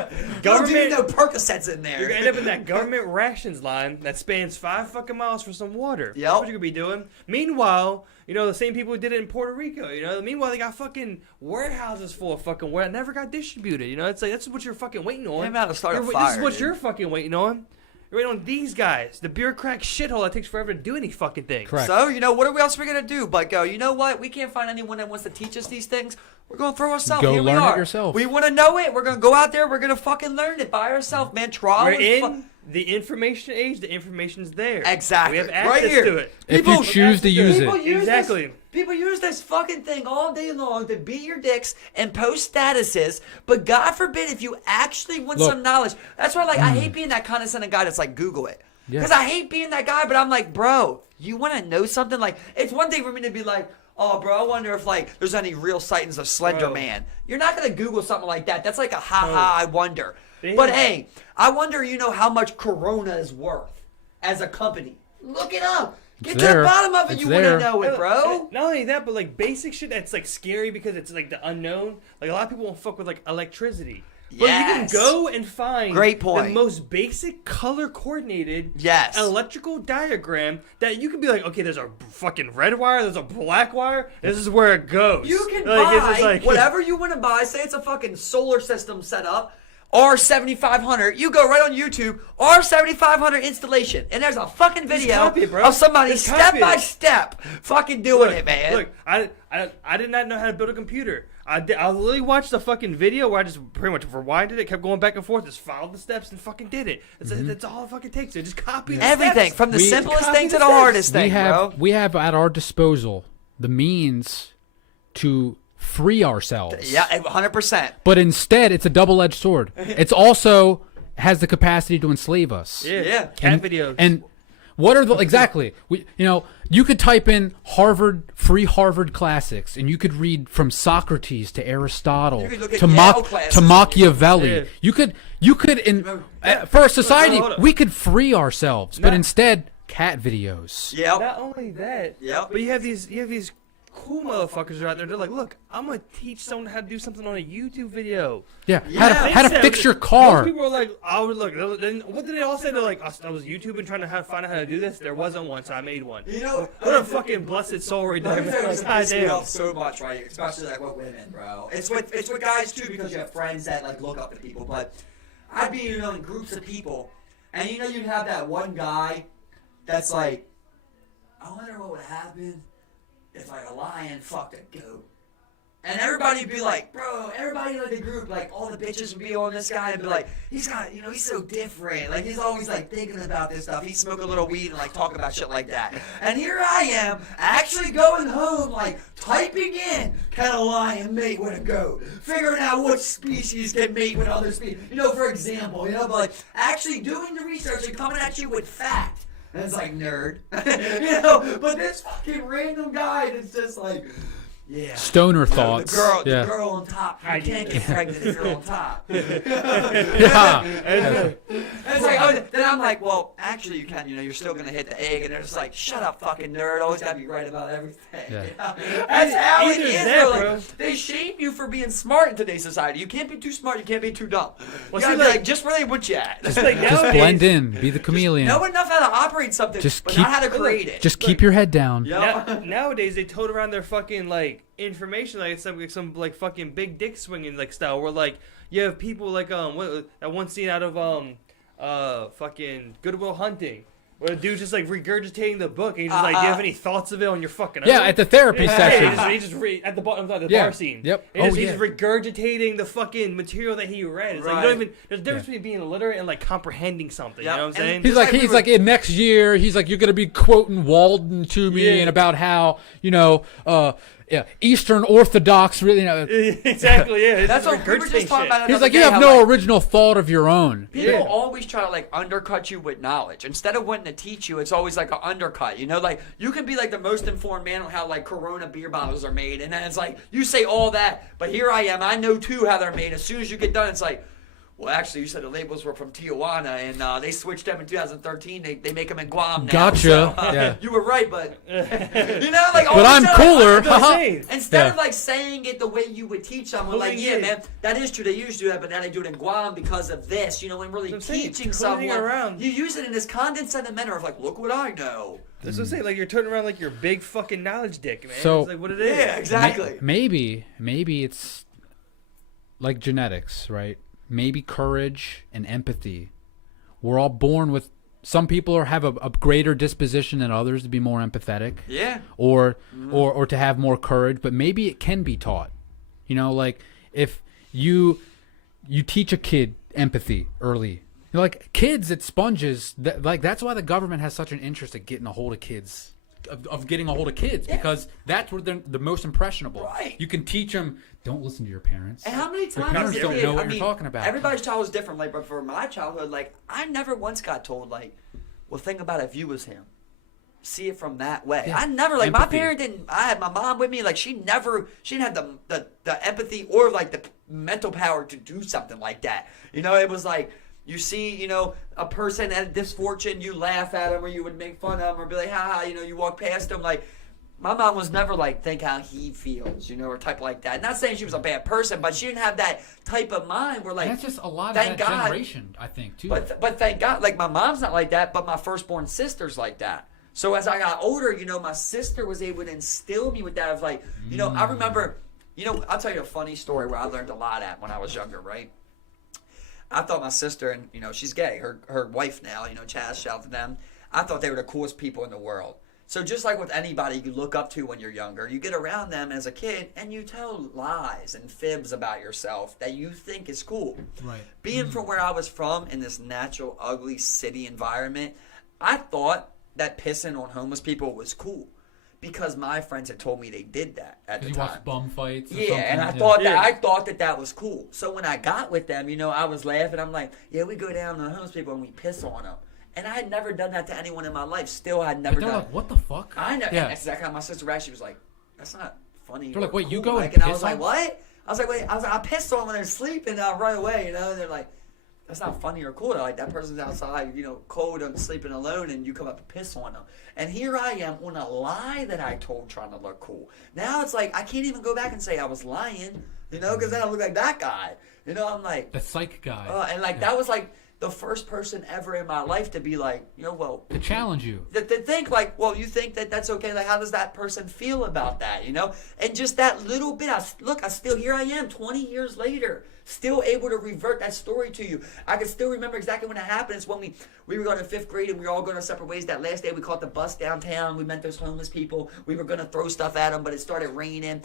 fucking Don't do government. no Percocets in You're there. gonna end up in that government rations line that spans 5 fucking miles for some water. Yep. That's what you're gonna be doing. Meanwhile, the same people who did it in Puerto Rico. Meanwhile they got fucking warehouses full of fucking water that never got distributed. It's like that's what you're fucking waiting on. I'm about to start a This fire, is what dude. you're fucking waiting on. You're waiting on these guys, the bureaucrat shithole that takes forever to do any fucking thing. Correct. So, what else are we going to do but go, you know what? We can't find anyone that wants to teach us these things. We're going to throw ourselves. Go Here learn we it are. yourself. We want to know it. We're going to go out there. We're going to fucking learn it by ourselves, man. Trial We're and in the information age. The information's there. Exactly. We have Right access here. to it. If you choose to use People it. use Exactly. This, people use this fucking thing all day long to beat your dicks and post statuses. But God forbid if you actually want Look. some knowledge. That's why, I hate being that condescending guy that's like, Google it. Yeah. Because I hate being that guy, but I'm like, bro, you want to know something? Like, it's one thing for me to be like, oh, bro, I wonder if, there's any real sightings of Slender Bro. Man. You're not going to Google something like that. That's like a ha-ha, I wonder. Yeah. But, hey, I wonder, how much Corona is worth as a company. Look it up. Get to the there. bottom of it. It's You want there. to know it, bro. Not only that, but basic shit that's scary because it's the unknown. A lot of people won't fuck with electricity. But you can Yes. go and find Great point. the most basic color coordinated Yes. electrical diagram that you can be like, okay, there's a fucking red wire, there's a black wire, this is where it goes. You can it's just buy whatever you want to buy. Say it's a fucking solar system setup. R7500. You go right on YouTube. R7500 installation, and there's a fucking video copy it, bro. of somebody Just step copy it. by step fucking doing it, man. Look, I did not know how to build a computer. I literally watched the fucking video where I just pretty much rewinded it, kept going back and forth, just followed the steps and fucking did it. That's all it fucking takes. Just copy the Everything steps. from the We- simplest Copy thing the to the steps. hardest thing, bro. We have at our disposal the means to free ourselves. Yeah, 100%. But instead, it's a double-edged sword. It's also has the capacity to enslave us. Yeah. Cat videos. And what are the exactly? You could type in free Harvard classics, and you could read from Socrates to Aristotle You could look at to Yale classes. to Machiavelli. Yeah. You could for a society hold up. we could free ourselves, but No. instead cat videos. Yep. Not only that, Yep. but you have these cool motherfuckers who are out there. They're like, look, I'm gonna teach someone how to do something on a YouTube video. Yeah, Yeah. how to fix your car. Most people are like, then what did they all say? They're like, I was YouTubing trying to find out how to do this. There wasn't one, so I made one. What a fucking blessed soul right there. Let me tell you what's God pissed me damn. off so much, right? Especially with women, bro. It's with guys too, because you have friends that look up to people. But I'd be in groups of people, and you'd have that one guy that's like, I wonder what would happen if a lion fucked a goat. And everybody would be like, bro, everybody in the group, all the bitches would be on this guy and be like, he's so different. He's always thinking about this stuff. He's smoking a little weed and talking about shit like that. And here I am, actually going home, typing in, can a lion mate with a goat? Figuring out which species can mate with other species. For example, but actually doing the research and coming at you with fact. And it's nerd. But this fucking random guy that's just Yeah. Stoner thoughts. The girl on top. You can't get pregnant if you're on top. Yeah. And it's like, oh, then I'm like, well, actually you can. You know, you're still gonna hit the egg, and they're just like, shut up, fucking nerd. Always gotta be right about everything. Yeah. You know? That's how it Either is. that, Like, bro. they shame you for being smart in today's society. You can't be too smart. You can't be too dumb. Well, You see, gotta be like- like just where they put you at. Just like Just nowadays, blend in. Be the chameleon. Know enough how to operate something, Just but keep- not how to create it. Just keep your head down. Yep. Nowadays they tote around their fucking like information like it's some like fucking big dick swinging like style where like you have people like that one scene out of fucking Goodwill Hunting where the dude's just like regurgitating the book and he's just like, do you have any thoughts of it on your fucking Yeah, own? at the therapy session. He just at the bottom of the Yeah. bar scene. Yep. He's Oh, just yeah. regurgitating the fucking material that he read. It's like you Right. don't even there's a difference between being illiterate and like comprehending something. Yeah. You know what I'm saying? And He's Just like, like we he's were- like, in next year, he's like, you're gonna be quoting Walden to me Yeah. and about how, you know, Eastern Orthodox, really, you know. Exactly. Yeah. That's what we were just talking about. He's another like, you day, have how, no like, original thought of your own. People Yeah. always try to like undercut you with knowledge. Instead of wanting to teach you, it's always like an undercut. You know, like you can be like the most informed man on how like Corona beer bottles are made, and then it's like you say all that, but here I am. I know too how they're made. As soon as you get done, it's like, well, actually, you said the labels were from Tijuana, and they switched them in 2013. They make them in Guam now. Gotcha. So, Yeah. You were right, but you know, like. But I'm cooler. Instead Yeah. of like saying it the way you would teach someone, like, yeah, man, that is true. They used to do that, but now they do it in Guam because of this. You know, when really I'm saying, teaching turning someone, around. you use it in this condescending manner of like, look what I know. That's what I'm saying. Like you're turning around like your big fucking knowledge dick, man. So- it's like what it is. Yeah, exactly. Maybe it's like genetics, right? Maybe courage and empathy. We're all born with. Some people have a greater disposition than others to be more empathetic, Yeah. or to have more courage. But maybe it can be taught. You know, like if you teach a kid empathy early. You know, like kids at sponges. That's why the government has such an interest in getting a hold of kids. Of getting a hold of kids, because that's where they're the most impressionable. Right. You can teach them, don't listen to your parents. And how many Your times parents as a don't kid, know what I you're talking about. Everybody's childhood is different. Like, but for my childhood, like, I never once got told, like, well, think about if you was him. See it from that way. Yeah. I never, like, my Empathy. parent didn't. I had my mom with me. Like, she didn't have the empathy or like the mental power to do something like that. You know, it was like. You see, you know, a person at misfortune, you laugh at them or you would make fun of them or be like, ha, you know, you walk past them. Like, my mom was never like, think how he feels, you know, or type like that. Not saying she was a bad person, but she didn't have that type of mind where, like, And that's just a lot of thank that God. generation, I think, too. But thank God, like, my mom's not like that, but my firstborn sister's like that. So as I got older, you know, my sister was able to instill me with that of like, you know, I remember, you know, I'll tell you a funny story where I learned a lot at when I was younger, right? I thought my sister, and you know, she's gay. Her wife now, you know, Chaz, shout out to them. I thought they were the coolest people in the world. So just like with anybody you look up to when you're younger, you get around them as a kid and you tell lies and fibs about yourself that you think is cool. Right. Being from where I was from in this natural, ugly city environment, I thought that pissing on homeless people was cool because my friends had told me they did that at the You time. watch bum fights or Yeah, something. and I thought that was cool. So when I got with them, you know, I was laughing. I'm like, yeah, we go down to the homeless people and we piss on them. And I had never done that to anyone in my life. Still, I'd never They're done. like, what the fuck? I know. Yeah. That's exactly how my sister actually was like, that's not funny. They're like, or wait, you cool. go like, and I piss was like, on- what? I was like, wait. I was like, I pissed on them when they're sleeping right away. You know, and they're like, that's not funny or cool. They're like, that person's outside, you know, cold and sleeping alone, and you come up and piss on them. And here I am on a lie that I told, trying to look cool. Now it's like I can't even go back and say I was lying, you know, because then I look like that guy. You know, I'm like, The psych guy. and like that was like the first person ever in my life to be like, you know, well, to challenge you. to think like, well, you think that that's okay? Like, how does that person feel about that? You know, and just that little bit. I still here. I am 20 years later, still able to revert that story to you. I can still remember exactly when it happened. It's when we were going to 5th grade and we were all going our separate ways. That last day, we caught the bus downtown. We met those homeless people. We were going to throw stuff at them, but it started raining.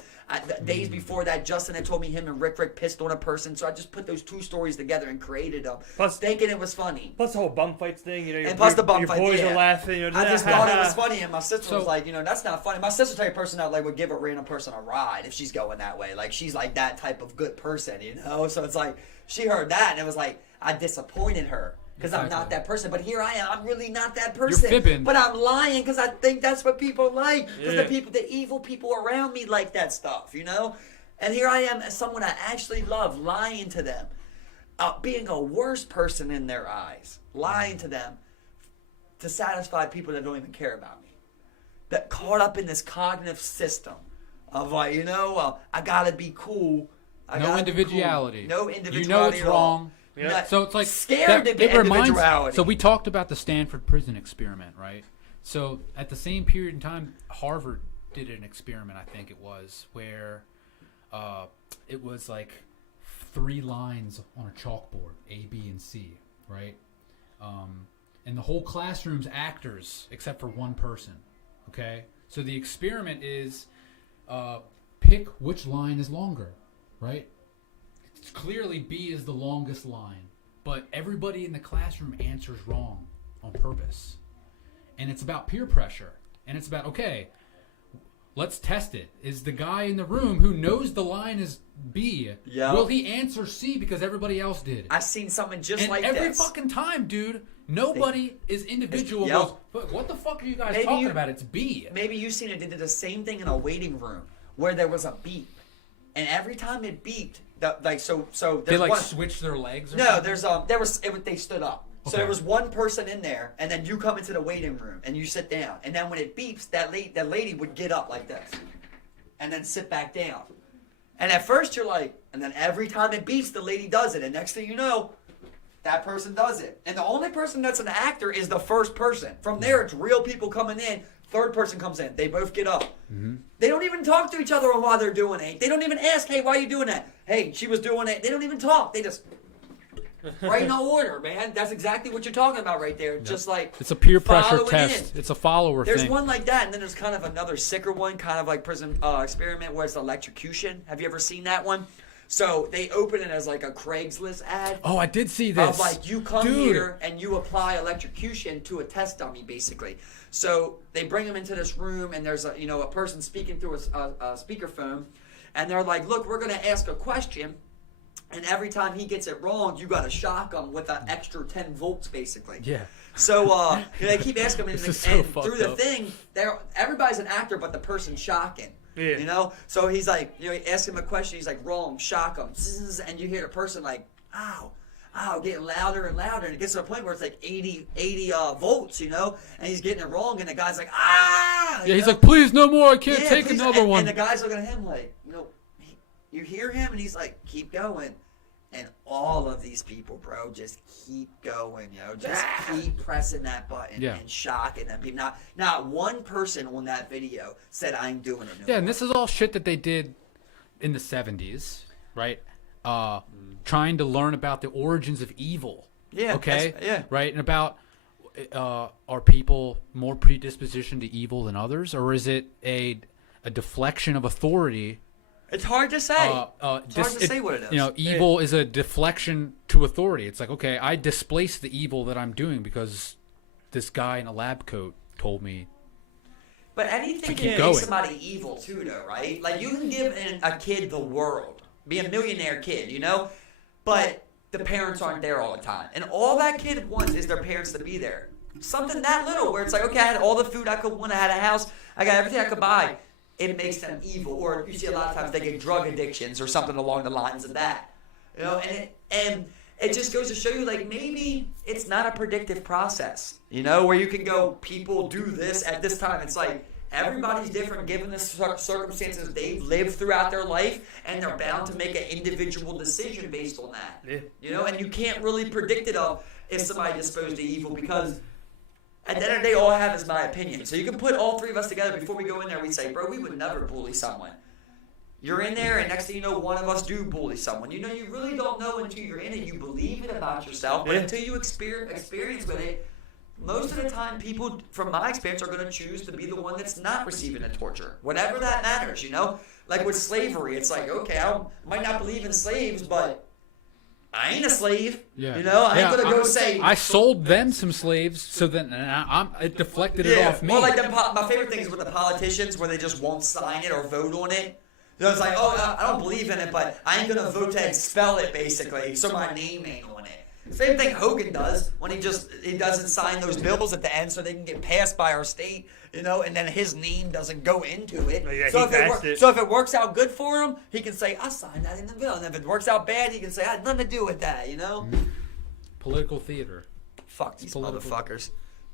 The days before that, Justin had told me him and Rick pissed on a person. So I just put those two stories together and created them, Plus- thinking it was funny. Plus the whole bum fights thing, you know, And plus the bum your fights, boys yeah. are laughing. You know, I just thought it was funny, and my sister So- was like, you know, that's not funny. My sister's the type of person that like would give a random person a ride if she's going that way. Like she's like that type of good person, you know. So it's like she heard that, and it was like I disappointed her. because I'm not Exactly. that person. But here I am. I'm really not that person. fibbing. But I'm lying because I think that's what people like. Because Yeah. the evil people around me like that stuff, And here I am as someone I actually love, lying to them, being a worse person in their eyes, lying to them to satisfy people that don't even care about me. That caught up in this cognitive system of like, I gotta be cool. No individuality. No individuality. You know it's at all. wrong. Yeah. Not So it's like scared to be it reminds. individuality. So we talked about the Stanford prison experiment, right? So at the same period in time, Harvard did an experiment. I think it was where it was like 3 lines on a chalkboard, A, B, and C, right? And the whole classroom's actors except for one person. Okay, so the experiment is pick which line is longer, right? It's clearly B is the longest line, but everybody in the classroom answers wrong on purpose. And it's about peer pressure. And it's about, okay, let's test it. Is the guy in the room who knows the line is B, will he answer C because everybody else did? I've seen something just And like every this. fucking time, dude, nobody is individual. Yep. Goes, "But what the fuck are you guys Maybe talking you- about? It's B." Maybe you've seen it. They did the same thing in a waiting room where there was a beep, and every time it beeped, so They there's like one. switch their legs or No, something? they stood up. So Okay. there was one person in there, and then you come into the waiting room and you sit down, and then when it beeps, that lady would get up like this, and then sit back down. And at first you're like, and then every time it beeps, the lady does it, and next thing you know, that person does it. And the only person that's an actor is the first person. From there, it's real people coming in. Third person comes in. They both get up. Mm-hmm. They don't even talk to each other on why they're doing it. They don't even ask, hey, why are you doing that? Hey, she was doing it. They don't even talk. They just right no order, man. That's exactly what you're talking about right there. Just like It's a peer pressure following test. in. It's a follower There's thing. one like that, and then there's kind of another sicker one, kind of like prison experiment, where it's electrocution. Have you ever seen that one? So they open it as like a Craigslist ad. Oh, I did see this. Of like you come Dude. here and you apply electrocution to a test dummy, basically. So they bring them into this room, and there's a person speaking through a speakerphone, and they're like, "Look, we're gonna ask a question, and every time he gets it wrong, you got to shock him with an extra 10 volts, basically." Yeah. So they keep asking him, and, This is so and fucked through the up. thing, everybody's an actor, but the person's shocking. Yeah. So he's like, he asks him a question, he's like, wrong, shock him, and you hear the person like, ow, getting louder and louder, and it gets to a point where it's like 80 volts, and he's getting it wrong, and the guy's like, ah! Yeah, he's like, please, no more. I can't take please. another one. And the guy's looking at him like, you hear him, and he's like, keep going. And all of these people, bro, just keep going, just keep pressing that button and shocking them. Not one person on that video said, I ain't doing it no Yeah, and more. this is all shit that they did in the 70s, right? Trying to learn about the origins of evil. Yeah. Okay? Yeah. Right? And about are people more predisposition to evil than others? Or is it a deflection of authority? It's hard to say. It's hard to say what it is. Evil is a deflection to authority. It's like, okay, I displace the evil that I'm doing because this guy in a lab coat told me. But anything keep can make going. somebody evil too, though, right? Like you can give a kid the world, be a millionaire kid, but the parents aren't there all the time, and all that kid wants is their parents to be there. Something that little, where it's like, okay, I had all the food I could want, I had a house, I got everything I could buy. It makes them evil, or you see a lot of times they get drug addictions or something along the lines of that, and it just goes to show you, like, maybe it's not a predictive process, where you can go, people do this at this time. It's like everybody's different given the circumstances they've lived throughout their life, and they're bound to make an individual decision based on that. Yeah. And you can't really predict it of if somebody disposed to evil, because at the end of the day, all I have is my opinion. So you can put all three of us together. Before we go in there, we say, bro, we would never bully someone. You're in there, and next thing you know, one of us do bully someone. You really don't know until you're in it. You believe it about yourself, but until you experience with it, most of the time, people, from my experience, are going to choose to be the one that's not receiving the torture. Whatever that matters, Like with slavery, it's like, okay, I might not believe in slaves, but I ain't a slave. Yeah. I ain't gonna go say I sold them some slaves, so then it deflected it off me. Well, like my favorite thing is with the politicians where they just won't sign it or vote on it. It's like, oh, I don't believe in it, but I ain't gonna vote to expel it, basically, so my name ain't on it. Same thing Hogan does when he doesn't sign those bills at the end so they can get passed by our state, you know, and then his name doesn't go into it. Yeah, so, so if it works out good for him, he can say, I signed that in the bill. And if it works out bad, he can say, I had nothing to do with that, you know? Political theater. Fuck these Political. motherfuckers.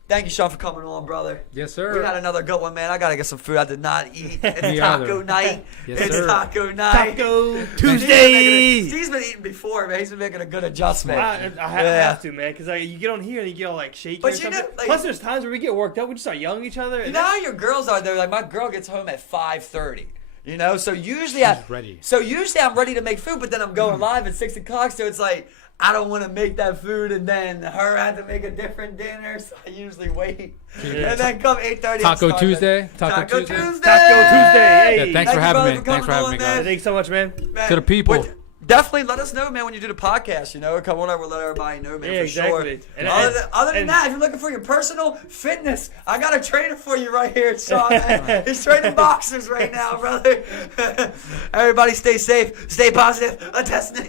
Thank you, Sean, for coming on, brother. Yes, sir. We had another good one, man. I gotta get some food. I did not eat. It's Me taco either. night. Yes, It's sir. taco night. Taco Tuesday. He's been eating before, man. He's been making a good adjustment. I have to, man, because you get on here and you get all like shaky But or you something. know, like- Plus, there's times where we get worked up. We just start yelling at each other. You And know how your girls are? They're like, my girl gets home at 5:30. You know, so usually She's ready. So usually I'm ready to make food, but then I'm going live at 6 o'clock. So it's like I don't want to make that food, and then her had to make a different dinner. So I usually wait, and then come 8:30. Taco Tuesday. Taco Tuesday. Taco Tuesday. Hey. Yeah, thanks for having me. for Thanks for coming having on, me, man. guys. Thanks so much, man. Man, To the people. but definitely let us know, man, when you do the podcast. You know, come on over, let everybody know, man, Yeah, for exactly. sure. And- other than and- that, if you're looking for your personal fitness, I got a trainer for you right here, Sean. Man. He's training boxers right now, brother. Everybody, stay safe, stay positive. A destiny.